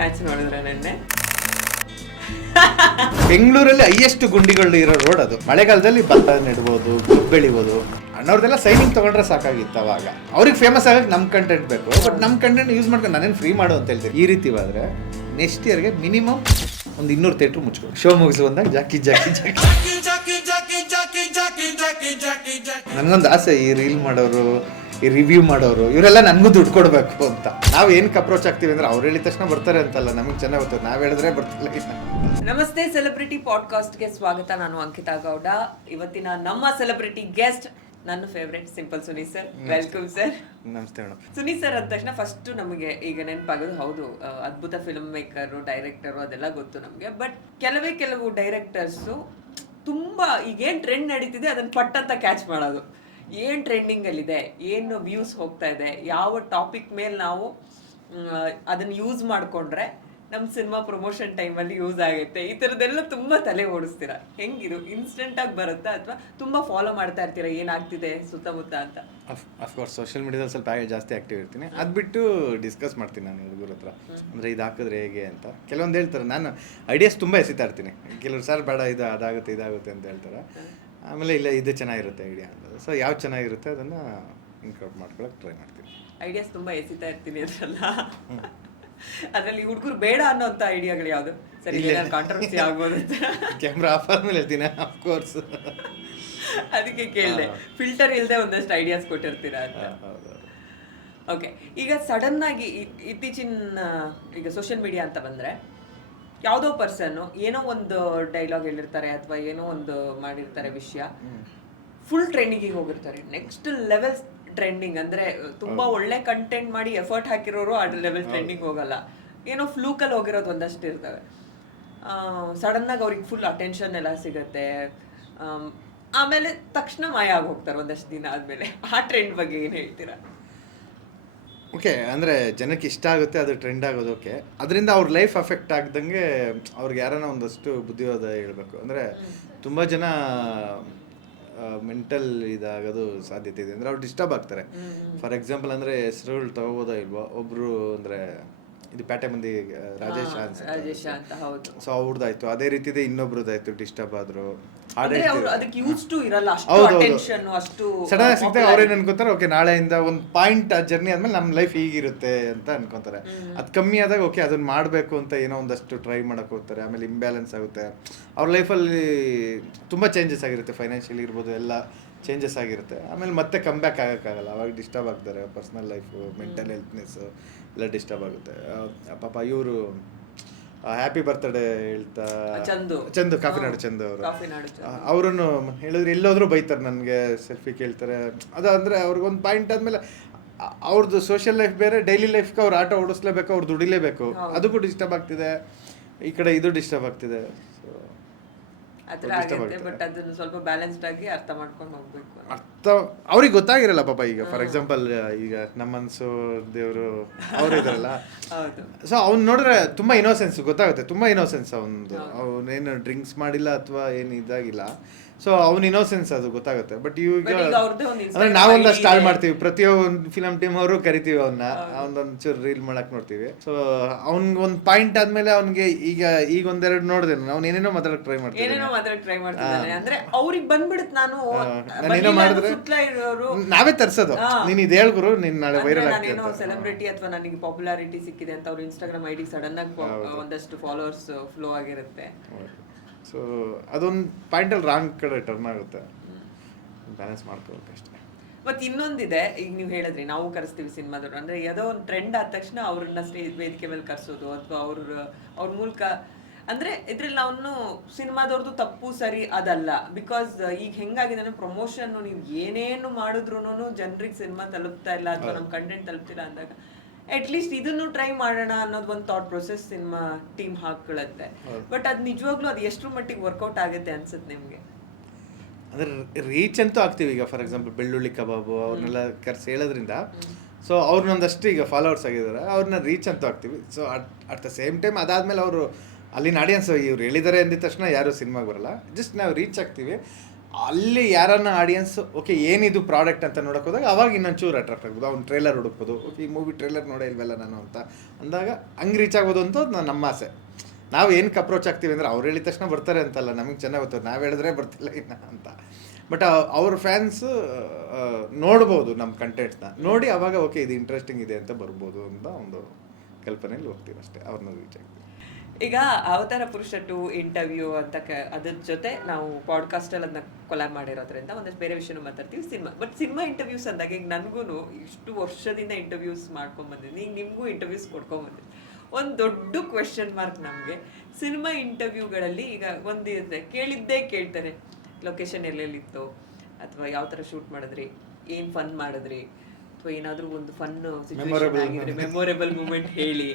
Match ನೋಡಿದ್ರೆ ನೆನ್ನೆ ಬೆಂಗಳೂರಲ್ಲಿ ಹೈಯೆಸ್ಟ್ ಗುಂಡಿಗಳು ಇರೋ ರೋಡ್ ಅದು. ಮಳೆಗಾಲದಲ್ಲಿ ಭತ್ತ ನೆಡ್ಬೋದು, ಕಬ್ಬು ಬೆಳಿಬೋದು. ಅಣ್ಣವ್ರದೆಲ್ಲ ಸೈನಿಂಗ್ ತಗೊಂಡ್ರೆ ಸಾಕಾಗಿತ್ತು ಅವಾಗ. ಅವ್ರಿಗೆ ಫೇಮಸ್ ಆಗಕ್ಕೆ ನಮ್ಮ ಕಂಟೆಂಟ್ ಬೇಕು, ಬಟ್ ನಮ್ಮ ಕಂಟೆಂಟ್ ಯೂಸ್ ಮಾಡ್ಕೊಂಡು ನಾನೇನು ಫ್ರೀ ಮಾಡು ಅಂತ ಹೇಳ್ತೀನಿ. ಈ ರೀತಿ ಹೋದ್ರೆ ನೆಕ್ಸ್ಟ್ ಇಯರ್ಗೆ ಮಿನಿಮಮ್ ಒಂದು 200 ಥಿಯೇಟ್ರ್ ಮುಚ್ಕೊಂಡು ಶೋ ಮುಗಿಸಿ ಬಂದಾಗ ಜಾಕಿ ಜಾಕಿ ಜಾಕಿ. ನನಗೊಂದು ಆಸೆ, ಈ ರೀಲ್ ಮಾಡೋರು, ಈ ರಿವ್ಯೂ ಮಾಡೋರು, ಇವರೆಲ್ಲ ನನಗೂ ದುಡ್ಡು ಕೊಡಬೇಕು ಅಂತ. ನಾವು ಏನಕ್ಕೆ ಅಪ್ರೋಚ್ ಆಗ್ತೀವಿ ಅಂದ್ರೆ ಅವ್ರು ಹೇಳಿದ ತಕ್ಷಣ ಬರ್ತಾರೆ ಅಂತಲ್ಲ, ನಮಗೆ ಚೆನ್ನಾಗಿ ಗೊತ್ತು, ನಾವು ಹೇಳಿದ್ರೆ ಬರ್ತಿಲ್ಲ. ನಮಸ್ತೆ, ಸೆಲೆಬ್ರಿಟಿ ಪಾಡ್ಕಾಸ್ಟ್ಗೆ ಸ್ವಾಗತ. ನಾನು ಅಂಕಿತಾ ಗೌಡ. ಇವತ್ತಿನ ನಮ್ಮ ಸೆಲೆಬ್ರಿಟಿ ಗೆಸ್ಟ್ ನನ್ನ favourite simple Suni sir. Welcome sir. ನಮಸ್ತೆ ಮೇಡಮ್. ಸುನಿ ಸರ್ ಅಂದ ತಕ್ಷಣ ಫಸ್ಟ್ ನಮಗೆ ಈಗ ನೆನಪಾಗೋದು, ಹೌದು ಅದ್ಭುತ ಫಿಲ್ಮ್ ಮೇಕರು, ಡೈರೆಕ್ಟರು ಅದೆಲ್ಲ ಗೊತ್ತು ನಮಗೆ. ಬಟ್ ಕೆಲವು ಡೈರೆಕ್ಟರ್ಸು ತುಂಬಾ ಈಗೇನ್ ಟ್ರೆಂಡ್ ನಡೀತಿದೆ ಅದನ್ನ ಪಟ್ ಅಂತ ಕ್ಯಾಚ್ ಮಾಡೋದು. ಏನ್ ಟ್ರೆಂಡಿಂಗ್ ಅಲ್ಲಿದೆ, ಏನು ವ್ಯೂಸ್ ಹೋಗ್ತಾ ಇದೆ, ಯಾವ ಟಾಪಿಕ್ ಮೇಲೆ ನಾವು ಅದನ್ನ ಯೂಸ್ ಮಾಡ್ಕೊಂಡ್ರೆ ನಮ್ಮ ಸಿನಿಮಾ ಪ್ರಮೋಷನ್ ಟೈಮಲ್ಲಿ ಯೂಸ್ ಆಗುತ್ತೆ, ಈ ಥರದ್ದೆಲ್ಲ ತುಂಬ ತಲೆ ಓಡಿಸ್ತೀರಾ. ಹೆಂಗಿದು ಇನ್ಸ್ಟೆಂಟ್ ಆಗಿ ಬರುತ್ತಾ ಅಥವಾ ತುಂಬ ಫಾಲೋ ಮಾಡ್ತಾ ಇರ್ತೀರಾ ಏನಾಗ್ತಿದೆ ಸುತ್ತಮುತ್ತ ಅಂತ? ಅಫ್ಕೋರ್ಸ್ ಸೋಷಿಯಲ್ ಮೀಡಿಯಾದಲ್ಲಿ ಸ್ವಲ್ಪ ಜಾಸ್ತಿ ಆಕ್ಟಿವ್ ಇರ್ತೀನಿ. ಅದು ಬಿಟ್ಟು ಡಿಸ್ಕಸ್ ಮಾಡ್ತೀನಿ ನಾನು ಹುಡುಗರ ಹತ್ರ, ಅಂದರೆ ಇದು ಹಾಕಿದ್ರೆ ಹೇಗೆ ಅಂತ. ಕೆಲವೊಂದು ಹೇಳ್ತಾರೆ, ನಾನು ಐಡಿಯಾಸ್ ತುಂಬ ಎಸಿತಾ ಇರ್ತೀನಿ. ಕೆಲವರು ಸರ್ ಬೇಡ ಇದು ಅದಾಗುತ್ತೆ ಇದಾಗುತ್ತೆ ಅಂತ ಹೇಳ್ತಾರೆ. ಆಮೇಲೆ ಇಲ್ಲ ಇದು ಚೆನ್ನಾಗಿರುತ್ತೆ ಐಡಿಯಾ ಅಂತ. ಸೊ ಯಾವ್ದು ಚೆನ್ನಾಗಿರುತ್ತೆ ಅದನ್ನು ಇನ್ಕ್ಲೂಡ್ ಮಾಡ್ಕೊಳಕ್ಕೆ ಟ್ರೈ ಮಾಡ್ತೀನಿ. ಐಡಿಯಾಸ್ ತುಂಬ ಎಸಿತಾ ಇರ್ತೀನಿ ಅದ್ರಲ್ಲ. ಅದರಲ್ಲಿ ಹುಡುಗರು ಬೇಡ ಅನ್ನೋಂಥ ಐಡಿಯಾಗಳು ಯಾವುದು? ಸರಿ, ಕಾಂಟ್ರವರ್ಸಿ ಆಗ್ಬೋದು ಅಂತ ಕ್ಯಾಮ್ರಾ ಆಫ್ ಆದ್ಮೇಲೆ ಹೇಳ್ತೀನಿ. ಅಫ್ಕೋರ್ಸ್ ಅದಕ್ಕೆ ಕೇಳಿದೆ, ಫಿಲ್ಟರ್ ಇಲ್ಲದೆ ಒಂದಷ್ಟು ಐಡಿಯಾಸ್ ಕೊಟ್ಟಿರ್ತೀರಾ ಅಂತ. ಓಕೆ, ಈಗ ಸಡನ್ ಆಗಿ ಇತ್ತೀಚಿನ ಈಗ ಸೋಷಿಯಲ್ ಮೀಡಿಯಾ ಅಂತ ಬಂದ್ರೆ ಯಾವುದೋ ಪರ್ಸನ್ನು ಏನೋ ಒಂದು ಡೈಲಾಗ್ ಹೇಳಿರ್ತಾರೆ ಅಥವಾ ಏನೋ ಒಂದು ಮಾಡಿರ್ತಾರೆ ವಿಷಯ, ಫುಲ್ ಟ್ರೆಂಡಿಂಗಿಗೆ ಹೋಗಿರ್ತಾರೆ. ನೆಕ್ಸ್ಟ್ ಲೆವೆಲ್ ಟ್ರೆಂಡಿಂಗ್ ಅಂದ್ರೆ ತುಂಬಾ ಒಳ್ಳೆ ಕಂಟೆಂಟ್ ಮಾಡಿ ಎಫರ್ಟ್ ಹಾಕಿರೋರು ಆ ಲೆವೆಲ್ ಟ್ರೆಂಡಿಂಗ್ ಹೋಗಲ್ಲ. ಏನೋ ಫ್ಲೂಕಲ್ಲಿ ಹೋಗಿರೋದು ಒಂದಷ್ಟು ಇರ್ತವೆ. ಸಡನ್ ಆಗಿ ಅವ್ರಿಗೆ ಫುಲ್ ಅಟೆನ್ಷನ್ ಎಲ್ಲ ಸಿಗತ್ತೆ, ಆಮೇಲೆ ತಕ್ಷಣ ಮಾಯ ಆಗಿ ಹೋಗ್ತಾರೆ ಒಂದಷ್ಟು ದಿನ ಆದ್ಮೇಲೆ. ಆ ಟ್ರೆಂಡ್ ಬಗ್ಗೆ ಏನು ಹೇಳ್ತೀರಾ? ಓಕೆ, ಅಂದರೆ ಜನಕ್ಕೆ ಇಷ್ಟ ಆಗುತ್ತೆ, ಅದು ಟ್ರೆಂಡ್ ಆಗೋದು ಓಕೆ. ಅದರಿಂದ ಅವ್ರ ಲೈಫ್ ಅಫೆಕ್ಟ್ ಆಗ್ದಂಗೆ ಅವ್ರಿಗೆ ಯಾರನ್ನ ಒಂದಷ್ಟು ಬುದ್ಧಿವಾದ ಹೇಳ್ಬೇಕು. ಅಂದರೆ ತುಂಬ ಜನ ಮೆಂಟಲ್ ಇದಾಗೋದು ಸಾಧ್ಯತೆ ಇದೆ. ಅಂದರೆ ಅವ್ರು ಡಿಸ್ಟರ್ಬ್ ಆಗ್ತಾರೆ. ಫಾರ್ ಎಕ್ಸಾಂಪಲ್ ಅಂದರೆ ಹೆಸರುಗಳು ತಗೋಬೋದೋ ಇಲ್ವೋ, ಒಬ್ಬರು ಅಂದರೆ ಇದು ಪೇಟೆ ಮಂದಿ ರಾಜೇಶ್ ಅಂತ, ಹೌದು. ಸೊ ಅವ್ರದ್ದಾಯ್ತು, ಅದೇ ರೀತಿದೆ ಇನ್ನೊಬ್ರದ್ದಾಯ್ತು, ಡಿಸ್ಟರ್ಬ್ ಆದ್ರು. ಸಡನ್ ಸಿಗ್ತಾರೆ, ಅವ್ರೇನು ಅನ್ಕೋತಾರೆ, ಓಕೆ ನಾಳೆಯಿಂದ ಒಂದು ಪಾಯಿಂಟ್ ಆ ಜರ್ನಿ ಆದ್ಮೇಲೆ ನಮ್ಮ ಲೈಫ್ ಹೀಗಿರುತ್ತೆ ಅಂತ ಅನ್ಕೋತಾರೆ. ಅದು ಕಮ್ಮಿ ಆದಾಗ ಓಕೆ ಅದನ್ನ ಮಾಡಬೇಕು ಅಂತ ಏನೋ ಒಂದಷ್ಟು ಟ್ರೈ ಮಾಡಕ್ಕೆ ಹೋಗ್ತಾರೆ. ಆಮೇಲೆ ಇಂಬ್ಯಾಲೆನ್ಸ್ ಆಗುತ್ತೆ. ಅವ್ರ ಲೈಫಲ್ಲಿ ತುಂಬ ಚೇಂಜಸ್ ಆಗಿರುತ್ತೆ, ಫೈನಾನ್ಷಿಯಲಿ ಇರ್ಬೋದು, ಎಲ್ಲ ಚೇಂಜಸ್ ಆಗಿರುತ್ತೆ. ಆಮೇಲೆ ಮತ್ತೆ ಕಮ್ ಬ್ಯಾಕ್ ಆಗೋಕ್ಕಾಗಲ್ಲ, ಅವಾಗ ಡಿಸ್ಟರ್ಬ್ ಆಗ್ತಾರೆ. ಪರ್ಸ್ನಲ್ ಲೈಫು, ಮೆಂಟಲ್ ಹೆಲ್ತ್ನೆಸ್ಸು ಎಲ್ಲ ಡಿಸ್ಟರ್ಬ್ ಆಗುತ್ತೆ. ಪಾಪ ಇವರು ಹ್ಯಾಪಿ ಬರ್ತ್ಡೇ ಹೇಳ್ತಾ ಚಂದು, ಕಾಫಿನಾಡು ಚಂದು ಅವರು, ಅವರನ್ನು ಹೇಳಿದ್ರೆ ಎಲ್ಲೋದ್ರೂ ಬೈತಾರೆ, ನನಗೆ ಸೆಲ್ಫಿ ಕೇಳ್ತಾರೆ. ಅದು ಅಂದರೆ ಅವ್ರಿಗೊಂದು ಪಾಯಿಂಟ್ ಆದಮೇಲೆ ಅವ್ರದ್ದು ಸೋಷಿಯಲ್ ಲೈಫ್ ಬೇರೆ, ಡೈಲಿ ಲೈಫ್ಗೆ ಅವ್ರು ಆಟೋ ಓಡಿಸ್ಲೇಬೇಕು, ಅವ್ರು ದುಡಿಲೇಬೇಕು. ಅದಕ್ಕೂ ಡಿಸ್ಟರ್ಬ್ ಆಗ್ತಿದೆ, ಈ ಕಡೆ ಇದು ಡಿಸ್ಟರ್ಬ್ ಆಗ್ತಿದೆ. ಬಟ್ ಅದನ್ನು ಸ್ವಲ್ಪ ಬ್ಯಾಲೆನ್ಸ್ಡ್ ಆಗಿ ಅರ್ಥ ಮಾಡ್ಕೊಂಡು ಹೋಗ್ಬೇಕು. ಅವ್ರಿಗೆ ಗೊತ್ತಾಗಿರಲ್ಲ ಪಾಪ. ಈಗ ಫಾರ್ ಎಕ್ಸಾಂಪಲ್ ಈಗ ನಮ್ಮನ್ಸು ದೇವರು ಅವ್ರು ಇದಾರಲ್ಲ, ಸೊ ಅವ್ನು ನೋಡಿದ್ರೆ ತುಂಬಾ ಇನೋಸೆನ್ಸ್ ಗೊತ್ತಾಗುತ್ತೆ, ತುಂಬಾ ಇನೋಸೆನ್ಸ್ ಅವನದು. ಅವನೇನು ಡ್ರಿಂಕ್ಸ್ ಮಾಡಿಲ್ಲ ಅಥವಾ ಏನು ಇದಾಗಿಲ್ಲ, ಸೊ ಅವ್ನ ಇನೋಸೆನ್ಸ್ ಅದು ಗೊತ್ತಾಗುತ್ತೆ. ಬಟ್ ಈಗ ಅಂದ್ರೆ ನಾವೊಂದು ಸ್ಟಾರ್ಟ್ ಮಾಡ್ತೀವಿ, ಪ್ರತಿಯೊಂದು ಫಿಲಮ್ ಟೀಮ್ ಅವರು ಕರಿತೀವಿ ಅವನ್ನ, ಒಂದೊಂಚೂರು ರೀಲ್ ಮಾಡಕ್ ನೋಡ್ತೀವಿ. ಸೊ ಅವ್ನಿಗೆ ಒಂದು ಪಾಯಿಂಟ್ ಆದ್ಮೇಲೆ ಅವ್ನಿಗೆ ಈಗ ಒಂದೆರಡು ನೋಡಿದೆ, ಅವ್ನು ಏನೇನೋ ಮಾತಾಡಕ್ ಟ್ರೈ ಮಾಡ್ತಾನೆ. ಅಂದ್ರೆ ಅವ್ರಿಗೆ ಬಂದ್ಬಿಡುತ್ತೆ, ನಾನೇನೋ ಮಾಡಿದ್ರೆ ನಾವೇ ತರ್ಸೋದು, ನೀನ್ ಇದು ಹೇಳ್ಗುರು, ನೀನ್ ನಾಳೆ ವೈರಲ್ ನಾನೇನೋ ಸೆಲೆಬ್ರಿಟಿ ಅಥವಾ ನನಗೆ ಪಾಪ್ಯುಲಾರಿಟಿ ಸಿಕ್ಕಿದೆ ಅಂತ ಅವ್ರ ಇನ್ಸ್ಟಾಗ್ರಾಮ್ ಐಡಿ ಸಡನ್ ಆಗಿ ಒಂದಷ್ಟು ಫಾಲೋವರ್ಸ್ ಫ್ಲೋ ಆಗಿರುತ್ತೆ. ಸೊ ಅದೊಂದು ಪಾಯಿಂಟಲ್ಲಿ ರಾಂಗ್ ಕಡೆ ಟರ್ನ್ ಆಗುತ್ತೆ. ಬ್ಯಾಲೆನ್ಸ್ ಮಾಡ್ಕೋಬೇಕು ಅಷ್ಟೇ. ಮತ್ತೆ ಇನ್ನೊಂದಿದೆ, ಈಗ ನೀವು ಹೇಳಿದ್ರಿ ನಾವು ಕರೆಸ್ತೀವಿ ಸಿನಿಮಾದವ್ರು, ಅಂದ್ರೆ ಯಾವುದೋ ಒಂದು ಟ್ರೆಂಡ್ ಆದ ತಕ್ಷಣ ಅವ್ರನ್ನ ವೇದಿಕೆ ಮೇಲೆ ಕರೆಸೋದು ಅಥವಾ ಅವ್ರ ಮೂಲಕ, ಅಂದ್ರೆ ಇದ್ರಲ್ಲಿ ಅವನು ಸಿನಿಮಾದವ್ರದ್ದು ತಪ್ಪು ಸರಿ ಅದಲ್ಲ. ಬಿಕಾಸ್ ಈಗ ಹೆಂಗಾಗಿದೆ ಪ್ರಮೋಷನ್, ನೀವು ಏನೇನು ಮಾಡಿದ್ರು ಜನರಿಗೆ ಸಿನಿಮಾ ತಲುಪ್ತಾ ಇಲ್ಲ ಅಥವಾ ನಮ್ಮ ಕಂಟೆಂಟ್ ತಲುಪ್ತಿಲ್ಲ ಅಂದಾಗ ಅಟ್ಲೀಸ್ಟ್ ಇದನ್ನು ಟ್ರೈ ಮಾಡೋಣ ಅನ್ನೋದು ಒಂದು ಥಾಟ್ ಪ್ರೊಸೆಸ್ ಸಿನಿಮಾ ಟೀಮ್ ಹಾಕೊಳ್ಳುತ್ತೆ. ಬಟ್ ಅದು ನಿಜವಾಗ್ಲೂ ಅದು ಎಷ್ಟರ ಮಟ್ಟಿಗೆ ವರ್ಕೌಟ್ ಆಗುತ್ತೆ ಅನ್ಸುತ್ತೆ ನಿಮಗೆ? ಅಂದ್ರೆ ರೀಚ್ ಅಂತೂ ಆಗ್ತೀವಿ. ಈಗ ಫಾರ್ ಎಕ್ಸಾಂಪಲ್ ಬೆಳ್ಳುಳ್ಳಿ ಕಬಾಬು ಅವ್ರನ್ನೆಲ್ಲ ಕರ್ಸಿ ಹೇಳೋದ್ರಿಂದ, ಸೊ ಅವ್ರನ್ನೊಂದಷ್ಟು ಈಗ ಫಾಲೋವರ್ಸ್ ಆಗಿದ್ದಾರೆ, ಅವ್ರನ್ನ ರೀಚ್ ಅಂತೂ ಆಗ್ತೀವಿ. So at the same time ಅದಾದ್ಮೇಲೆ ಅವರು ಅಲ್ಲಿನ ಆಡಿಯನ್ಸ್ ಇವ್ರು ಹೇಳಿದ್ದಾರೆ ಅಂದಿದ ತಕ್ಷಣ ಯಾರು ಸಿನಿಮಾಗೆ ಬರಲ್ಲ, ಜಸ್ಟ್ ನಾವು ರೀಚ್ ಆಗ್ತೀವಿ. ಅಲ್ಲಿ ಯಾರನ್ನ ಆಡಿಯನ್ಸ್ ಓಕೆ ಏನಿದು ಪ್ರಾಡಕ್ಟ್ ಅಂತ ನೋಡೋಕೆ ಹೋದಾಗ ಅವಾಗ ಇನ್ನೊಂಚೂರು ಅಟ್ರಾಕ್ಟ್ ಆಗ್ಬೋದು, ಅವ್ನು ಟ್ರೇಲರ್ ಹುಡುಕ್ಬೋದು, ಓಕೆ ಈ ಮೂವಿ ಟ್ರೇಲರ್ ನೋಡೇ ಇಲ್ವಲ್ಲ ನಾನು ಅಂತ ಅಂದಾಗ ಹಂಗೆ ರೀಚ್ ಆಗ್ಬೋದು ಅಂತ ನಮ್ಮ ಆಸೆ. ನಾವು ಏನಕ್ಕೆ ಅಪ್ರೋಚ್ ಆಗ್ತೀವಿ ಅಂದರೆ ಅವ್ರು ಹೇಳಿದ ತಕ್ಷಣ ಬರ್ತಾರೆ ಅಂತಲ್ಲ, ನಮಗೆ ಚೆನ್ನಾಗಿ ಗೊತ್ತು ನಾವು ಹೇಳಿದ್ರೆ ಬರ್ತಿಲ್ಲ ಇನ್ನು ಅಂತ. ಬಟ್ ಅವ್ರ ಫ್ಯಾನ್ಸ್ ನೋಡ್ಬೋದು ನಮ್ಮ ಕಂಟೆಂಟ್ಸ್ನ, ನೋಡಿ ಅವಾಗ ಓಕೆ ಇದು ಇಂಟ್ರೆಸ್ಟಿಂಗ್ ಇದೆ ಅಂತ ಬರ್ಬೋದು ಅಂತ ಒಂದು ಕಲ್ಪನೆಯಲ್ಲಿ ಹೋಗ್ತೀವಿ ಅಷ್ಟೇ, ಅವ್ರನ್ನ ರೀಚ್ ಆಗ್ತೀವಿ. ಈಗ ಅವತಾರ ಪುರುಷ 2 ಇಂಟರ್ವ್ಯೂ ಅಂತ ಅದ್ರ ಜೊತೆ ನಾವು ಪಾಡ್ಕಾಸ್ಟಲ್ಲಿ ಅದನ್ನ ಕೊಲಾಬ್ ಮಾಡಿರೋದ್ರಿಂದ ಒಂದಷ್ಟು ಬೇರೆ ವಿಷಯನೂ ಮಾತಾಡ್ತೀವಿ. ಬಟ್ ಸಿನಿಮಾ ಇಂಟರ್ವ್ಯೂಸ್ ಅಂದಾಗ ಈಗ ನನಗೂ ಇಷ್ಟು ವರ್ಷದಿಂದ ಇಂಟರ್ವ್ಯೂಸ್ ಮಾಡ್ಕೊಂಡು ಬಂದಿದ್ದೀನಿ, ಈಗ ನಿಮಗೂ ಇಂಟರ್ವ್ಯೂಸ್ ಕೊಡ್ಕೊಂಡು ಬಂದಿದ್ದೀನಿ. ಒಂದು ದೊಡ್ಡ ಕ್ವೆಶ್ಚನ್ ಮಾರ್ಕ್ ನಮಗೆ ಸಿನಿಮಾ ಇಂಟರ್ವ್ಯೂಗಳಲ್ಲಿ. ಈಗ ಒಂದಿರುತ್ತೆ, ಕೇಳಿದ್ದೇ ಕೇಳ್ತಾರೆ, ಲೊಕೇಶನ್ ಎಲ್ಲೆಲ್ಲಿತ್ತು, ಅಥವಾ ಯಾವ ಥರ ಶೂಟ್ ಮಾಡಿದ್ರಿ, ಏನು ಫನ್ ಮಾಡಿದ್ರಿ, ಅಥವಾ ಏನಾದರೂ ಒಂದು ಫನ್ ಸಿಚುವೇಶನ್ ಆಗಿದ್ರೆ ಮೆಮೊರೇಬಲ್ ಮೂಮೆಂಟ್ ಹೇಳಿ,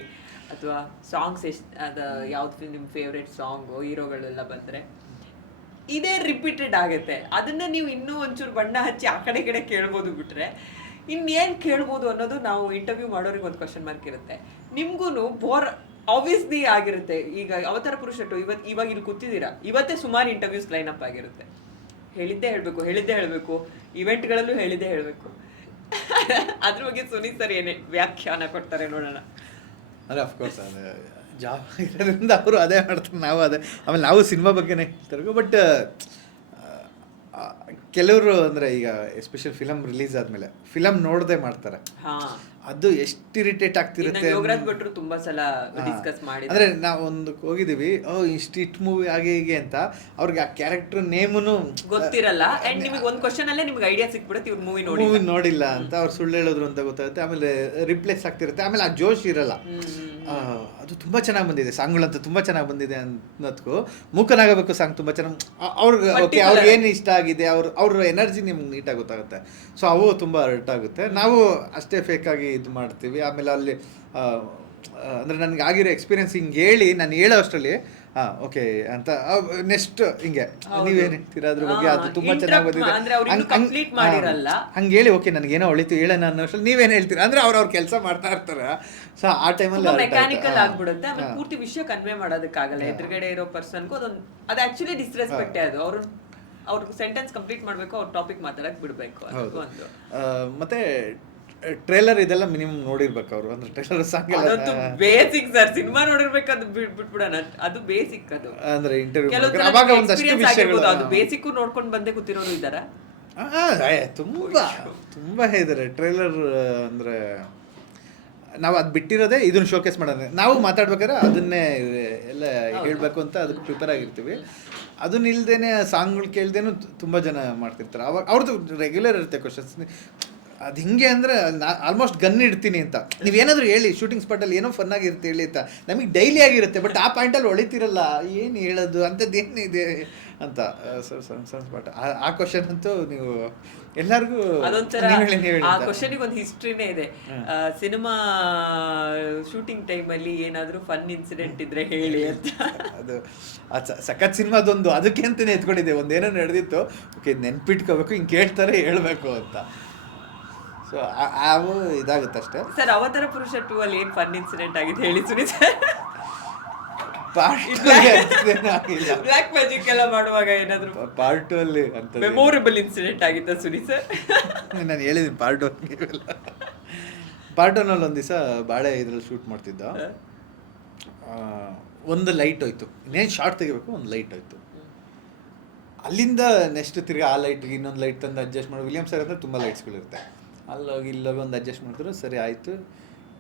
ಅಥವಾ ಸಾಂಗ್ಸ್ ಅದು ಯಾವ್ದು ನಿಮ್ಮ ಫೇವ್ರೆಟ್ ಸಾಂಗು, ಹೀರೋಗಳೆಲ್ಲ ಬಂದರೆ ಇದೇ ರಿಪೀಟೆಡ್ ಆಗುತ್ತೆ. ಅದನ್ನೇ ನೀವು ಇನ್ನೂ ಒಂಚೂರು ಬಣ್ಣ ಹಚ್ಚಿ ಆ ಕಡೆ ಕಡೆ ಕೇಳ್ಬೋದು, ಬಿಟ್ರೆ ಇನ್ನೇನು ಕೇಳ್ಬೋದು ಅನ್ನೋದು ನಾವು ಇಂಟರ್ವ್ಯೂ ಮಾಡೋರಿಗೆ ಒಂದು ಕ್ವಶನ್ ಮಾರ್ಕ್ ಇರುತ್ತೆ. ನಿಮ್ಗೂ ಬೋರ್ ಆಬ್ವಿಯಸ್ಲಿ ಆಗಿರುತ್ತೆ. ಈಗ ಅವತಾರ ಪುರುಷ 2 ಇವಾಗ ಇಲ್ಲಿ ಕೂತಿದ್ದೀರಾ, ಇವತ್ತೇ ಸುಮಾರು ಇಂಟರ್ವ್ಯೂಸ್ ಲೈನ್ ಅಪ್ ಆಗಿರುತ್ತೆ. ಹೇಳಿದ್ದೇ ಹೇಳಬೇಕು, ಇವೆಂಟ್ಗಳಲ್ಲೂ ಹೇಳಿದ್ದೇ ಹೇಳಬೇಕು. ಅದ್ರ ಬಗ್ಗೆ ಸುನೀತ್ ಸರ್ ಏನೇ ವ್ಯಾಖ್ಯಾನ ಕೊಡ್ತಾರೆ ನೋಡೋಣ. ಅದೇ ಅಫ್ಕೋರ್ಸ್ ಅದೇ ಜಾಬ್ ಇರೋದ್ರಿಂದ ಅವರು ಅದೇ ಮಾಡ್ತಾರೆ, ನಾವು ಅದೇ. ಆಮೇಲೆ ನಾವು ಸಿನಿಮಾ ಬಗ್ಗೆನೇ ಹೇಳ್ತಾರೆ. ಬಟ್ ಕೆಲವರು ಅಂದರೆ ಈಗ ಎಸ್ಪೆಷಲ್ ಫಿಲಮ್ ರಿಲೀಸ್ ಆದಮೇಲೆ ಫಿಲಮ್ ನೋಡದೆ ಮಾಡ್ತಾರೆ, ಅದು ಎಷ್ಟು ಇರಿಟೇಟ್ ಆಗ್ತಿರುತ್ತೆ. ತುಂಬಾ ಸಲ ಡಿಸ್ಕಸ್ ಮಾಡಿ ಅಂದರೆ ನಾವು ಒಂದಕ್ಕೆ ಹೋಗಿದ್ದೀವಿ, ಇಷ್ಟು ಮೂವಿ ಹಾಗೆ ಹೀಗೆ ಅಂತ, ಅವ್ರಿಗೆ ಆ ಕ್ಯಾರೆಕ್ಟರ್ ನೇಮೂ ಗೊತ್ತಿರಲ್ಲ. ಅಂಡ್ ನಿಮಗೆ ಒಂದು ಕ್ವಶನ್ ಅಲ್ಲೇ ನಿಮ್ಗೆ ಐಡಿಯಾ ಸಿಕ್ಬಿಡುತ್ತೆ, ಇವ್ರು ಮೂವಿ ನೋಡಿಲ್ಲ ಅಂತ, ಅವ್ರು ಸುಳ್ಳು ಹೇಳಿದ್ರು ಅಂತ ಗೊತ್ತಾಗುತ್ತೆ. ಆಮೇಲೆ ರಿಪ್ಲೇಸ್ ಆಗ್ತಿರುತ್ತೆ, ಆಮೇಲೆ ಆ ಜೋಶ್ ಇರಲ್ಲ. ಅದು ತುಂಬ ಚೆನ್ನಾಗಿ ಬಂದಿದೆ, ಸಾಂಗ್ಗಳಂತೂ ತುಂಬ ಚೆನ್ನಾಗಿ ಬಂದಿದೆ ಅನ್ನೋದಕ್ಕೂ ಮೂಕನಾಗಬೇಕು ಸಾಂಗ್ ತುಂಬ ಚೆನ್ನಾಗಿ ಅವ್ರಿಗೆ ಓಕೆ ಅವ್ರಿಗೆ ಏನು ಇಷ್ಟ ಆಗಿದೆ, ಅವ್ರ ಎನರ್ಜಿ ನಿಮ್ಗೆ ನೀಟಾಗಿ ಗೊತ್ತಾಗುತ್ತೆ. ಸೊ ಅವು ತುಂಬ ಹರ್ಟ್ ಆಗುತ್ತೆ. ನಾವು ಅಷ್ಟೇ ಫೇಕಾಗಿ ಇದು ಮಾಡ್ತೀವಿ. ಆಮೇಲೆ ಅಲ್ಲಿ ಅಂದರೆ ನನಗೆ ಆಗಿರೋ ಎಕ್ಸ್ಪೀರಿಯನ್ಸ್ ಹಿಂಗೆ ಹೇಳಿ ನಾನು ಹೇಳೋ ಅಷ್ಟರಲ್ಲಿ ಓಕೆ ಅಂತ ನೆಕ್ಸ್ಟ್ ಹಿಂಗೆ ನೀವೇನು ಹೇಳ್ತೀರಾ ಅದ್ರ ಬಗ್ಗೆ, ಅದು ತುಂಬ ಚೆನ್ನಾಗಿ ಬಂದಿದೆ ಹಂಗೆ ಹೇಳಿ ಓಕೆ ನನಗೇನೋ ಹೊಳಿತು ಹೇಳೋಣ ಅನ್ನೋ ಅಷ್ಟರಲ್ಲಿ ನೀವೇನು ಹೇಳ್ತೀರಾ ಅಂದರೆ ಅವ್ರ ಕೆಲಸ ಮಾಡ್ತಾ ಇರ್ತಾರೆ. ಸೊ ಆ ಟೈಮಲ್ಲಿ ಮೆಕ್ಯಾನಿಕಲ್ ಆಗ್ಬಿಡುತ್ತೆ. ಆಮೇಲೆ ಪೂರ್ತಿ ವಿಷಯ ಕನ್ವೆ ಮಾಡೋದಕ್ಕಾಗಲ್ಲ ಎದುರುಗಡೆ ಇರೋ ಪರ್ಸನ್ಗೂ. ಅದು ಆಕ್ಚುಲಿ ಡಿಸ್ರೆಸ್ಪೆಕ್ಟೇ. ಅದು ಅವ್ರ ಸೆಂಟೆನ್ಸ್ ಕಂಪ್ಲೀಟ್ ಮಾಡಬೇಕು, ಅವ್ರ ಟಾಪಿಕ್ ಮಾತಾಡಕ್ಕೆ ಬಿಡಬೇಕು. ಮತ್ತೆ ಟ್ರೇಲರ್ ಇದೆಲ್ಲ ಮಿನಿಮಮ್ ನೋಡಿರ್ಬೇಕು ಅವರು. ಅಂದ್ರೆ trailer song basic sir, cinema ನೋಡಿರ್ಬೇಕು, ಅದು ಬಿಟ್ಬಿಡೋಣ, ಅದು ಬೇಸಿಕ್. ಅದು ಅಂದ್ರೆ ಇಂಟರ್ವ್ಯೂ ಅವಾಗ ಒಂದಷ್ಟು ವಿಷಯಗಳು ಅದು ಬೇಸಿಕ್ ನೋಡ್ಕೊಂಡು ಬಂದೇ ಕೂತಿರೋರು ಇದ್ದಾರಾ? ತುಂಬಾ ಇದ್ದಾರೆ. ಟ್ರೇಲರ್ ಅಂದ್ರೆ ನಾವು ಅದು ಬಿಟ್ಟಿರೋದೇ ಇದನ್ನ ಶೋಕೇಸ್ ಮಾಡೋದೇ. ನಾವು ಮಾತಾಡ್ಬೇಕಾದ್ರೆ ಅದನ್ನೇ ಎಲ್ಲ ಹೇಳ್ಬೇಕು ಅಂತ ಅದಕ್ಕೆ ಪ್ರಿಪೇರ್ ಆಗಿರ್ತೀವಿ. ಅದನ್ನ ಇಲ್ದೇನೆ ಸಾಂಗ್ಗಳು ಕೇಳ್ದೇನು ತುಂಬ ಜನ ಮಾಡ್ತಿರ್ತಾರೆ. ಅವಾಗ ಅವ್ರದ್ದು ರೆಗ್ಯುಲರ್ ಇರುತ್ತೆ ಕ್ವಶನ್ಸ್. ಅದು ಹಿಂಗೆ ಅಂದರೆ ಆಲ್ಮೋಸ್ಟ್ ಗನ್ ಇಡ್ತೀನಿ ಅಂತ, ನೀವೇನಾದರೂ ಹೇಳಿ ಶೂಟಿಂಗ್ ಸ್ಪಾಟಲ್ಲಿ ಏನೋ ಫನ್ನಾಗಿ ಇರುತ್ತೆ ಹೇಳಿ ಅಂತ. ನಮಗೆ ಡೈಲಿ ಆಗಿರುತ್ತೆ, ಬಟ್ ಆ ಪಾಯಿಂಟಲ್ಲಿ ಹೊಳಿತಿರಲ್ಲ, ಏನು ಹೇಳೋದು ಅಂಥದ್ದು ಏನಿದೆ ಅಂತ. ಸಣ್ಣ ಸ್ಪಾಟ್ ಆ ಕ್ವಶನ್ ಅಂತೂ ನೀವು ಎಲ್ಲರಿಗೂ ಆ ಕ್ವಶನಿಗೆ ಒಂದು ಹಿಸ್ಟ್ರಿನೇ ಇದೆ. ಸಿನಿಮಾ ಶೂಟಿಂಗ್ ಟೈಮಲ್ಲಿ ಏನಾದರೂ ಫನ್ ಇನ್ಸಿಡೆಂಟ್ ಇದ್ರೆ ಹೇಳಿ ಅಂತ. ಅದು ಸಖತ್ ಸಿನಿಮಾದೊಂದು ಅದಕ್ಕೆ ಅಂತಲೇ ಎತ್ಕೊಂಡಿದ್ದೆ. ಒಂದೇನೋ ನಡೆದಿತ್ತು, ಓಕೆ ನೆನ್ಪಿಟ್ಕೋಬೇಕು, ಹಿಂಗೆ ಕೇಳ್ತಾರೆ ಹೇಳ್ಬೇಕು ಅಂತ. ಸೊ ಅವು ಇದಾಗುತ್ತೆ ಅಷ್ಟೇ. ಸರ್ ಅವತಾರ ಪುರುಷ 2 ಅಲ್ಲಿ ಏನು ಫನ್ ಇನ್ಸಿಡೆಂಟ್ ಆಗಿದೆ ಹೇಳಿ ಸುನಿ ಸರ್. ಬ್ಲ್ಯಾಕ್ ಮ್ಯಾಜಿಕ್ ಎಲ್ಲ ಮಾಡುವಾಗ ಏನಾದ್ರು ಪಾರ್ಟ್ 2 ಅಲ್ಲಿ ಅಂತ ಮೆಮೊರೇಬಲ್ ಇನ್ಸಿಡೆಂಟ್ ಆಗಿದ್ದ ಸುನಿ ಸರ್? ನಾನು ಹೇಳಿದ್ದೀನಿ ಪಾರ್ಟ್ 1 ಪಾರ್ಟ್ 1 ಅಲ್ಲಿ ಒಂದು ದಿವಸ ಬಾಳೆ ಇದ್ರಲ್ಲಿ ಶೂಟ್ ಮಾಡ್ತಿದ್ದ. ಒಂದು ಲೈಟ್ ಹೋಯ್ತು, ಇನ್ನೇನು ಶಾರ್ಟ್ ತೆಗಿಬೇಕು, ಒಂದು ಲೈಟ್ ಹೋಯ್ತು. ಅಲ್ಲಿಂದ ನೆಕ್ಸ್ಟ್ ತಿರ್ಗಿ ಆ ಲೈಟ್ಗೆ ಇನ್ನೊಂದು ಲೈಟ್ ತಂದು ಅಡ್ಜಸ್ಟ್ ಮಾಡಿ. ವಿಲಿಯಮ್ ಸರ್ ಅಂದರೆ ತುಂಬ ಲೈಟ್ಸ್ಗಳಿರುತ್ತೆ, ಅಲ್ಲೋಗಿ ಇಲ್ಲೋಗಿ ಒಂದು ಅಡ್ಜಸ್ಟ್ ಮಾಡಿದ್ರು. ಸರಿ ಆಯಿತು,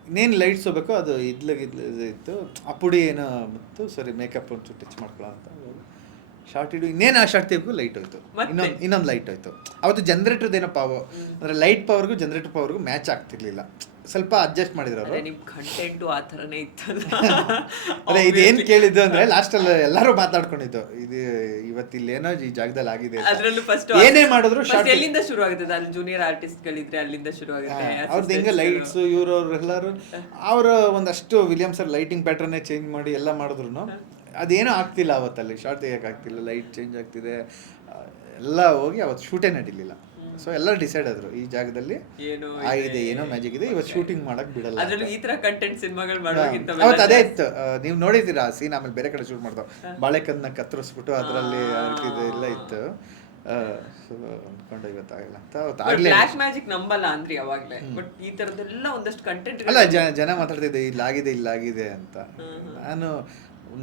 ಇನ್ನೇನು ಲೈಟ್ಸ್ ಹೋಗ್ಬೇಕು, ಅದು ಇತ್ತು ಆ ಪುಡಿ ಏನೋ ಮತ್ತು ಸರಿ ಮೇಕಪ್ ಒಂಚೂರು ಟಚ್ ಮಾಡ್ಕೊಳ್ಳೋ ಅಂತ ಶಾರ್ಟ್ ಇಡು. ಇನ್ನೇನು ಆ ಶಾರ್ಟ್ ತೆಗಿಬೇಕು, ಲೈಟ್ ಹೋಯ್ತು, ಇನ್ನೊಂದು ಲೈಟ್ ಹೋಯ್ತು. ಅವತ್ತು ಜನ್ರೇಟರ್ದು ಏನೋ ಪವರ್ ಅಂದರೆ ಲೈಟ್ ಪವರ್ಗೂ ಜನ್ರೇಟರ್ ಪವರ್ಗೂ ಮ್ಯಾಚ್ ಆಗ್ತಿರ್ಲಿಲ್ಲ, ಸ್ವಲ್ಪ ಅಡ್ಜಸ್ಟ್ ಮಾಡಿದ್ರು ಅವರು. ನಿಮ್ಮ ಕಂಟೆಂಟು ಆ ಥರನೇ ಇತ್ತಲ್ಲ. ಅದೇ ಇದೇನು ಕೇಳಿದ್ದು ಅಂದರೆ ಲಾಸ್ಟಲ್ಲಿ ಎಲ್ಲರೂ ಮಾತಾಡ್ಕೊಂಡಿದ್ದು, ಇದು ಇವತ್ತಿಲ್ಲೇನೋ ಈ ಜಾಗದಲ್ಲಿ ಆಗಿದೆ. ಅದರಲ್ಲೂ ಫಸ್ಟ್ ಏನೇ ಮಾಡಿದ್ರು ಶಾರ್ಟ್ ಎಲ್ಲಿಂದ ಶುರು ಆಗುತ್ತೆ, ಅಲ್ಲಿ ಜೂನಿಯರ್ ಆರ್ಟಿಸ್ಟ್ಗಳಿದ್ರೆ ಅಲ್ಲಿಂದ ಶುರು ಆಗುತ್ತೆ. ಅವ್ರದ್ದು ಹೆಂಗೆ ಲೈಟ್ಸು ಇವ್ರವ್ರು ಎಲ್ಲರೂ ಅವರು ಒಂದಷ್ಟು ವಿಲಿಯಮ್ ಸರ್ ಲೈಟಿಂಗ್ ಪ್ಯಾಟರ್ನೇ ಚೇಂಜ್ ಮಾಡಿ ಎಲ್ಲ ಮಾಡಿದ್ರು ಅದೇನೂ ಆಗ್ತಿಲ್ಲ. ಅವತ್ತಲ್ಲಿ ಶಾರ್ಟ್ ತೆಗಿಯೋಕೆ ಆಗ್ತಿಲ್ಲ, ಲೈಟ್ ಚೇಂಜ್ ಆಗ್ತಿದೆ ಎಲ್ಲ ಹೋಗಿ ಅವತ್ತು ಶೂಟೇ ನಡೀಲಿಲ್ಲ. ಸೊ ಎಲ್ಲರೂ ಡಿಸೈಡ್ ಆದ್ರು ಈ ಜಾಗದಲ್ಲಿ ಆಗಿದೆ, ಏನೋ ಮ್ಯಾಜಿಕ್ ಇದೆ, ಇವತ್ತು ಶೂಟಿಂಗ್ ಮಾಡಕ್ ಬಿಡಲ್ಲ. ಈ ತರ ಕಂಟೆಂಟ್ ಸಿನಿಮಾಗಳು ಮಾಡುವಾಗಿಂತ ಅವತ್ತು ಅದೇ ಇತ್ತು. ನೀವು ನೋಡಿದ್ದೀರಾ ಸೀನ್? ಆಮೇಲೆ ಬೇರೆ ಕಡೆ ಶೂಟ್ ಮಾಡ್ತಾವ, ಬಾಳೆಕನ್ನ ಕತ್ತರಿಸ್ಬಿಟ್ಟು ಅದರಲ್ಲಿ ಎಲ್ಲ ಇತ್ತು. ಅಂದ್ಕೊಂಡು ಇವತ್ತಾಗಲ್ಲ ಅಂತ ಆಗ್ಲೇ ಬ್ಲಾಕ್ ಮ್ಯಾಜಿಕ್ ನಂಬಲ್ಲ ಅಂದ್ರಿ ಅವಾಗ್ಲೇ, ಬಟ್ ಈ ತರದೆಲ್ಲ ಒಂದಷ್ಟು ಕಂಟೆಂಟ್ ಅಲ್ಲ ಜನ ಮಾತಾಡ್ತಿದ್ದೆ ಇಲ್ಲಾಗಿದೆ ಅಂತ. ನಾನು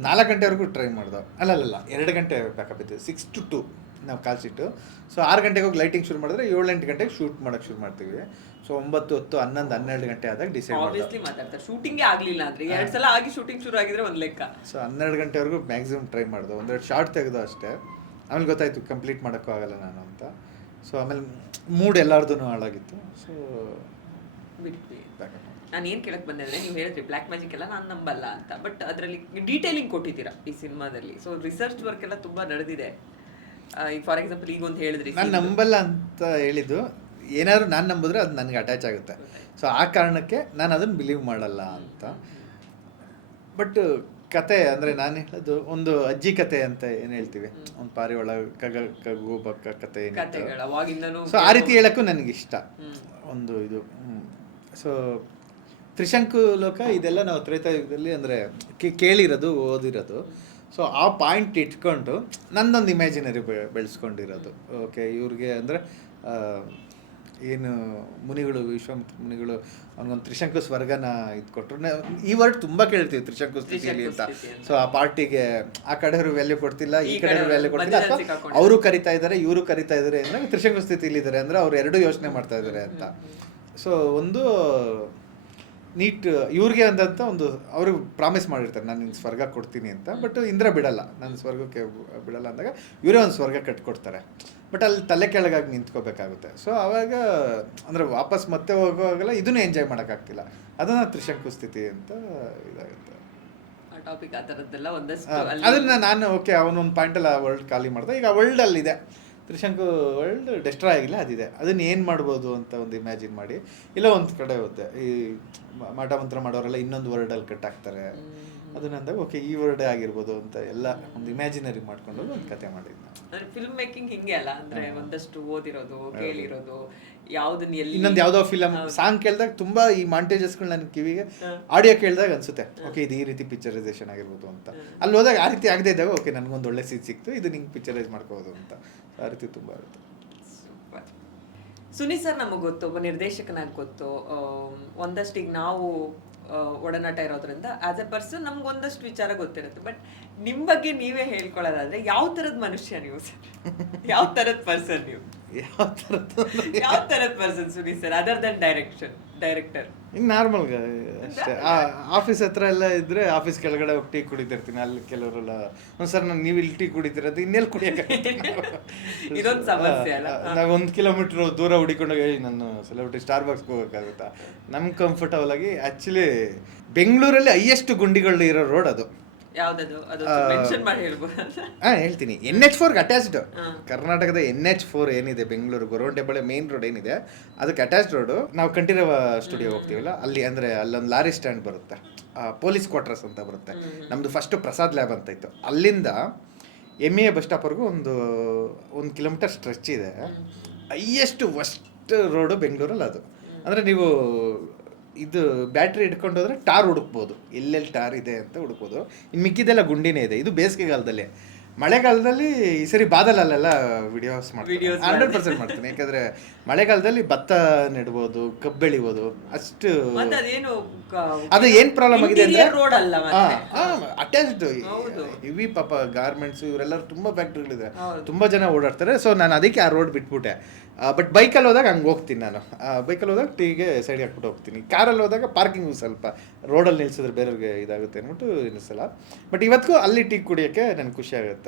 4 ಗಂಟೆವರೆಗೂ ಟ್ರೈ ಮಾಡ್ದೆ. ಅಲ್ಲ 2 ಗಂಟೆ ಬ್ಯಾಕಪ್ ಇತ್ತು. 6 to 2 ನಾವು ಕಾಲ್ ಶೀಟು. ಸೊ 6 ಗಂಟೆಗೆ ಹೋಗಿ ಲೈಟಿಂಗ್ ಶುರು ಮಾಡಿದ್ರೆ 7-8 ಗಂಟೆಗೆ ಶೂಟ್ ಮಾಡೋಕ್ಕೆ ಶುರು ಮಾಡ್ತೀವಿ. ಸೊ 9, 10, 11, 12 ಗಂಟೆ ಆದಾಗ ಡಿಸೈಡ್ ಆಬ್ವಿಯಸ್ಲಿ ಮಾತಾಡ್ತಾರೆ. ಶೂಟಿಂಗೇ ಆಗ್ಲಿಲ್ಲ ಅಂದ್ರೆ 2 ಸಲ ಆಗಿ ಶೂಟಿಂಗ್ ಶುರು ಆಗಿದ್ರೆ ಒಂದು ಲೆಕ್ಕ. ಸೊ 12 ಗಂಟೆವರೆಗೂ ಮ್ಯಾಕ್ಸಿಮಮ್ ಟ್ರೈ ಮಾಡ್ದೆ. 1-2 ಶಾರ್ಟ್ ತೆಗೆದು ಅಷ್ಟೇ. ಆಮೇಲೆ ಗೊತ್ತಾಯ್ತು ಕಂಪ್ಲೀಟ್ ಮಾಡೋಕ್ಕೂ ಆಗಲ್ಲ ನಾನು ಅಂತ. ಸೊ ಆಮೇಲೆ ಮೂಡ್ ಎಲ್ಲಾರ್ದು ಹಾಳಾಗಿತ್ತು. ಸೊ ಬಿಟ್ವಿ. ನಾನು ಏನು ಕೇಳಕ್ಕೆ ಬಂದೆ ಅಂದರೆ, ನೀವು ಹೇಳಿದ್ರಿ ಬ್ಲ್ಯಾಕ್ ಮ್ಯಾಜಿಕ್ ಎಲ್ಲ ನಾನು ನಂಬಲ್ಲ ಅಂತ, ಬಟ್ ಅದರಲ್ಲಿ ಡೀಟೇಲಿಂಗ್ ಕೊಟ್ಟಿದ್ದೀರಾ ಈ ಸಿನಿಮಾದಲ್ಲಿ. ಸೊ ರಿಸರ್ಚ್ ವರ್ಕ್ ಎಲ್ಲ ತುಂಬ ನಡೆದಿದೆ. ಫಾರ್ ಎಕ್ಸಾಂಪಲ್ ಈಗ ಒಂದು ಹೇಳಿದ್ರಿ ನಾನು ನಂಬಲ್ಲ ಅಂತ ಹೇಳಿದ್ದು, ಏನಾದ್ರು ನಾನು ನಂಬಿದ್ರೆ ಅದು ನನಗೆ ಅಟ್ಯಾಚ್ ಆಗುತ್ತೆ. ಸೊ ಆ ಕಾರಣಕ್ಕೆ ನಾನು ಅದನ್ನು ಬಿಲೀವ್ ಮಾಡಲ್ಲ ಅಂತ. ಬಟ್ ಕತೆ ಅಂದರೆ ನಾನು ಹೇಳೋದು ಒಂದು ಅಜ್ಜಿ ಕತೆ ಅಂತ ಏನು ಹೇಳ್ತೀವಿ, ಒಂದು ಪಾರಿವಾಳ ಕಗು ಬಕ್ಕ ಕತೆ ಅವಾಗಿಂದನೂ. ಸೊ ಆ ರೀತಿ ಹೇಳೋಕ್ಕೂ ನನಗಿಷ್ಟ. ಒಂದು ಇದು ಸೊ ತ್ರಿಶಂಕು ಲೋಕ ಇದೆಲ್ಲ ನಾವು ತ್ರೇತಾಯುಗದಲ್ಲಿ ಅಂದರೆ ಕೇಳಿರೋದು, ಓದಿರೋದು. ಸೊ ಆ ಪಾಯಿಂಟ್ ಇಟ್ಕೊಂಡು ನನ್ನೊಂದು ಇಮ್ಯಾಜಿನರಿ ಬೆಳೆಸ್ಕೊಂಡಿರೋದು. ಓಕೆ, ಇವ್ರಿಗೆ ಅಂದರೆ ಏನು ಮುನಿಗಳು, ವಿಶ್ವಾಮಿತ್ರ ಮುನಿಗಳು ಅವ್ನಿಗೊಂದು ತ್ರಿಶಂಕು ಸ್ವರ್ಗನ ಇದು ಕೊಟ್ಟರು. ಈ ವರ್ಡ್ ತುಂಬ ಕೇಳ್ತೀವಿ, ತ್ರಿಶಂಕು ಸ್ಥಿತಿಯಲ್ಲಿ ಅಂತ. ಸೊ ಆ ಪಾರ್ಟಿಗೆ ಆ ಕಡೆಯವರು ವ್ಯಾಲ್ಯೂ ಕೊಡ್ತಿಲ್ಲ, ಈ ಕಡೆಯವರು ವ್ಯಾಲ್ಯೂ ಕೊಡ್ತಿಲ್ಲ, ಅಥವಾ ಅವರು ಕರಿತಾ ಇದ್ದಾರೆ ಇವರು ಕರಿತಾ ಇದ್ದಾರೆ ಅಂದರೆ ತ್ರಿಶಂಕು ಸ್ಥಿತಿಯಲ್ಲಿ ಇದ್ದಾರೆ ಅಂದರೆ ಅವ್ರು ಎರಡೂ ಯೋಚನೆ ಮಾಡ್ತಾ ಇದ್ದಾರೆ ಅಂತ. ಸೊ ಒಂದು ನೀಟ್ ಇವ್ರಿಗೆ ಅಂದಂತ ಒಂದು ಅವರು ಪ್ರಾಮಿಸ್ ಮಾಡಿರ್ತಾರೆ, ನಾನು ನಿನ್ನ ಸ್ವರ್ಗ ಕೊಡ್ತೀನಿ ಅಂತ. ಬಟ್ ಇಂದ್ರ ಬಿಡಲ್ಲ, ನಾನು ಸ್ವರ್ಗಕ್ಕೆ ಬಿಡಲ್ಲ ಅಂದಾಗ ಇವರೇ ಒಂದು ಸ್ವರ್ಗ ಕಟ್ಕೊಡ್ತಾರೆ. ಬಟ್ ಅಲ್ಲಿ ತಲೆ ಕೆಳಗಾಗಿ ನಿಂತ್ಕೋಬೇಕಾಗುತ್ತೆ. ಸೊ ಆವಾಗ ಅಂದರೆ ವಾಪಸ್ ಮತ್ತೆ ಹೋಗುವಾಗೆಲ್ಲ ಇದನ್ನು ಎಂಜಾಯ್ ಮಾಡೋಕ್ಕಾಗ್ತಿಲ್ಲ. ಅದನ್ನು ತ್ರಿಶಂಕು ಸ್ಥಿತಿ ಅಂತ ಇದಾಗುತ್ತೆ. ಟಾಪಿಕ್ ಆ ಥರದ್ದೆಲ್ಲ ಒಂದಷ್ಟು ಅದನ್ನು ನಾನು ಓಕೆ ಅವನೊಂದು ಪಾಯಿಂಟಲ್ಲಿ ಆ ವರ್ಲ್ಡ್ ಖಾಲಿ ಮಾಡಿದೆ. ಈಗ ವರ್ಲ್ಡ್ ಅಲ್ಲಿದೆ, ತ್ರಿಶಂಕು ವರ್ಲ್ಡ್ ಡೆಸ್ಟ್ರಾಯ್ ಆಗಿಲ್ಲ, ಅದಿದೆ. ಅದನ್ನು ಏನು ಮಾಡ್ಬೋದು ಅಂತ ಒಂದು ಇಮ್ಯಾಜಿನ್ ಮಾಡಿ, ಇಲ್ಲ ಒಂದು ಕಡೆ ಹೋಗುತ್ತೆ ಈ ಮಾಟ ಮಂತ್ರ ಮಾಡೋರೆಲ್ಲ ಇನ್ನೊಂದು ವರ್ಲ್ಡಲ್ಲಿ ಕಟ್ಟಾಕ್ತಾರೆ. ಅದನ್ನ ಅಂದಾಗ ಓಕೆ ಈ ವರ್ಡೇ ಆಗಿರ್ಬೋದು ಅಂತ ಎಲ್ಲ ಒಂದು ಇಮ್ಯಾಜಿನರಿ ಮಾಡ್ಕೊಂಡು ಒಂದು ಕತೆ ಮಾಡಿದ್ದೆ. ಫಿಲ್ಮ್ ಮೇಕಿಂಗ್ ಹಿಂಗೆ ಅಲ್ಲ, ಅಂದ್ರೆ ಒಂದಷ್ಟು ಓದಿರೋದು, ಕೇಳಿರೋದು, ಯಾವ್ದನ್ನ ಎಲ್ಲಿ ಇನ್ನೊಂದು ಯಾವುದೋ ಫಿಲಮ್ ಸಾಂಗ್ ಕೇಳಿದಾಗ ತುಂಬಾ ಈ ಮಾಂಟೇಜಸ್ಗಳು ನನ್ನ ಕಿವಿಗೆ ಆಡಿಯೋ ಕೇಳಿದಾಗ ಅನ್ಸುತ್ತೆ ಓಕೆ ಇದು ಈ ರೀತಿ ಪಿಕ್ಚರೈಸೇಷನ್ ಆಗಿರ್ಬೋದು ಅಂತ. ಅಲ್ಲಿ ಹೋದಾಗ ಆ ರೀತಿ ಆಗದೆ ಇದ್ದಾಗ ಓಕೆ ನನಗೊಂದು ಒಳ್ಳೆ ಸೀಟ್ ಸಿಕ್ತು, ಇದು ನಿಂಗೆ ಪಿಕ್ಚರೈಸ್ ಮಾಡ್ಕೋಬೋದು ಅಂತ. ಆ ರೀತಿ ತುಂಬ ಇರುತ್ತೆ. ಸುನಿ ಸರ್ ನಮಗೆ ಗೊತ್ತು, ಒಬ್ಬ ನಿರ್ದೇಶಕನಾಗಿ ಗೊತ್ತು, ಒಂದಷ್ಟು ಈಗ ನಾವು ಒಡನಾಟ ಇರೋದ್ರಿಂದ ಆಸ್ ಎ ಪರ್ಸನ್ ನಮ್ಗೆ ಒಂದಷ್ಟು ವಿಚಾರ ಗೊತ್ತಿರುತ್ತೆ. ಬಟ್ ನಿಮ್ಮ ಬಗ್ಗೆ ನೀವೇ ಹೇಳ್ಕೊಳ್ಳೋದಾದ್ರೆ ಯಾವ ಥರದ ಮನುಷ್ಯ ನೀವು ಸರ್? ಯಾವ ಥರದ ಪರ್ಸನ್ ನೀವು? ಯಾವ ಥರದ person Suni sir other than director? ಇನ್ನು ನಾರ್ಮಲ್ ಅಷ್ಟೇ. ಆಫೀಸ್ ಹತ್ರ ಎಲ್ಲ ಇದ್ರೆ ಆಫೀಸ್ ಕೆಳಗಡೆ ಹೋಗಿ ಟೀ ಕುಡಿತಿರ್ತೀನಿ. ಅಲ್ಲಿ ಕೆಲವರೆಲ್ಲ ಒಂದ್ಸರ್ ನೀವು ಇಲ್ಲಿ ಟೀ ಕುಡಿತಿರೋದು ಇನ್ನೆಲ್ಲಿ ಕುಡಿಯೋಕೆ ಇದೊಂದು ಸಮಸ್ಯೆ ಅಲ್ಲ. ನಾವು 1 ಕಿಲೋಮೀಟರ್ ದೂರ ಹುಡಿಕೊಂಡೋಗಿ ನಾನು ಸೆಲೆಬ್ರಿಟಿ ಸ್ಟಾರ್ ಬಾಕ್ಸ್ಗೆ ಹೋಗೋಕ್ಕಾಗುತ್ತಾ? ನಮ್ಗೆ ಕಂಫರ್ಟಬಲ್ ಆಗಿ ಆ್ಯಕ್ಚುಲಿ ಬೆಂಗಳೂರಲ್ಲಿ ಹೈಯೆಸ್ಟ್ ಗುಂಡಿಗಳು ಇರೋ ರೋಡ್ ಅದು. ಯಾವ್ದದು? ಅದು ಮೆನ್ಷನ್ ಮಾಡಿ ಹೇಳ್ಬೋದು? ಹೇಳ್ತೀನಿ. NH4 attached. ಕರ್ನಾಟಕದ NH4 ಏನಿದೆ ಬೆಂಗಳೂರು ಗೊರವಂಟೆ ಬಳೆ ಮೇನ್ ರೋಡ್ ಏನಿದೆ ಅದಕ್ಕೆ ಅಟ್ಯಾಚ್ಡ್ ರೋಡು. ನಾವು ಕಂಠೀರವ ಸ್ಟುಡಿಯೋ ಹೋಗ್ತೀವಲ್ಲ ಅಲ್ಲಿ ಅಂದರೆ ಅಲ್ಲೊಂದು ಲಾರಿ ಸ್ಟ್ಯಾಂಡ್ ಬರುತ್ತೆ, ಪೊಲೀಸ್ ಕ್ವಾರ್ಟರ್ಸ್ ಅಂತ ಬರುತ್ತೆ. ನಮ್ಮದು ಫಸ್ಟು ಪ್ರಸಾದ್ ಲ್ಯಾಬ್ ಅಂತ ಇತ್ತು. ಅಲ್ಲಿಂದ MEA ಬಸ್ ಸ್ಟಾಪ್ವರೆಗೂ ಒಂದು 1 ಕಿಲೋಮೀಟರ್ ಸ್ಟ್ರೆಚ್ ಇದೆ. ಹೈಯೆಸ್ಟ್ ವರ್ಸ್ಟ್ ರೋಡು ಬೆಂಗಳೂರಲ್ಲಿ ಅದು. ಅಂದರೆ ನೀವು ಇದು ಬ್ಯಾಟ್ರಿ ಹಿಡ್ಕೊಂಡು ಹೋದ್ರೆ ಟಾರ್ ಹುಡುಕ್ಬೋದು, ಎಲ್ಲೆಲ್ಲಿ ಟಾರ್ ಇದೆ ಅಂತ ಹುಡುಕ್ಬೋದು. ಇನ್ನು ಮಿಕ್ಕಿದೆಲ್ಲ ಗುಂಡಿನೇ ಇದೆ. ಇದು ಬೇಸಿಗೆಗಾಲದಲ್ಲಿ. ಮಳೆಗಾಲದಲ್ಲಿ ಈ ಸರಿ ಬಾದಲಲ್ಲೆಲ್ಲ ವಿಡಿಯೋಸ್ ಮಾಡ್ತೀನಿ, 100% ಮಾಡ್ತೀನಿ. ಯಾಕಂದರೆ ಮಳೆಗಾಲದಲ್ಲಿ ಭತ್ತ ನೆಡ್ಬೋದು, ಕಬ್ಬು ಬೆಳಿಬೋದು. ಅಷ್ಟು ಅದು ಏನು ಪ್ರಾಬ್ಲಮ್ ಆಗಿದೆ ಅಂದರೆ ಅಟ್ಯಾಚ್ಡ್ ಇವಿ ಪಾಪ ಗಾರ್ಮೆಂಟ್ಸ್ ಇವರೆಲ್ಲರೂ ತುಂಬ ಫ್ಯಾಕ್ಟ್ರಿಗಳಿದೆ, ತುಂಬ ಜನ ಓಡಾಡ್ತಾರೆ. ಸೊ ನಾನು ಅದಕ್ಕೆ ಆ ರೋಡ್ ಬಿಟ್ಬಿಟ್ಟೆ. ಬಟ್ ಬೈಕಲ್ಲಿ ಹೋದಾಗ ಹಂಗೆ ಹೋಗ್ತೀನಿ ನಾನು. ಬೈಕಲ್ಲಿ ಹೋದಾಗ ಟೀಗೆ ಸೈಡ್ಗೆ ಹಾಕ್ಬಿಟ್ಟು ಹೋಗ್ತೀನಿ. ಕಾರಲ್ಲಿ ಹೋದಾಗ ಪಾರ್ಕಿಂಗು ಸ್ವಲ್ಪ ರೋಡಲ್ಲಿ ನಿಲ್ಸಿದ್ರೆ ಬೇರೆಯವ್ರಿಗೆ ಇದಾಗುತ್ತೆ ಅಂದ್ಬಿಟ್ಟು ನಿಲ್ಲಿಸಲ್ಲ. ಬಟ್ ಇವತ್ತಿಗೂ ಅಲ್ಲಿ ಟೀ ಕುಡಿಯೋಕ್ಕೆ ನನಗೆ ಖುಷಿ ಆಗುತ್ತೆ.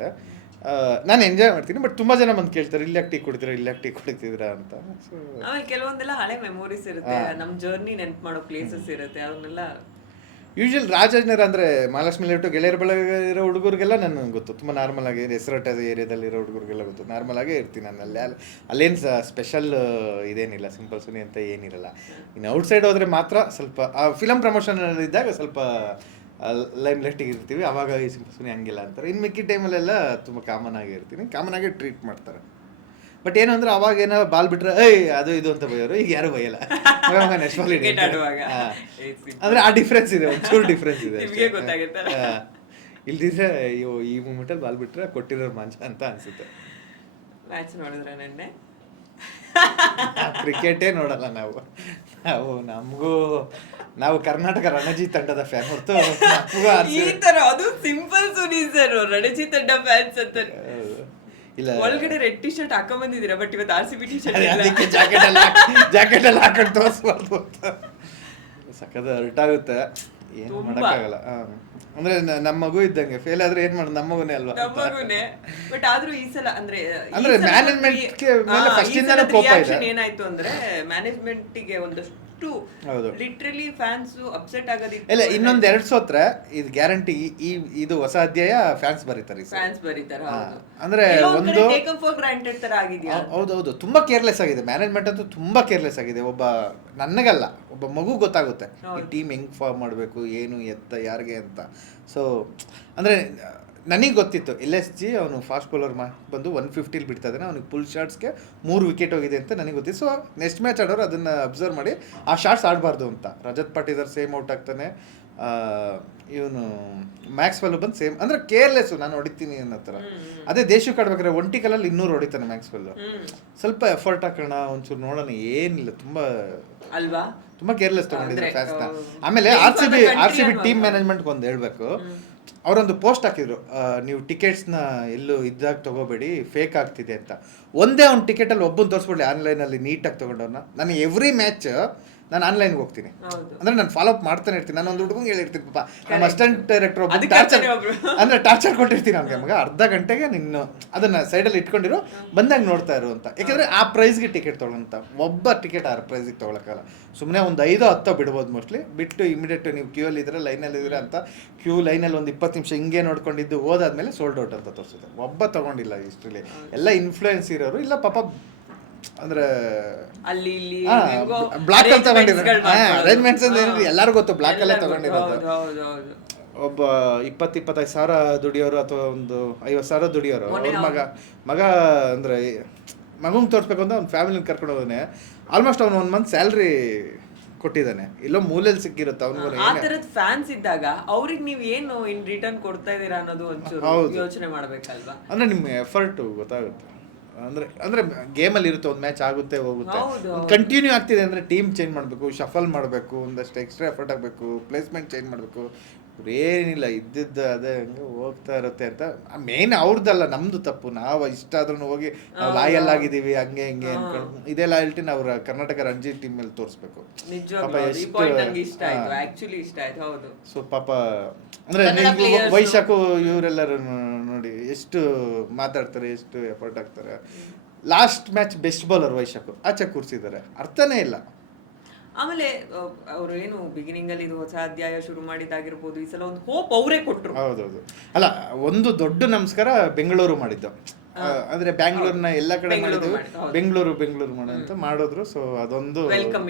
ನಾನು ಎಂಜಾಯ್ ಮಾಡ್ತೀನಿ. ಬಟ್ ತುಂಬ ಜನ ಬಂದು ಕೇಳ್ತಾರೆ ಇಲ್ಲಿ ಯಾಕೆ ಟೀ ಕುಡಿತೀರಾ, ಇಲ್ಲಿ ಯಾಕೆ ಟೀ ಕುಡಿತಿದ್ದೀರಾ ಅಂತ. ಸೊ ಆಮೇಲೆ ಕೆಲವೊಂದೆಲ್ಲ ಹಳೆ ಮೆಮೊರೀಸ್ ಇರುತ್ತೆ, ನಮ್ಮ ಜರ್ನಿ ನೆನ್ಪು ಮಾಡೋ ಪ್ಲೇಸಸ್ ಇರುತ್ತೆ. ಅವನ್ನೆಲ್ಲ ಯೂಶ್ವಲ್ ರಾಜನಗರ ಅಂದರೆ ಮಹಾಲಕ್ಷ್ಮಿ ಲೇಔಟು ಗೆಳೆಯರ ಬಳಗ ಇರೋ ಹುಡುಗರಿಗೆಲ್ಲ ನನಗೆ ಗೊತ್ತು. ತುಂಬ ನಾರ್ಮಲ್ ಆಗಿ ಹೆಸರಟ್ಟ ಏರಿಯಾದಲ್ಲಿರೋ ಹುಡುಗರಿಗೆಲ್ಲ ಗೊತ್ತು. ನಾರ್ಮಲ್ ಆಗೇ ಇರ್ತೀನಿ ನಾನು ಅಲ್ಲೇನು ಸ್ಪೆಷಲ್ ಇದೇನಿಲ್ಲ, ಸಿಂಪಲ್ ಸುನಿ ಅಂತ ಏನಿರಲ್ಲ. ಇನ್ನು ಔಟ್ಸೈಡ್ ಹೋದರೆ ಮಾತ್ರ ಸ್ವಲ್ಪ ಫಿಲಮ್ ಪ್ರಮೋಷನ್ ಇದ್ದಾಗ ಸ್ವಲ್ಪ ಲೈಮ್ ಲೈಟಿಗೆ ಇರ್ತೀವಿ, ಆವಾಗ ಈ ಸಿಂಪಲ್ ಸುನಿ ಹಂಗಿಲ್ಲ ಅಂತಾರೆ. ಇನ್ನು ಮಿಕ್ಕಿ ಟೈಮಲ್ಲೆಲ್ಲ ತುಂಬ ಕಾಮನ್ ಆಗಿ ಇರ್ತೀನಿ, ಕಾಮನ್ ಆಗಿ ಟ್ರೀಟ್ ಮಾಡ್ತಾರೆ. ಬಟ್ ಏನು ಅಂದ್ರೆ ಅವಾಗ ಏನಾದ್ರು ಬಾಲ್ ಬಿಟ್ರೆ ಅದು ಇದು ಅಂತ ಬೈಯೋರು, ಈಗ ಯಾರು ಬೈಯಲ್ಲ. ಅಂದ್ರೆ ಆ ಡಿಫ್ರೆನ್ಸ್ ಇದೆ, ಒಂಚೂರು ಡಿಫ್ರೆನ್ಸ್ ಇದೆ. ಇಲ್ದಿದ್ರೆ ಅಯ್ಯೋ ಈ ಮೂಮೆಂಟಲ್ಲಿ ಬಾಲ್ ಬಿಟ್ರೆ ಕೊಟ್ಟಿರೋ ಮಾಂಸ ಅಂತ ಅನ್ಸುತ್ತೆ. ಮ್ಯಾಚ್ ನೋಡಿದ್ರೆ ನೆನ್ನೆ ಕ್ರಿಕೆಟೇ ನೋಡಲ್ಲ ನಾವು ಕರ್ನಾಟಕ ರಣಜಿ ತಂಡದ ಫ್ಯಾನ್ ಹೊರತು ನಮಗೂ ಈ ತರ ಅದು ಸಿಂಪಲ್ ಸುನೀಲ್ ಸರ್ ರಣಜಿ ತಂಡ ಫ್ಯಾನ್ಸ್ ಅಂತ ಇಲ್ಲ ಒಳಗಡೆ ರೆಡ್ ಟಿ ಶರ್ಟ್ ಹಾಕೊಂಡ್ ಬಂದಿದ್ದೀರಾ, ಬಟ್ ಇವತ್ತು RCB ಟಿ ಶರ್ಟ್ ಅದಕ್ಕೆ ಜಾಕೆಟ್ ಎಲ್ಲ ಹಾಕೊಂಡು ತೋರಿಸ್ಬಾರ್ದು ಅಂತ ಸಕ್ಕದ ಹೊರಟಾಗುತ್ತೆ, ಏನು ಮಾಡೋಕ್ಕಾಗಲ್ಲ. ಅಂದ್ರೆ ನಮ್ಮ ಮಗು ಇದ್ದಂಗೆ, ಫೇಲ್ ಆದ್ರೆ ಏನ್ ಮಾಡೋದು, ನಮ್ಮ ಮಗುನೇ ಅಲ್ವಾ. ನಮ್ಮಗುನೇ, ಬಟ್ ಆದ್ರೂ ಈ ಸಲ ಅಂದ್ರೆ ಮ್ಯಾನೇಜ್ಮೆಂಟ್ ಮೇಲೆ ಫಸ್ಟ್ ಇಂದಾನೆ ಕೋಪ ಇದೆ. ಏನಾಯ್ತು ಅಂದ್ರೆ ಮ್ಯಾನೇಜ್ಮೆಂಟ್ ಗೆ ಒಂದಷ್ಟು ಲಿಟ್ರಲಿ ಫ್ಯಾನ್ಸ್ ಅಪ್ಸೆಟ್ ಆಗೋದಿತ್ತು. ಇಲ್ಲ ಇನ್ನೊಂದ್ 2 ಸೋತ್ರೆ ಇದು ಗ್ಯಾರಂಟಿ ಇದು ಹೊಸ ಅಧ್ಯಾಯ ಫ್ಯಾನ್ಸ್ ಬರೀತಾರೆ. ಫ್ಯಾನ್ಸ್ ಬರೀತಾರೆ, ಹೌದು. ಅಂದ್ರೆ ಒಂದು ಟೇಕನ್ ಫಾರ್ ಗ್ರಾಂಟೆಡ್ ತರ ಆಗಿದೆಯಾ. ಹೌದೌದು, ತುಂಬಾ ಕೇರ್ಲೆಸ್ ಆಗಿದೆ ಮ್ಯಾನೇಜ್ಮೆಂಟ್ ಅಂತೂ, ತುಂಬಾ ಕೇರ್ಲೆಸ್ ಆಗಿದೆ. ನನಗಲ್ಲ, ಒಬ್ಬ ಮಗು ಗೊತ್ತಾಗುತ್ತೆ ಈ ಟೀಮ್ ಹೆಂಗ್ ಫಾರ್ಮ್ ಮಾಡಬೇಕು, ಏನು ಎತ್ತ ಯಾರಿಗೆ ಅಂತ. ಸೊ ಅಂದ್ರೆ ನನಗೆ ಗೊತ್ತಿತ್ತು LSG ಅವನು ಫಾಸ್ಟ್ ಬೌಲರ್ ಬಂದು 150 ಬಿಡ್ತಾ ಇದ್ದಾನೆ, ಅವನಿಗೆ ಫುಲ್ ಶಾಟ್ಸ್ಗೆ 3 ವಿಕೆಟ್ ಹೋಗಿದೆ ಅಂತ ನನಗೆ ಗೊತ್ತಿತ್ತು. ಸೊ ನೆಕ್ಸ್ಟ್ ಮ್ಯಾಚ್ ಆಡೋರು ಅದನ್ನು ಅಬ್ಸರ್ವ್ ಮಾಡಿ ಆ ಶಾಟ್ಸ್ ಆಡಬಾರ್ದು ಅಂತ. ರಜತ್ ಪಾಟೀದಾರ್ ಸೇಮ್ ಔಟ್ ಆಗ್ತಾನೆ, ಇವನು ಮ್ಯಾಕ್ಸ್ವೆಲ್ ಬಂದು ಸೇಮ್, ಅಂದರೆ ಕೇರ್ಲೆಸ್ಸು, ನಾನು ಹೊಡಿತೀನಿ ಅನ್ನೋ ಥರ. ಅದೇ ದೇಶಕ್ಕೆ ಆಡ್ಬೇಕಾದ್ರೆ 1 ಕಲಲ್ಲಿ 200 ಹೊಡಿತಾನೆ ಮ್ಯಾಕ್ಸ್ವೆಲ್. ಸ್ವಲ್ಪ ಎಫರ್ಟ್ ಹಾಕೋಣ, ಒಂಚೂರು ನೋಡೋಣ, ಏನಿಲ್ಲ, ಅಲ್ವಾ ತುಂಬ ಕೇರ್ಲೆಸ್ ತೊಗೊಂಡಿದ್ದಾರೆ ಫ್ಯಾನ್ಸ್ನ. ಆಮೇಲೆ RCB ಟೀಮ್ ಮ್ಯಾನೇಜ್ಮೆಂಟ್ಗೆ ಒಂದು ಹೇಳಬೇಕು, ಅವರೊಂದು ಪೋಸ್ಟ್ ಹಾಕಿದ್ರು, ನೀವು ಟಿಕೆಟ್ಸ್ನ ಎಲ್ಲೂ ಇದ್ದಾಗ ತೊಗೋಬೇಡಿ, ಫೇಕ್ ಆಗ್ತಿದೆ ಅಂತ. ಒಂದೇ ಒಂದು ಟಿಕೆಟಲ್ಲಿ ಒಬ್ಬನ ತೋರಿಸ್ಬಿಡ್ಲಿ ಆನ್ಲೈನಲ್ಲಿ ನೀಟಾಗಿ ತೊಗೊಂಡವ್ನ. ನಾನು ಎವ್ರಿ ಮ್ಯಾಚ್ ನಾನು ಆನ್ಲೈನ್ಗೆ ಹೋಗ್ತೀನಿ, ಅಂದ್ರೆ ನಾನು ಫಾಲೋ ಅಪ್ ಮಾಡ್ತಾನೆ ಇರ್ತೀನಿ. ನಾನು ಒಂದು ಹುಡುಗಂಗೆ ಹೇಳಿರ್ತೀನಿ, ಪಾಪ ನಮ್ಮ ಅಸಿಸ್ಟೆಂಟ್ ಡೈರೆಕ್ಟರ್ ಒಬ್ಬ ಟಾರ್ಚರ್ ಕೊಟ್ಟಿರ್ತೀನಿ ಅವ್ನಿಗೆ, ಮಗ ಅರ್ಧ ಗಂಟೆಗೆ ನಿನ್ನ ಅದನ್ನ ಸೈಡಲ್ಲಿ ಇಟ್ಕೊಂಡಿರೋ, ಬಂದಾಗ ನೋಡ್ತಾ ಇರು ಅಂತ. ಯಾಕಂದ್ರೆ ಆ ಪ್ರೈಸ್ಗೆ ಟಿಕೆಟ್ ತೊಗೊಳಂತ, ಒಬ್ಬ ಟಿಕೆಟ್ ಆ ಪ್ರೈಸ್ಗೆ ತೊಗೊಳಕ್ಕಲ್ಲ. ಸುಮ್ಮನೆ ಒಂದು 5-10 ಬಿಡ್ಬೋದು ಮೋಸ್ಟ್ಲಿ, ಬಿಟ್ಟು ಇಮಿಡಿಯೇಟ್ ನೀವು ಕ್ಯೂ ಅಲ್ಲಿ ಇದ್ರೆ, ಲೈನಲ್ಲಿ ಇದ್ರೆ ಅಂತ ಕ್ಯೂ ಲೈನಲ್ಲಿ ಒಂದು 20 ನಿಮಿಷ ಹಿಂಗೆ ನೋಡ್ಕೊಂಡಿದ್ದು ಹೋದಾದ್ಮೇಲೆ ಸೋಲ್ಡ್ ಔಟ್ ಅಂತ ತೋರಿಸುತ್ತೆ. ಒಬ್ಬ ತಗೊಂಡಿಲ್ಲ ಹಿಸ್ಟ್ರಿಲಿ, ಎಲ್ಲ ಇನ್ಫ್ಲೂಯೆನ್ಸ್ ಇರೋರು, ಇಲ್ಲ ಪಾಪ ಅಂದ್ರೆ ಅಲ್ಲಿ ಇಲ್ಲಿ ಬ್ಲಾಕ್ ಅಲ್ಲಿ ತಗೊಂಡಿರೋ ಅರೇಂಜ್ಮೆಂಟ್ಸ್ ಎಲ್ಲಾರು ಗೊತ್ತು, ಬ್ಲಾಕ್ ಅಲ್ಲೇ ತಗೊಂಡಿರೋದು. ಒಬ್ಬ 20-25 ಸಾವಿರ ದುಡಿಯೋರು ಅಥವಾ ಒಂದು 50 ಸಾವಿರ ದುಡಿಯೋರು, ಅವ್ರ ಮಗ ಅಂದ್ರೆ ಮಗಂಗೆ ತೋರಿಸ್ಬೇಕು ಅಂತ ಅವ್ನ ಫ್ಯಾಮಿಲಿನ ಕರ್ಕೊಂಡು ಹೋಗೋನೆ. ಆಲ್ಮೋಸ್ಟ್ ಅವ್ನು 1 ಮಂತ್ ಸ್ಯಾಲ್ರಿ ಕೊಟ್ಟಿದ್ದಾನೆ, ಎಲ್ಲೋ ಮೂಲೆಯಲ್ಲಿ ಸಿಕ್ಕಿರುತ್ತೆ ಅವ್ನಿಗೆ. ಆ ತರದ ಫ್ಯಾನ್ಸ್ ಇದ್ದಾಗ ಅವ್ರಿಗೆ ನೀವು ಏನು ಇನ್ ರಿಟರ್ನ್ ಕೊಡ್ತಾ ಇದೀರಾ ಅನ್ನೋದು ಒಂಚೂರು ಯೋಚನೆ ಮಾಡ್ಬೇಕಲ್ವಾ. ಅಂದ್ರೆ ನಿಮ್ಮ ಎಫರ್ಟ್ ಗೊತ್ತಾಗುತ್ತೆ. ಅಂದ್ರೆ ಗೇಮಲ್ಲಿ ಇರುತ್ತೆ, ಒಂದು ಮ್ಯಾಚ್ ಆಗುತ್ತೆ ಹೋಗುತ್ತೆ, ಕಂಟಿನ್ಯೂ ಆಗ್ತಿದೆ ಅಂದ್ರೆ ಟೀಮ್ ಚೇಂಜ್ ಮಾಡಬೇಕು, ಶಫಲ್ ಮಾಡಬೇಕು, ಒಂದಷ್ಟು ಎಕ್ಸ್ಟ್ರಾ ಎಫರ್ಟ್ ಆಗಬೇಕು, ಪ್ಲೇಸ್ಮೆಂಟ್ ಚೇಂಜ್ ಮಾಡಬೇಕು. ಏನಿಲ್ಲ, ಇದ್ದಿದ್ದು ಅದೇ ಹಂಗೆ ಹೋಗ್ತಾ ಇರುತ್ತೆ ಅಂತ. ಮೇನ್ ಅವ್ರದ್ದಲ್ಲ, ನಮ್ದು ತಪ್ಪು. ನಾವು ಇಷ್ಟ ಆದ್ರೂ ಹೋಗಿ ನಾವು ಲಾಯಲ್ ಆಗಿದ್ದೀವಿ ಹಂಗೆ ಹಿಂಗೆ ಅನ್ಕೊಂಡು, ಇದೇ ಲಾಯಲ್ಟಿ ನಾವು ಕರ್ನಾಟಕ ರಣಜಿ ಟೀಮ್ ಮೇಲೆ ತೋರಿಸ್ಬೇಕು. ಸೊ ಪಾಪ ಅಂದ್ರೆ ವೈಶಾಖು ಇವರೆಲ್ಲರೂ ನೋಡಿ ಎಷ್ಟು ಮಾತಾಡ್ತಾರೆ, ಎಷ್ಟು ಎಫರ್ಟ್ ಆಗ್ತಾರೆ. ಲಾಸ್ಟ್ ಮ್ಯಾಚ್ ಬೆಸ್ಟ್ ಬೌಲರ್ ವೈಶಾಖು ಆಚೆ ಕೂರಿಸಿದ್ದಾರೆ, ಅರ್ಥನೇ ಇಲ್ಲ. ಆಮೇಲೆ ಅವ್ರು ಏನು ಬಿಗಿನಿಂಗ್ ಅಲ್ಲಿ ಇದು ಹೊಸ ಅಧ್ಯಾಯ ಶುರು ಮಾಡಿದಾಗಿರ್ಬೋದು, ಈ ಸಲ ಒಂದು ಹೋಪ್ ಅವರೇ ಕೊಟ್ರು. ಹೌದೌದು, ಅಲ್ಲ ಒಂದು ದೊಡ್ಡ ನಮಸ್ಕಾರ ಬೆಂಗಳೂರು ಮಾಡಿದ್ದು. ಅಂದ್ರೆ ಬ್ಯಾಂಗ್ಳೂರ್ನ ಎಲ್ಲ ಕಡೆ ಮಾಡಿದ್ವಿ, ಬೆಂಗಳೂರು ಅಂತ ಮಾಡಿದ್ರು. ಸೊ ಅದೊಂದು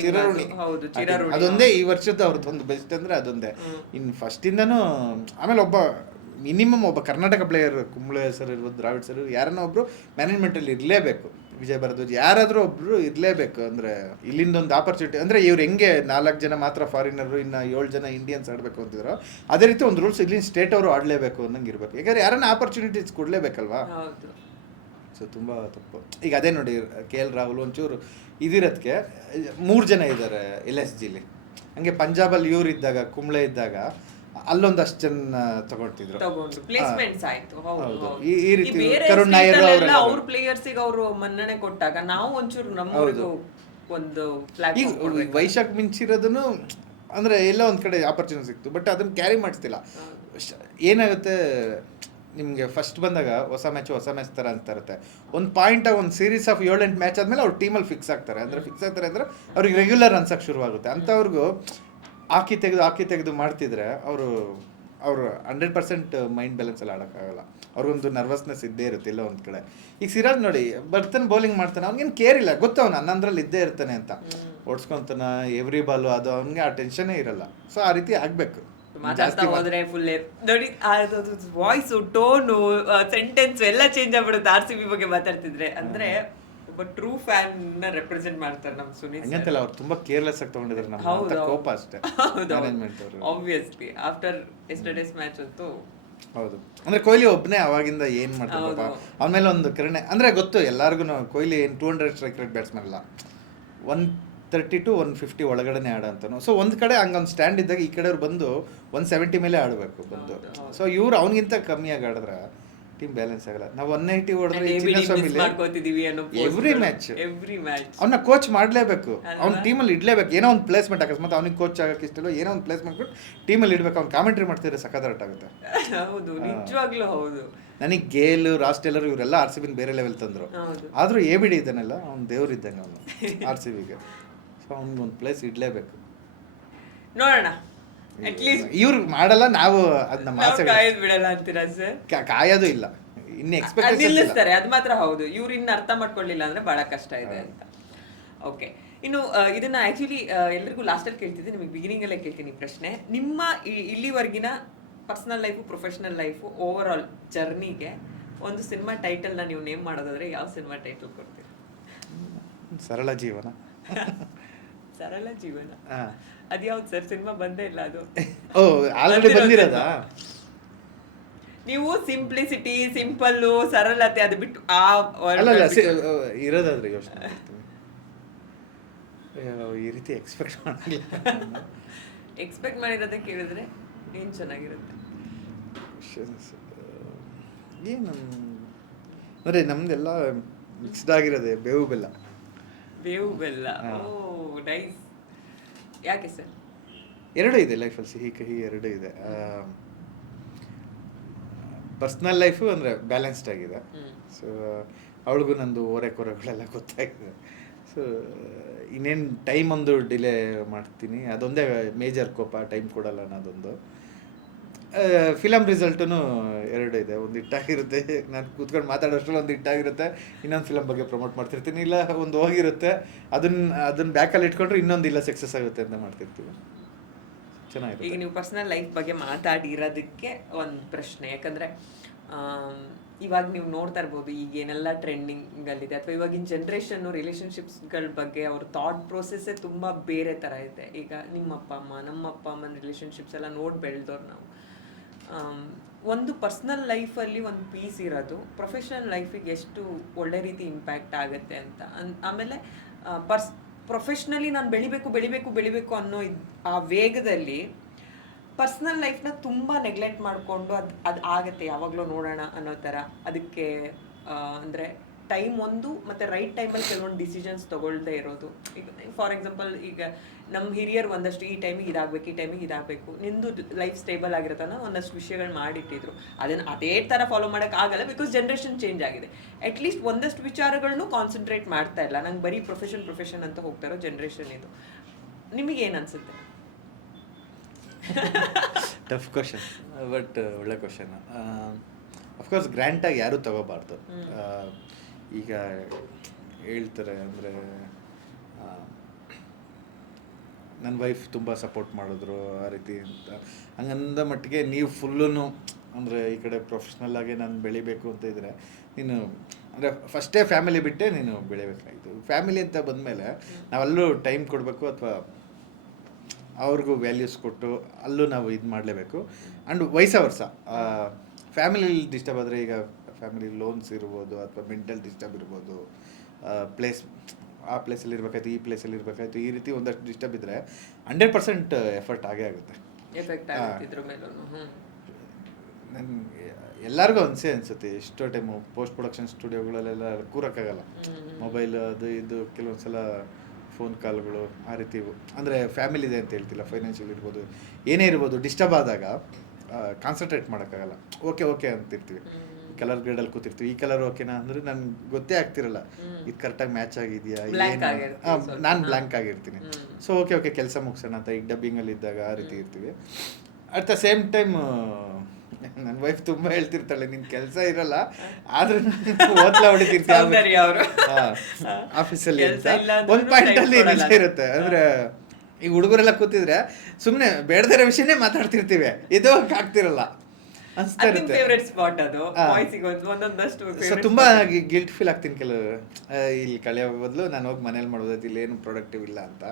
ಚಿರಋಣಿ, ಅದೊಂದೇ ಈ ವರ್ಷದ ಅವ್ರದ್ದೊಂದು ಬೆಸ್ಟ್ ಅಂದ್ರೆ ಅದೊಂದೇ. ಇನ್ ಫಸ್ಟ್ ಇಂದನೂ ಆಮೇಲೆ ಮಿನಿಮಮ್ ಒಬ್ಬ ಕರ್ನಾಟಕ ಪ್ಲೇಯರ್, ಕುಂಬ್ಳೆ ಸರ್ ಇರ್ಬೋದು, ದ್ರಾವಿಡ್ ಸರ್, ಯಾರನ್ನ ಒಬ್ರು ಮ್ಯಾನೇಜ್ಮೆಂಟ್ ಅಲ್ಲಿ ಇರ್ಲೇಬೇಕು. ವಿಜಯ್ ಭಾರದ್ವಾಜ್ ಯಾರಾದ್ರೂ ಒಬ್ರು ಇರ್ಲೇಬೇಕು. ಅಂದ್ರೆ ಇಲ್ಲಿಂದ ಒಂದು ಆಪರ್ಚುನಿಟಿ, ಅಂದ್ರೆ ಇವ್ರು ಹೆಂಗೆ 4 ಜನ ಮಾತ್ರ ಫಾರಿನರ್, ಇನ್ನ 7 ಜನ ಇಂಡಿಯನ್ಸ್ ಆಡ್ಬೇಕು ಅಂತಿದ್ರು, ಅದೇ ರೀತಿ ಒಂದು ರೂಲ್ಸ್ ಇಲ್ಲಿನ ಸ್ಟೇಟ್ ಅವರು ಆಡ್ಲೇಬೇಕು ಅನ್ನಂಗೆ ಇರ್ಬೇಕು. ಯಾಕಂದ್ರೆ ಯಾರನ್ನ ಆಪರ್ಚುನಿಟೀಸ್ ಕೊಡ್ಲೇಬೇಕಲ್ವಾ. ಸೊ ತುಂಬಾ ತಪ್ಪು. ಈಗ ಅದೇ ನೋಡಿ, KL ರಾಹುಲ್ ಒಂಚೂರು ಇದಿರೋದಕ್ಕೆ 3 ಜನ ಇದ್ದಾರೆ LSGಲಿ. ಹಂಗೆ ಪಂಜಾಬಲ್ಲಿ ಇವ್ರು ಇದ್ದಾಗ, ಕುಂಬ್ಳೆ ಇದ್ದಾಗ ಅಲ್ಲೊಂದಷ್ಟು ಜನ ತಗೊಳ್ತಿದ್ರು. ಈ ರೀತಿ ಕರುಣ್ ನಾಯರ್ ಅವ್ರ ಪ್ಲೇಯರ್ಸ್ ಗೆ ಅವರು ಮನ್ನಣೆ ಕೊಟ್ಟಾಗ ನಾವು ಒಂಚೂರು ನಮ್ಮವರಿಗೂ ಒಂದು ಈಗ ವೈಶಾಖ್ ಮಿಂಚಿರೋದನ್ನು ಅಂದ್ರೆ ಎಲ್ಲ ಒಂದ್ ಕಡೆ ಆಪರ್ಚುನಿಟಿ ಸಿಕ್ತು, ಬಟ್ ಅದನ್ನ ಕ್ಯಾರಿ ಮಾಡಿಸ್ತಿಲ್ಲ. ಏನಾಗುತ್ತೆ ನಿಮ್ಗೆ ಫಸ್ಟ್ ಬಂದಾಗ ಹೊಸ ಮ್ಯಾಚ್ ತರ ಅಂತ ಇರುತ್ತೆ. ಒಂದು ಪಾಯಿಂಟ್ ಒಂದು ಸೀರೀಸ್ ಆಫ್ 7-8 ಮ್ಯಾಚ್ ಆದ್ಮೇಲೆ ಅವ್ರ ಟೀಮಲ್ಲಿ ಫಿಕ್ಸ್ ಆಗ್ತಾರೆ ಅಂದ್ರೆ ಅವ್ರಿಗೆ ರೆಗ್ಯುಲರ್ ಅನ್ಸಕ್ ಶುರುವಾಗುತ್ತೆ. ಅಂತವ್ರಿಗೂ ಹಾಕಿ ತೆಗೆದು ಮಾಡ್ತಿದ್ರೆ ಅವರು 100% ಮೈಂಡ್ ಬ್ಯಾಲೆನ್ಸ್ ಎಲ್ಲ ಆಡೋಕ್ಕಾಗಲ್ಲ. ಅವ್ರಿಗೊಂದು ನರ್ವಸ್ನೆಸ್ ಇದ್ದೇ ಇರುತ್ತೆ ಎಲ್ಲ ಒಂದು ಕಡೆ. ಈಗ ಸಿರಾಜ್ ನೋಡಿ, ಬರ್ತಾನೆ ಬೌಲಿಂಗ್ ಮಾಡ್ತಾನೆ, ಅವ್ನಿಗೇನು ಕೇರ್ ಇಲ್ಲ, ಗೊತ್ತು ಅವ್ನು 11ರಲ್ಲಿ ಇದ್ದೇ ಇರ್ತಾನೆ ಅಂತ, ಓಡಿಸ್ಕೊಂತಾನ ಎವ್ರಿ ಬಾಲು, ಅದು ಅವ್ನಿಗೆ ಆ ಟೆನ್ಷನ್ನೇ ಇರಲ್ಲ. ಸೊ ಆ ರೀತಿ ಆಗ್ಬೇಕು. ಮಾತಾಡ್ತಾ ಹೋದ್ರೆ ಫುಲ್ ನೋಡಿ ವಾಯ್ಸ್, ಟೋನು, ಸೆಂಟೆನ್ಸ್ ಎಲ್ಲ ಚೇಂಜ್ ಆಗ್ಬಿಡುತ್ತೆ RCB ಬಗ್ಗೆ ಮಾತಾಡ್ತಿದ್ರೆ. ಅಂದ್ರೆ ಒಬ್ಬ ಟ್ರೂ ಫ್ಯಾನ್ ನ ರೆಪ್ರೆಸೆಂಟ್ ಮಾಡ್ತಾರೆ ನಮ್ಮ ಸುನೀಲ್ ಸರ್. ಹಂಗಂತಲ್ಲ, ಅವ್ರು ತುಂಬಾ ಕೇರ್ಲೆಸ್ ಆಗಿ ತಗೊಂಡಿದ್ದಾರೆ, ನಮ್ಮ ಕೋಪ ಅಷ್ಟೇ. ಆಬ್ವಿಯಸ್ಲಿ ಆಫ್ಟರ್ ಯೆಸ್ಟರ್ಡೇಸ್ ಮ್ಯಾಚ್ ಅಂತೂ ಹೌದು, ಅಂದ್ರೆ ಕೊಹ್ಲಿ ಒಬ್ಬನೇ ಅವಾಗಿಂದ ಏನ್ ಮಾಡ್ತಾರೆ ಪಾಪ, ಅವನ ಮೇಲೆ ಒಂದು ಕರುಣೆ. ಅಂದ್ರೆ ಗೊತ್ತು ಎಲ್ಲಾರ್ಗು ಕೊಹ್ಲಿ ಏನು 200 ಸ್ಟ್ರೈಕ್ ರೇಟ್ ಬ್ಯಾಟ್ಸ್ಮನ್ ಅಲ್ಲ, 130 to 150 ಒಳಗಡೆನೆ ಆಡಂತಾನು. ಸೊ ಒಂದ್ ಕಡೆ ಹಂಗೊಂದು ಸ್ಟ್ಯಾಂಡ್ ಇದ್ದಾಗ ಈ ಕಡೆಯವ್ರು ಬಂದು 170 ಮೇಲೆ ಆಡಬೇಕು ಬಂದು. ಸೊ ಇವ್ರು ಅವನಿಗಿಂತ ಕಮ್ಮಿಯಾಗಿ ಆಡಿದ್ರೆ ಟೀಮ್ ಬ್ಯಾಲೆನ್ಸ್ ಆಗಲ್ಲ. ನಾವು 180 ಹೊಡೆದ್ರೆ ಎವ್ರಿ ಮ್ಯಾಚ್ ಅವ್ನ ಕೋಚ್ ಮಾಡ್ಲೇಬೇಕು, ಅವ್ನ ಟೀಮಲ್ಲಿ ಇಡ್ಲೇಬೇಕು. ಏನೋ ಒಂದು ಪ್ಲೇಸ್ಮೆಂಟ್, ಅಕಸ್ಮಾತ್ ಅವ್ನಿಗೆ ಕೋಚ್ ಆಗಕ್ಕೆ ಇಷ್ಟ ಇಲ್ಲ, ಏನೋ ಒಂದು ಪ್ಲೇಸ್ಮೆಂಟ್ ಕೊಟ್ಟು ಟೀಮಲ್ಲಿ ಇಡ್ಬೇಕು. ಅವ್ನು ಕಾಮೆಂಟ್ರಿ ಮಾಡ್ತಿದ್ರೆ ಸಖತ್ ಆಗುತ್ತೆ. ಹೌದು, ನಿಜವಾಗ್ಲೂ ಹೌದು. ನನಗೆ ಗೇಲ್, ರಾಸ್ ಟೇಲರ್ ಇವರೆಲ್ಲ ಆರ್ ಸಿ ಬಿನ ಬೇರೆ ಲೆವೆಲ್ ತಂದ್ರು. ಆದ್ರೂ ಎ ಬಿ ಡಿ ಇದ್ದಾನಲ್ಲ, ಅವ್ನು ದೇವ್ರು ಇದ್ದಂಗೆ ಅವನು ಆರ್ ಸಿ ಬಿಗೆ. ಸೊ ಅವ್ನಿಗೊಂದು ಪ್ಲೇಸ್ ಇಡ್ಲೇಬೇಕು. ನೋಡೋಣ, ಇವ್ರು ಮಾಡಲ್ಲ, ನಾವು ಅದನ್ನ ಬಿಡಲ್ಲ ಅಂತೀರಾ ಸರ್? ಕಾಯೋದು ಇಲ್ಲ, ಇನ್ನು ಎಕ್ಸ್ಪೆಕ್ಟ್ ನಿಲ್ಲಿಸ್ತಾರೆ, ಅದು ಮಾತ್ರ ಹೌದು. ಇವ್ರು ಇನ್ನು ಅರ್ಥ ಮಾಡ್ಕೊಳ್ಳಿಲ್ಲ ಅಂದ್ರೆ ಬಹಳ ಕಷ್ಟ ಇದೆ ಅಂತ. ಓಕೆ, ಇನ್ನು ಇದನ್ನ ಆಕ್ಚುಲಿ ಎಲ್ರಿಗೂ ಲಾಸ್ಟಲ್ಲಿ ಕೇಳ್ತಿದ್ದೆ, ನಿಮಗೆ ಬಿಗಿನಿಂಗ್ ಅಲ್ಲೇ ಕೇಳ್ತೀನಿ ಪ್ರಶ್ನೆ. ನಿಮ್ಮ ಇಲ್ಲಿವರೆಗಿನ personal life, professional life, overall ಜರ್ನಿಗೆ ಒಂದು ಸಿನಿಮಾ ಟೈಟಲ್ನ ನೀವು ನೇಮ್ ಮಾಡೋದಾದ್ರೆ ಯಾವ ಸಿನಿಮಾ ಟೈಟಲ್ ಕೊಡ್ತೀರಿ? ಸರಳ ಜೀವನ. ಸರಳ ಜೀವನ, ಅದ್ಯಾವ್ದು ಸರ್? ಸಿನಿಮಾ ಬಂದೇ ಇಲ್ಲ ಅದು. ಓ, ಆಲ್ರೆಡಿ ಬಂದಿರೋದಾ? ನೀವು ಸಿಂಪ್ಲಿಸಿಟಿ, ಸಿಂಪಲ್, ಸರಳತೆ ಅದು ಬಿಟ್ಟು ಆ ಇರೋದಾದ್ರೆ ಯೋಚನೆ ಮಾಡ್ತೀನಿ. ಈ ರೀತಿ ಎಕ್ಸ್ಪೆಕ್ಟ್ ಮಾಡಿಲ್ಲ. ಎಕ್ಸ್ಪೆಕ್ಟ್ ಮಾಡಿರೋದೇ ಕೇಳಿದ್ರೆ ಏನು ಚೆನ್ನಾಗಿರುತ್ತೆ? ಏನು ಅಂದರೆ ನಮ್ದೆಲ್ಲ ಮಿಕ್ಸ್ಡ್ ಆಗಿರೋದೆ, ಬೇವು ಬೆಲ್ಲ. ಬೇವು ಬೆಲ್ಲ, ಓ ನೈಸ್. ಯಾಕೆ ಸರ್? ಎರಡೂ ಇದೆ ಲೈಫಲ್ಲಿ, ಸಿಹಿ ಕಹಿ ಎರಡೂ ಇದೆ. ಪರ್ಸ್ನಲ್ ಲೈಫು ಅಂದರೆ ಬ್ಯಾಲೆನ್ಸ್ಡ್ ಆಗಿದೆ. ಸೊ ಅವಳಿಗೂ ನಂದು ಓರೆಕೊರೆಗಳೆಲ್ಲ ಗೊತ್ತಾಗಿದೆ. ಸೊ ಇನ್ನೇನು ಟೈಮ್ ಒಂದು ಡಿಲೇ ಮಾಡ್ತೀನಿ, ಅದೊಂದೇ ಮೇಜರ್ ಕೋಪ, ಟೈಮ್ ಕೊಡಲ್ಲ ಅನ್ನೋದೊಂದು. ಫಿಲಮ್ ರಿಸಲ್ಟೂ ಎರಡು ಇದೆ. ಒಂದು ಹಿಟ್ಟಾಗಿರುತ್ತೆ, ನಾನು ಕೂತ್ಕೊಂಡು ಮಾತಾಡೋಷ್ಟ್ರಲ್ಲಿ ಒಂದು ಹಿಟ್ಟಾಗಿರುತ್ತೆ, ಇನ್ನೊಂದು ಫಿಲಮ್ ಬಗ್ಗೆ ಪ್ರಮೋಟ್ ಮಾಡ್ತಿರ್ತೀನಿ. ಇಲ್ಲ ಒಂದು ಹೋಗಿರುತ್ತೆ, ಅದನ್ನ ಬ್ಯಾಕಲ್ಲಿ ಇಟ್ಕೊಂಡ್ರೆ ಇನ್ನೊಂದು ಇಲ್ಲ ಸಕ್ಸಸ್ ಆಗುತ್ತೆ ಅಂತ ಮಾಡ್ತಿರ್ತೀವಿ. ಚೆನ್ನಾಗಿದೆ. ಈಗ ನೀವು ಪರ್ಸನಲ್ ಲೈಫ್ ಬಗ್ಗೆ ಮಾತಾಡಿರೋದಕ್ಕೆ ಒಂದು ಪ್ರಶ್ನೆ, ಯಾಕಂದರೆ ಇವಾಗ ನೀವು ನೋಡ್ತಾ ಇರ್ಬೋದು ಈಗೇನೆಲ್ಲ ಟ್ರೆಂಡಿಂಗಲ್ಲಿದೆ, ಅಥವಾ ಇವಾಗಿನ ಜನ್ರೇಷನ್ನು ರಿಲೇಷನ್ಶಿಪ್ಸ್ಗಳ ಬಗ್ಗೆ ಅವ್ರ ಥಾಟ್ ಪ್ರೊಸೆಸ್ಸೇ ತುಂಬ ಬೇರೆ ಥರ ಇದೆ. ಈಗ ನಿಮ್ಮ ಅಪ್ಪ ಅಮ್ಮ, ನಮ್ಮ ಅಪ್ಪ ಅಮ್ಮನ ರಿಲೇಷನ್ಶಿಪ್ಸ್ ಎಲ್ಲ ನೋಡಿ ಬೆಳೆದವ್ರು ನಾವು. ಒಂದು ಪರ್ಸ್ನಲ್ ಲೈಫಲ್ಲಿ ಒಂದು ಪೀಸ್ ಇರೋದು ಪ್ರೊಫೆಷನಲ್ ಲೈಫಿಗೆ ಎಷ್ಟು ಒಳ್ಳೆ ರೀತಿ ಇಂಪ್ಯಾಕ್ಟ್ ಆಗುತ್ತೆ ಅಂತ. ಆಮೇಲೆ ಪ್ರೊಫೆಷ್ನಲಿ ನಾನು ಬೆಳಿಬೇಕು ಅನ್ನೋ ಆ ವೇಗದಲ್ಲಿ ಪರ್ಸ್ನಲ್ ಲೈಫ್ನ ತುಂಬ ನೆಗ್ಲೆಕ್ಟ್ ಮಾಡಿಕೊಂಡು ಅದು ಆಗುತ್ತೆ, ಯಾವಾಗಲೂ ನೋಡೋಣ ಅನ್ನೋ ಥರ. ಅದಕ್ಕೆ ಅಂದರೆ ಟೈಮ್ ಒಂದು, ಮತ್ತು ರೈಟ್ ಟೈಮಲ್ಲಿ ಕೆಲವೊಂದು ಡಿಸಿಷನ್ಸ್ ತೊಗೊಳ್ದೇ ಇರೋದು. ಈಗ ಫಾರ್ ಎಕ್ಸಾಂಪಲ್, ಈಗ ನಮ್ಮ ಹಿರಿಯರು ಒಂದಷ್ಟು ಈ ಟೈಮಿಗೆ ಇದಾಗಬೇಕು, ನಿಂದು ಲೈಫ್ ಸ್ಟೇಬಲ್ ಆಗಿರುತ್ತನ್ನ ಒಂದಷ್ಟು ವಿಷಯಗಳು ಮಾಡಿಟ್ಟಿದ್ರು. ಅದನ್ನು ಅದೇ ಥರ ಫಾಲೋ ಮಾಡೋಕ್ಕಾಗಲ್ಲ, ಬಿಕಾಸ್ ಜನ್ರೇಷನ್ ಚೇಂಜ್ ಆಗಿದೆ. ಅಟ್ಲೀಸ್ಟ್ ಒಂದಷ್ಟು ವಿಚಾರಗಳನ್ನು ಕಾನ್ಸಂಟ್ರೇಟ್ ಮಾಡ್ತಾ ಇಲ್ಲ. ನಂಗೆ ಬರೀ ಪ್ರೊಫೆಷನ್ ಅಂತ ಹೋಗ್ತಾ ಇರೋ ಜನ್ರೇಷನ್ ಇದು. ನಿಮಗೇನು ಅನಿಸುತ್ತೆ? ಟಫ್ ಕ್ವಶನ್, ಬಟ್ ಒಳ್ಳೆ ಕ್ವಶನ್. ಅಫ್ಕೋರ್ಸ್ ಗ್ರ್ಯಾಂಟಾಗಿ ಯಾರೂ ತಗೋಬಾರ್ದು. ಈಗ ಹೇಳ್ತಾರೆ ಅಂದರೆ ನನ್ನ ವೈಫ್ ತುಂಬ ಸಪೋರ್ಟ್ ಮಾಡಿದ್ರು ಆ ರೀತಿ ಅಂತ. ಹಂಗಂದ ಮಟ್ಟಿಗೆ ನೀವು ಫುಲ್ಲೂ ಅಂದರೆ ಈ ಕಡೆ ಪ್ರೊಫೆಷ್ನಲ್ಲಾಗಿ ನಾನು ಬೆಳಿಬೇಕು ಅಂತ ಇದ್ದರೆ ನೀನು ಅಂದರೆ ಫಸ್ಟೇ ಫ್ಯಾಮಿಲಿ ಬಿಟ್ಟೆ ನೀನು ಬೆಳಿಬೇಕಾಗಿತ್ತು. ಫ್ಯಾಮಿಲಿ ಅಂತ ಬಂದಮೇಲೆ ನಾವಲ್ಲೂ ಟೈಮ್ ಕೊಡಬೇಕು, ಅಥವಾ ಅವ್ರಿಗೂ ವ್ಯಾಲ್ಯೂಸ್ ಕೊಟ್ಟು ಅಲ್ಲೂ ನಾವು ಇದು ಮಾಡಲೇಬೇಕು. ಆ್ಯಂಡ್ ವಯಸ್ಸ ವರ್ಷ ಫ್ಯಾಮಿಲಿಲಿ ಡಿಸ್ಟರ್ಬ್ ಆದರೆ, ಈಗ ಫ್ಯಾಮಿಲಿ ಲೋನ್ಸ್ ಇರ್ಬೋದು, ಅಥವಾ ಮೆಂಟಲ್ ಡಿಸ್ಟರ್ಬ್ ಇರ್ಬೋದು, ಆ ಪ್ಲೇಸಲ್ಲಿ ಇರಬೇಕಾಯ್ತು, ಈ ಪ್ಲೇಸಲ್ಲಿ ಇರಬೇಕಾಯ್ತು, ಈ ರೀತಿ ಒಂದಷ್ಟು ಡಿಸ್ಟರ್ಬ್ ಇದ್ದರೆ 100% ಎಫರ್ಟ್ ಆಗೇ ಆಗುತ್ತೆ. ನನಗೆ ಎಲ್ಲರಿಗೂ ಅನಿಸುತ್ತೆ, ಎಷ್ಟೋ ಟೈಮು ಪೋಸ್ಟ್ ಪ್ರೊಡಕ್ಷನ್ ಸ್ಟುಡಿಯೋಗಳಲ್ಲೆಲ್ಲ ಕೂರೋಕ್ಕಾಗಲ್ಲ. ಮೊಬೈಲ್ ಅದು ಇದು ಕೆಲವೊಂದು ಸಲ ಫೋನ್ ಕಾಲ್ಗಳು ಆ ರೀತಿ. ಅಂದರೆ ಫ್ಯಾಮಿಲಿ ಇದೆ ಅಂತ ಹೇಳ್ತಿಲ್ಲ, ಫೈನಾನ್ಷಿಯಲ್ ಇರ್ಬೋದು, ಏನೇ ಇರ್ಬೋದು, ಡಿಸ್ಟರ್ಬ್ ಆದಾಗ ಕಾನ್ಸಂಟ್ರೇಟ್ ಮಾಡೋಕ್ಕಾಗಲ್ಲ. ಓಕೆ ಅಂತಿರ್ತೀವಿ, ಕಲರ್ ಗ್ರೇಡಲ್ಲಿ ಕೂತಿರ್ತೀವಿ, ಈ ಕಲರ್ ಓಕೆನಾ ಅಂದರೆ ನನಗೆ ಗೊತ್ತೇ ಆಗ್ತಿರಲ್ಲ ಇದು ಕರೆಕ್ಟಾಗಿ ಮ್ಯಾಚ್ ಆಗಿದೆಯಾ, ನಾನು ಬ್ಲ್ಯಾಂಕ್ ಆಗಿರ್ತೀನಿ. ಸೊ ಓಕೆ ಕೆಲಸ ಮುಗಿಸೋಣ ಅಂತ ಈಗ ಡಬ್ಬಿಂಗಲ್ಲಿ ಇದ್ದಾಗ ಆ ರೀತಿ ಇರ್ತೀವಿ. ಅಟ್ ದ ಸೇಮ್ ಟೈಮ್ ನನ್ನ ವೈಫ್ ತುಂಬ ಹೇಳ್ತಿರ್ತಾಳೆ, ನಿನ್ನ ಕೆಲಸ ಇರಲ್ಲ ಆದ್ರೂ ಓದ್ಲಾ ಹೊಡಿತಿರ್ತೀವಿ ಆಫೀಸಲ್ಲಿ ಅಂತ. ಒಂದು ಪಾಯಿಂಟಲ್ಲಿ ನಿಜ ಇರುತ್ತೆ. ಅಂದರೆ ಈಗ ಹುಡುಗರೆಲ್ಲ ಕೂತಿದ್ರೆ ಸುಮ್ಮನೆ ಬೇಡದಿರೋ ವಿಷಯನೇ ಮಾತಾಡ್ತಿರ್ತೀವಿ, ಇದು ಆಗ್ತಿರಲ್ಲ ಅನಿಸ್ತಾ ಇರುತ್ತೆ. ಸೊ ತುಂಬ ಗಿಲ್ಟ್ ಫೀಲ್ ಆಗ್ತೀನಿ ಕೆಲವು, ಇಲ್ಲಿ ಕಳೆಯೋ ಬದಲು ನಾನು ಹೋಗಿ ಮನೇಲಿ ಮಾಡೋದು, ಇಲ್ಲಿ ಏನು ಪ್ರೊಡಕ್ಟಿವ್ ಇಲ್ಲ ಅಂತ.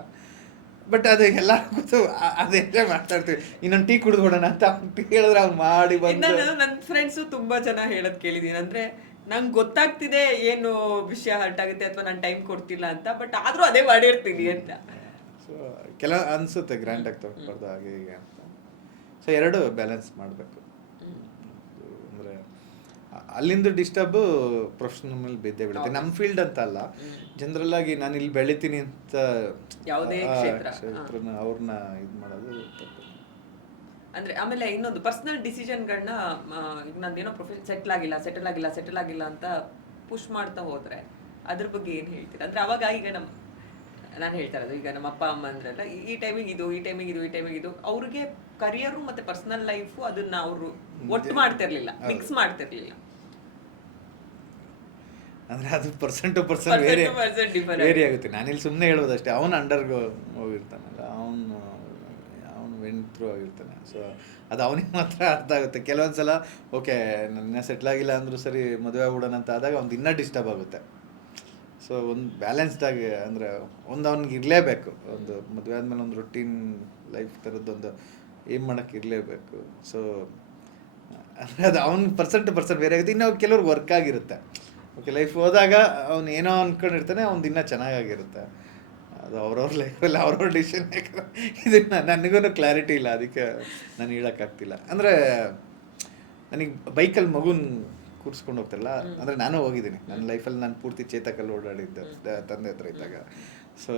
ಬಟ್ ಅದು ಎಲ್ಲ ಕೂತು ಅದೆಲ್ಲ ಮಾತಾಡ್ತೀವಿ, ಇನ್ನೊಂದು ಟೀ ಕುಡಿದ್ಬಿಡೋಣ ಅಂತ ಟೀ ಹೇಳಿದ್ರೆ ಅವ್ನು ಮಾಡಿ ಬಂದು. ನಾನು ನನ್ನ ಫ್ರೆಂಡ್ಸು ತುಂಬಾ ಜನ ಹೇಳೋದ್ ಕೇಳಿದೀನಿ, ಅಂದ್ರೆ ನಂಗೆ ಗೊತ್ತಾಗ್ತಿದೆ ಏನು ವಿಷಯ ಹರ್ಟ್ ಆಗುತ್ತೆ ಅಥವಾ ನಾನು ಟೈಮ್ ಕೊಡ್ತಿಲ್ಲ ಅಂತ, ಬಟ್ ಆದ್ರೂ ಅದೇ ಮಾಡಿರ್ತೀನಿ ಅಂತ. ಸೊ ಕೆಲ ಅನಿಸುತ್ತೆ ಗ್ರ್ಯಾಂಡಾಗಿ ತಗೊಳ್ಬಾರ್ದು ಹಾಗೆ ಹೀಗೆ ಅಂತ. ಸೊ ಎರಡು ಬ್ಯಾಲೆನ್ಸ್ ಮಾಡಬೇಕು. ಅಂದರೆ ಅಲ್ಲಿಂದ ಡಿಸ್ಟರ್ಬು ಪ್ರೊಫೆಷನಲ್ ಮೇಲೆ ಬಿದ್ದೇ ಬೀಳುತ್ತೆ. ನಮ್ಮ ಫೀಲ್ಡ್ ಅಂತ ಅಲ್ಲ, ಜನರಲ್ ಆಗಿ ನಾನು ಇಲ್ಲಿ ಬೆಳಿತೀನಿ ಅಂತ ಯಾವುದೇ ಕ್ಷೇತ್ರನ ಅವ್ರನ್ನ ಇದು ಮಾಡೋದು ತಪ್ಪು. ಅಂದ್ರೆ ಆಮೇಲೆ ಇನ್ನೊಂದು ಪರ್ಸನಲ್ ಡಿಸಿಷನ್ಗಳನ್ನ, ಈಗ ನಂದೇನೋ ಪ್ರೊಫೆಷನ್ ಸೆಟಲ್ ಆಗಿಲ್ಲ ಅಂತ ಪುಷ್ ಮಾಡ್ತಾ ಹೋದ್ರೆ ಅದ್ರ ಬಗ್ಗೆ ಏನು ಹೇಳ್ತೀರಾ? ಅಂದ್ರೆ ಅವಾಗ ಈಗ ನಾನು ಹೇಳ್ತಾ ಇರೋದು, ಈಗ ನಮ್ಮ ಅಪ್ಪ ಅಮ್ಮ ಅಂದ್ರಲ್ಲ, ಈ ಟೈಮಿಗೆ ಇದು ಅವ್ರಿಗೆ ಕರಿಯರು ಮತ್ತೆ ಪರ್ಸನಲ್ ಲೈಫು ಅದನ್ನ ಅವರು ಒಟ್ಟು ಮಾಡ್ತಿರ್ಲಿಲ್ಲ, ಮಿಕ್ಸ್ ಮಾಡ್ತಿರ್ಲಿಲ್ಲ. ಅಂದರೆ ಅದು ಪರ್ಸನ್ ಟು ಪರ್ಸನ್ ವೇರಿ ಆಗುತ್ತೆ. ನಾನಿಲ್ಲಿ ಸುಮ್ಮನೆ ಹೇಳೋದಷ್ಟೇ. ಅವನು ಅಂಡರ್ಗೋ ಹೋಗಿರ್ತಾನಲ್ಲ, ಅವನು ವೆಂಟ್ ಥ್ರೂ ಆಗಿರ್ತಾನೆ. ಸೊ ಅದು ಅವನಿಗೆ ಮಾತ್ರ ಅರ್ಥ ಆಗುತ್ತೆ. ಕೆಲವೊಂದು ಸಲ ಓಕೆ ನನ್ನ ಸೆಟ್ಲ್ ಆಗಿಲ್ಲ ಅಂದರೂ ಸರಿ, ಮದುವೆ ಆಗ್ಬಿಡೋಣ ಅಂತ ಆದಾಗ ಅವ್ನು ಇನ್ನೂ ಡಿಸ್ಟರ್ಬ್ ಆಗುತ್ತೆ. ಸೊ ಒಂದು ಬ್ಯಾಲೆನ್ಸ್ಡಾಗಿ, ಅಂದರೆ ಒಂದು ಅವ್ನಿಗೆ ಇರಲೇಬೇಕು, ಒಂದು ಮದುವೆ ಆದಮೇಲೆ ಒಂದು ರೊಟೀನ್ ಲೈಫ್ ಥರದ್ದೊಂದು ಏನು ಮಾಡೋಕ್ಕೆ ಇರಲೇಬೇಕು. ಸೊ ಅಂದರೆ ಅದು ಅವ್ನು ಪರ್ಸನ್ ಟು ಪರ್ಸನ್ ಬೇರೆ ಆಗುತ್ತೆ. ಇನ್ನು ಕೆಲವ್ರಿಗೆ ವರ್ಕ್ ಆಗಿರುತ್ತೆ. ಓಕೆ ಲೈಫ್ ಹೋದಾಗ ಅವ್ನು ಏನೋ ಅಂದ್ಕೊಂಡಿರ್ತಾನೆ, ಅವ್ನು ಇನ್ನೂ ಚೆನ್ನಾಗಿರುತ್ತೆ. ಅದು ಅವ್ರವ್ರ ಲೈಫಲ್ಲಿ ಅವ್ರವ್ರ ಡಿಸಿಷನ್. ಇದನ್ನು ನನಗೂ ಕ್ಲಾರಿಟಿ ಇಲ್ಲ, ಅದಕ್ಕೆ ನಾನು ಹೇಳೋಕ್ಕಾಗ್ತಿಲ್ಲ. ಅಂದರೆ ನನಗೆ ಬೈಕಲ್ಲಿ ಮಗುನ ಕೂರಿಸ್ಕೊಂಡು ಹೋಗ್ತಾರಲ್ಲ, ಅಂದರೆ ನಾನು ಹೋಗಿದ್ದೀನಿ ನನ್ನ ಲೈಫಲ್ಲಿ. ನಾನು ಪೂರ್ತಿ ಚೇತಕಲ್ಲಿ ಓಡಾಡಿದ್ದೆ ತಂದೆ ಹತ್ರ ಇದ್ದಾಗ. ಸೊ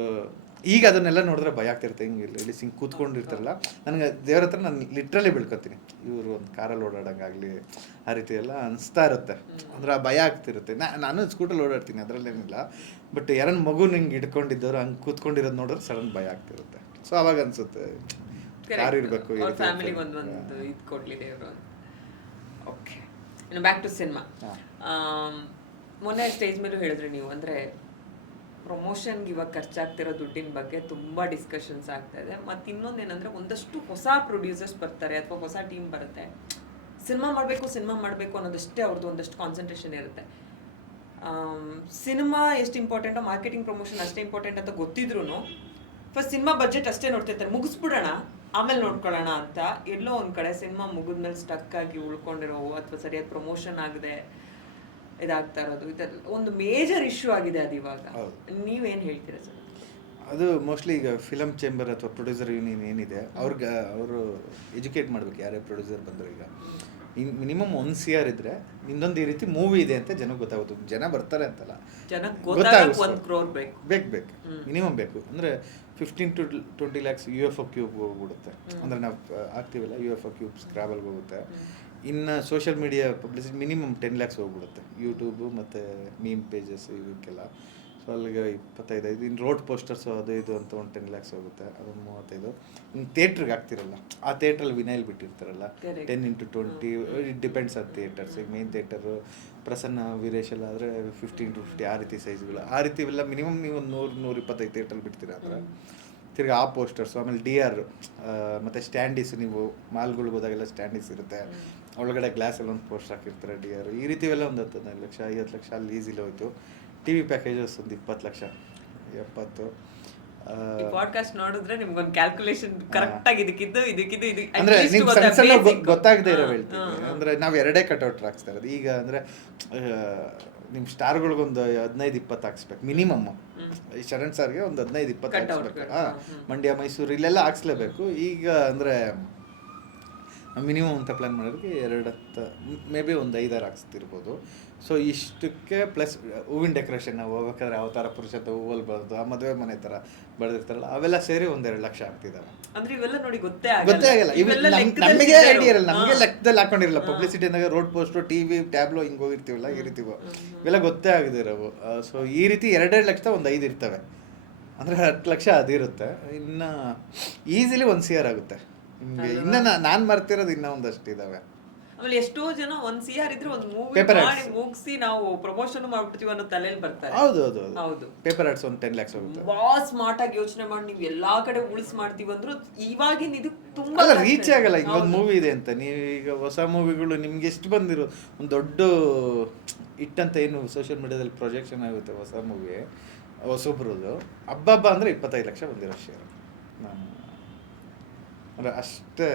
ಈಗ ಅದನ್ನೆಲ್ಲ ನೋಡಿದ್ರೆ ಭಯ ಆಗ್ತಿರುತ್ತೆ. ಹಿಂಗೆ ಲೇಡೀಸ್ ಹಿಂಗೆ ಕೂತ್ಕೊಂಡಿರ್ತಾರಲ್ಲ, ನನಗೆ ದೇವ್ರ ಹತ್ರ ನಾನು ಲಿಟ್ರಲಿ ಬೆಳ್ಕೊತೀನಿ, ಇವರು ಒಂದು ಕಾರಲ್ಲಿ ಓಡಾಡೋಂಗಾಗಲಿ ಆ ರೀತಿ ಎಲ್ಲ ಅನಿಸ್ತಾ ಇರುತ್ತೆ. ಅಂದರೆ ಆ ಭಯ ಆಗ್ತಿರುತ್ತೆ. ನಾನು ಸ್ಕೂಟಲ್ಲಿ ಓಡಾಡ್ತೀನಿ, ಅದರಲ್ಲೇನಿಲ್ಲ. ಬಟ್ ಯಾರನ್ನ ಮಗು ಹಿಂಗೆ ಹಿಡ್ಕೊಂಡಿದ್ದವ್ರು ಹಂಗೆ ಕೂತ್ಕೊಂಡಿರೋದು ನೋಡಿದ್ರೆ ಸಡನ್ ಭಯ ಆಗ್ತಿರುತ್ತೆ. ಸೊ ಅವಾಗ ಅನಿಸುತ್ತೆ ಯಾರು ಇರಬೇಕು, ಫ್ಯಾಮಿಲಿಗೆ ಒಂದು ಇದು ಕೊಡಲಿ ದೇವರು. ಓಕೆ, ಇನ್ನು ಬ್ಯಾಕ್ ಟು ಸಿನಿಮಾ. ಮೊನ್ನೆ ಸ್ಟೇಜ್ ಮೇಲೂ ಹೇಳಿದ್ರಿ ನೀವು, ಅಂದರೆ ಪ್ರಮೋಷನ್ಗೆ ಇವಾಗ ಖರ್ಚಾಗ್ತಿರೋ ದುಡ್ಡಿನ ಬಗ್ಗೆ ತುಂಬ ಡಿಸ್ಕಷನ್ಸ್ ಆಗ್ತಾ ಇದೆ. ಮತ್ತು ಇನ್ನೊಂದೇನೆಂದರೆ, ಒಂದಷ್ಟು ಹೊಸ ಪ್ರೊಡ್ಯೂಸರ್ಸ್ ಬರ್ತಾರೆ ಅಥವಾ ಹೊಸ ಟೀಮ್ ಬರುತ್ತೆ, ಸಿನಿಮಾ ಮಾಡಬೇಕು ಅನ್ನೋದಷ್ಟೇ ಅವ್ರದ್ದು ಒಂದಷ್ಟು ಕಾನ್ಸಂಟ್ರೇಷನ್ ಇರುತ್ತೆ. ಸಿನಿಮಾ ಎಷ್ಟು ಇಂಪಾರ್ಟೆಂಟೋ ಮಾರ್ಕೆಟಿಂಗ್ ಪ್ರಮೋಷನ್ ಅಷ್ಟೇ ಇಂಪಾರ್ಟೆಂಟ್ ಅಂತ ಗೊತ್ತಿದ್ರು ಫಸ್ಟ್ ಸಿನಿಮಾ ಬಜೆಟ್ ಅಷ್ಟೇ ನೋಡ್ತಿರ್ತಾರೆ, ಮುಗಿಸ್ಬಿಡೋಣ ಆಮೇಲೆ ನೋಡ್ಕೊಳ್ಳೋಣ ಅಂತ. ಎಲ್ಲೋ ಒಂದು ಕಡೆ ಸಿನಿಮಾ ಮುಗಿದ್ಮೇಲೆ ಸ್ಟಕ್ ಆಗಿ ಉಳ್ಕೊಂಡಿರೋ ಅಥವಾ ಸರಿಯಾದ ಪ್ರಮೋಷನ್ ಆಗದೆ ಇದಾಗ್ತಾ ಇರೋದು, ಇದೆಲ್ಲ ಒಂದು ಮೇಜರ್ ಇಶ್ಯೂ ಆಗಿದೆ ಅದು ಇವಾಗ. ನೀವೇನು ಹೇಳ್ತೀರಾ ಸರ್? ಅದು ಮೋಸ್ಟ್ಲಿ ಈಗ ಫಿಲಮ್ ಚೇಂಬರ್ ಅಥವಾ ಪ್ರೊಡ್ಯೂಸರ್ ಯೂನಿಯನ್ ಏನಿದೆ, ಅವರು ಎಜುಕೇಟ್ ಮಾಡಬೇಕು. ಯಾರೇ ಪ್ರೊಡ್ಯೂಸರ್ ಬಂದರು, ಈಗ ಮಿನಿಮಮ್ 1 CR ಇದ್ರೆ ನಿಂದೊಂದು ಈ ರೀತಿ ಮೂವಿ ಇದೆ ಅಂತ ಜನಕ್ಕೆ ಗೊತ್ತಾಗುತ್ತೆ. ಜನ ಬರ್ತಾರೆ ಅಂತಲ್ಲ, ಬೇಕು ಮಿನಿಮಮ್ ಬೇಕು. ಅಂದರೆ 15 to 20 lakhs UFO ಕ್ಯೂಬ್ ಹೋಗ್ಬಿಡುತ್ತೆ. ಅಂದರೆ ನಾವು ಆಗ್ತೀವಲ್ಲ, UFO ಕ್ಯೂಬ್ ಸ್ಕ್ರಾಬಲ್ಗೆ ಹೋಗುತ್ತೆ. ಇನ್ನು social media publicity minimum 10 lakhs ಹೋಗ್ಬಿಡುತ್ತೆ, ಯೂಟ್ಯೂಬು ಮತ್ತು ಮೀಮ್ ಪೇಜಸ್ ಇವಕ್ಕೆಲ್ಲ. ಸೊ ಅಲ್ಲಿಗೆ 25. ಇನ್ನು ರೋಡ್ ಪೋಸ್ಟರ್ಸು ಅದು ಇದು ಅಂತ ಒಂದು 10 lakhs ಹೋಗುತ್ತೆ, ಅದೊಂದು 35. ಇನ್ನು ಥಿಯೇಟ್ರಿಗೆ ಆಗ್ತಿರಲ್ಲ, ಆ ಥಿಯೇಟ್ರಲ್ಲಿ ವಿನೈಲ್ ಬಿಟ್ಟಿರ್ತಾರಲ್ಲ, 10 into 20 it depends on theatres. ಈಗ ಮೇನ್ ಥಿಯೇಟರು ಪ್ರಸನ್ನ ವೀರೇಶ್ ಎಲ್ಲ ಆದರೆ 15 to 50 ಆ ರೀತಿ ಸೈಜ್ಗಳು. ಆ ರೀತಿ ಇವೆಲ್ಲ ಮಿನಿಮಮ್ ನೀವು ಒಂದು 100-125 ಥಿಯೇಟ್ರಲ್ಲಿ ಬಿಡ್ತೀರ ಅಂದರೆ. ತಿರ್ಗಿ ಆ ಪೋಸ್ಟರ್ಸು, ಆಮೇಲೆ DR ಮತ್ತು ಸ್ಟ್ಯಾಂಡೀಸ್. ನೀವು ಮಾಲ್ಗಳಿಗೆ ಹೋದಾಗೆಲ್ಲ ಸ್ಟ್ಯಾಂಡೀಸ್ ಇರುತ್ತೆ, ಒಳಗಡೆ ಗ್ಲಾಸಲ್ಲಿ ಒಂದು ಪೋಸ್ಟರ್ ಹಾಕಿರ್ತಾರೆ DR. ಈ ರೀತಿ ಎಲ್ಲ ಒಂದು 15 ಲಕ್ಷ 50 ಲಕ್ಷ ಅಲ್ಲಿ ಈಸಿಲಿ ಹೋಯ್ತು. TV ಪ್ಯಾಕೇಜಸ್ ಒಂದು 20 ಲಕ್ಷ 70. ಪಾಡ್ಕಾಸ್ಟ್ ನೋಡಿದ್ರೆ ನಿಮ್ಗೊಂದು ಕ್ಯಾಲ್ಕುಲೇಷನ್ ಕರೆಕ್ಟ್ ಆಗಿ ಇದಕ್ಕಿದ್ದು ಅಂದರೆ ನಿಮ್ಗೆ ಸಣ್ಣ ಗೊತ್ತಾಗದೇ ಇರೋ ಹೇಳ್ತೀವಿ. ಅಂದರೆ ನಾವು ಎರಡೇ ಕಟ್ಔಟ್ ಹಾಕ್ಸ್ತಾ ಇರೋದು ಈಗ. ಅಂದರೆ ನಿಮ್ಮ ಸ್ಟಾರ್ಗಳಿಗೊಂದು 15-20 ಹಾಕ್ಸ್ಬೇಕು ಮಿನಿಮಮ್. ಶರಣ್ ಸರ್ಗೆ ಒಂದು 15-20 ಹಾಕ್ಸ್ಬೇಕು. ಮಂಡ್ಯ, ಮೈಸೂರು ಇಲ್ಲೆಲ್ಲ ಹಾಕ್ಸ್ಲೇಬೇಕು. ಈಗ ಅಂದರೆ ಮಿನಿಮಮ್ ಅಂತ ಪ್ಲ್ಯಾನ್ ಮಾಡೋದಕ್ಕೆ 2 ಮೇ ಬಿ ಒಂದು 5-6 ಹಾಕ್ಸ್ತಿರ್ಬೋದು. ಸೊ ಇಷ್ಟಕ್ಕೆ ಪ್ಲಸ್ ಹೂವಿನ ಡೆಕೋರೇಷನ್, ನಾವು ಹೋಗ್ಬೇಕಾದ್ರೆ ಅವತಾರ ಪುರುಷತ್ವ ಹೂವಲ್ಲಿ ಬರೋದು, ಆ ಮದುವೆ ಮನೆ ಥರ ಬೆಳೆದಿರ್ತಾರಲ್ಲ, ಅವೆಲ್ಲ ಸೇರಿ 1-2 ಲಕ್ಷ ಆಗ್ತಿದ್ದಾವೆ. ಅಂದ್ರೆ ಇವೆಲ್ಲ ನೋಡಿ ಗೊತ್ತೇ ಆಗಲ್ಲ. ನಮಗೆ ಐಡಿಯಾ ಇರಲ್ಲ, ನಮಗೆ ಲೆಕ್ಕದಲ್ಲಿ ಹಾಕೊಂಡಿರಲ್ಲ. ಪಬ್ಲಿಸಿಟಿ ಅಂದಾಗ ರೋಡ್ ಪೋಸ್ಟು, TV, ಟ್ಯಾಬ್ಲೋ ಹಿಂಗೆ ಹೋಗಿರ್ತೀವಲ್ಲ, ಈ ರೀತಿ ಇವೆಲ್ಲ ಗೊತ್ತೇ ಆಗದಿರೋವು. ಸೊ ಈ ರೀತಿ 2-2 ಲಕ್ಷ ಒಂದು 5 ಇರ್ತವೆ, ಅಂದರೆ 10 ಲಕ್ಷ ಅದಿರುತ್ತೆ. ಇನ್ನು ಈಸಿಲಿ 1 CR ಆಗುತ್ತೆ ನಿಮಗೆ. ಇನ್ನು ನಾನು ಮರ್ತಿರೋದು ಇನ್ನೂ ಒಂದಷ್ಟು ಇದ್ದಾವೆ. ಆಮೇಲೆ ಎಷ್ಟೋ ಜನ 1 CR ಇದ್ರೆ ಒಂದು ಮೂವಿ ಮಾಡಿ ಮುಗಿಸಿ ನಾವು ಪ್ರಮೋಷನ್ ಮಾಡ್ಬಿಡ್ತೀವಿ ಅನ್ನೋ ತಲೆಯಲ್ಲಿ ಬರ್ತಾರೆ. ಹೌದು ಪೇಪರ್ ಆರ್ಟ್ಸ್ ಒಂದು 10 lakhs ಹೋಗುತ್ತೆ. ಸ್ಮಾರ್ಟ್ ಆಗಿ ಯೋಚನೆ ಮಾಡಿ ನೀವು ಎಲ್ಲಾ ಕಡೆ ಉಳಿಸ್ ಮಾಡ್ತೀವಿ ಅಂದ್ರು ಇವಾಗಿನ ಇದು ತುಂಬಾ ರೀಚ್ ಆಗಲ್ಲ. ಈಗ ಒಂದು ಮೂವಿ ಇದೆ ಅಂತ ನೀವು, ಈಗ ಹೊಸ ಮೂವಿಗಳು ನಿಮ್ಗೆ ಎಷ್ಟು ಬಂದಿರೋ ಒಂದು ದೊಡ್ಡ ಇಟ್ಟಂತ ಏನು ಸೋಷಿಯಲ್ ಮೀಡಿಯಾದಲ್ಲಿ ಪ್ರೊಜೆಕ್ಷನ್ ಆಗುತ್ತೆ ಹೊಸ ಮೂವಿ ಹೊಸೊಬ್ರದ್ದು, ಹಬ್ಬ ಅಂದರೆ 25 ಲಕ್ಷ ಬಂದಿರೋ ಶೇರ್. ನಾನು ಅಂದರೆ ಅಷ್ಟೇ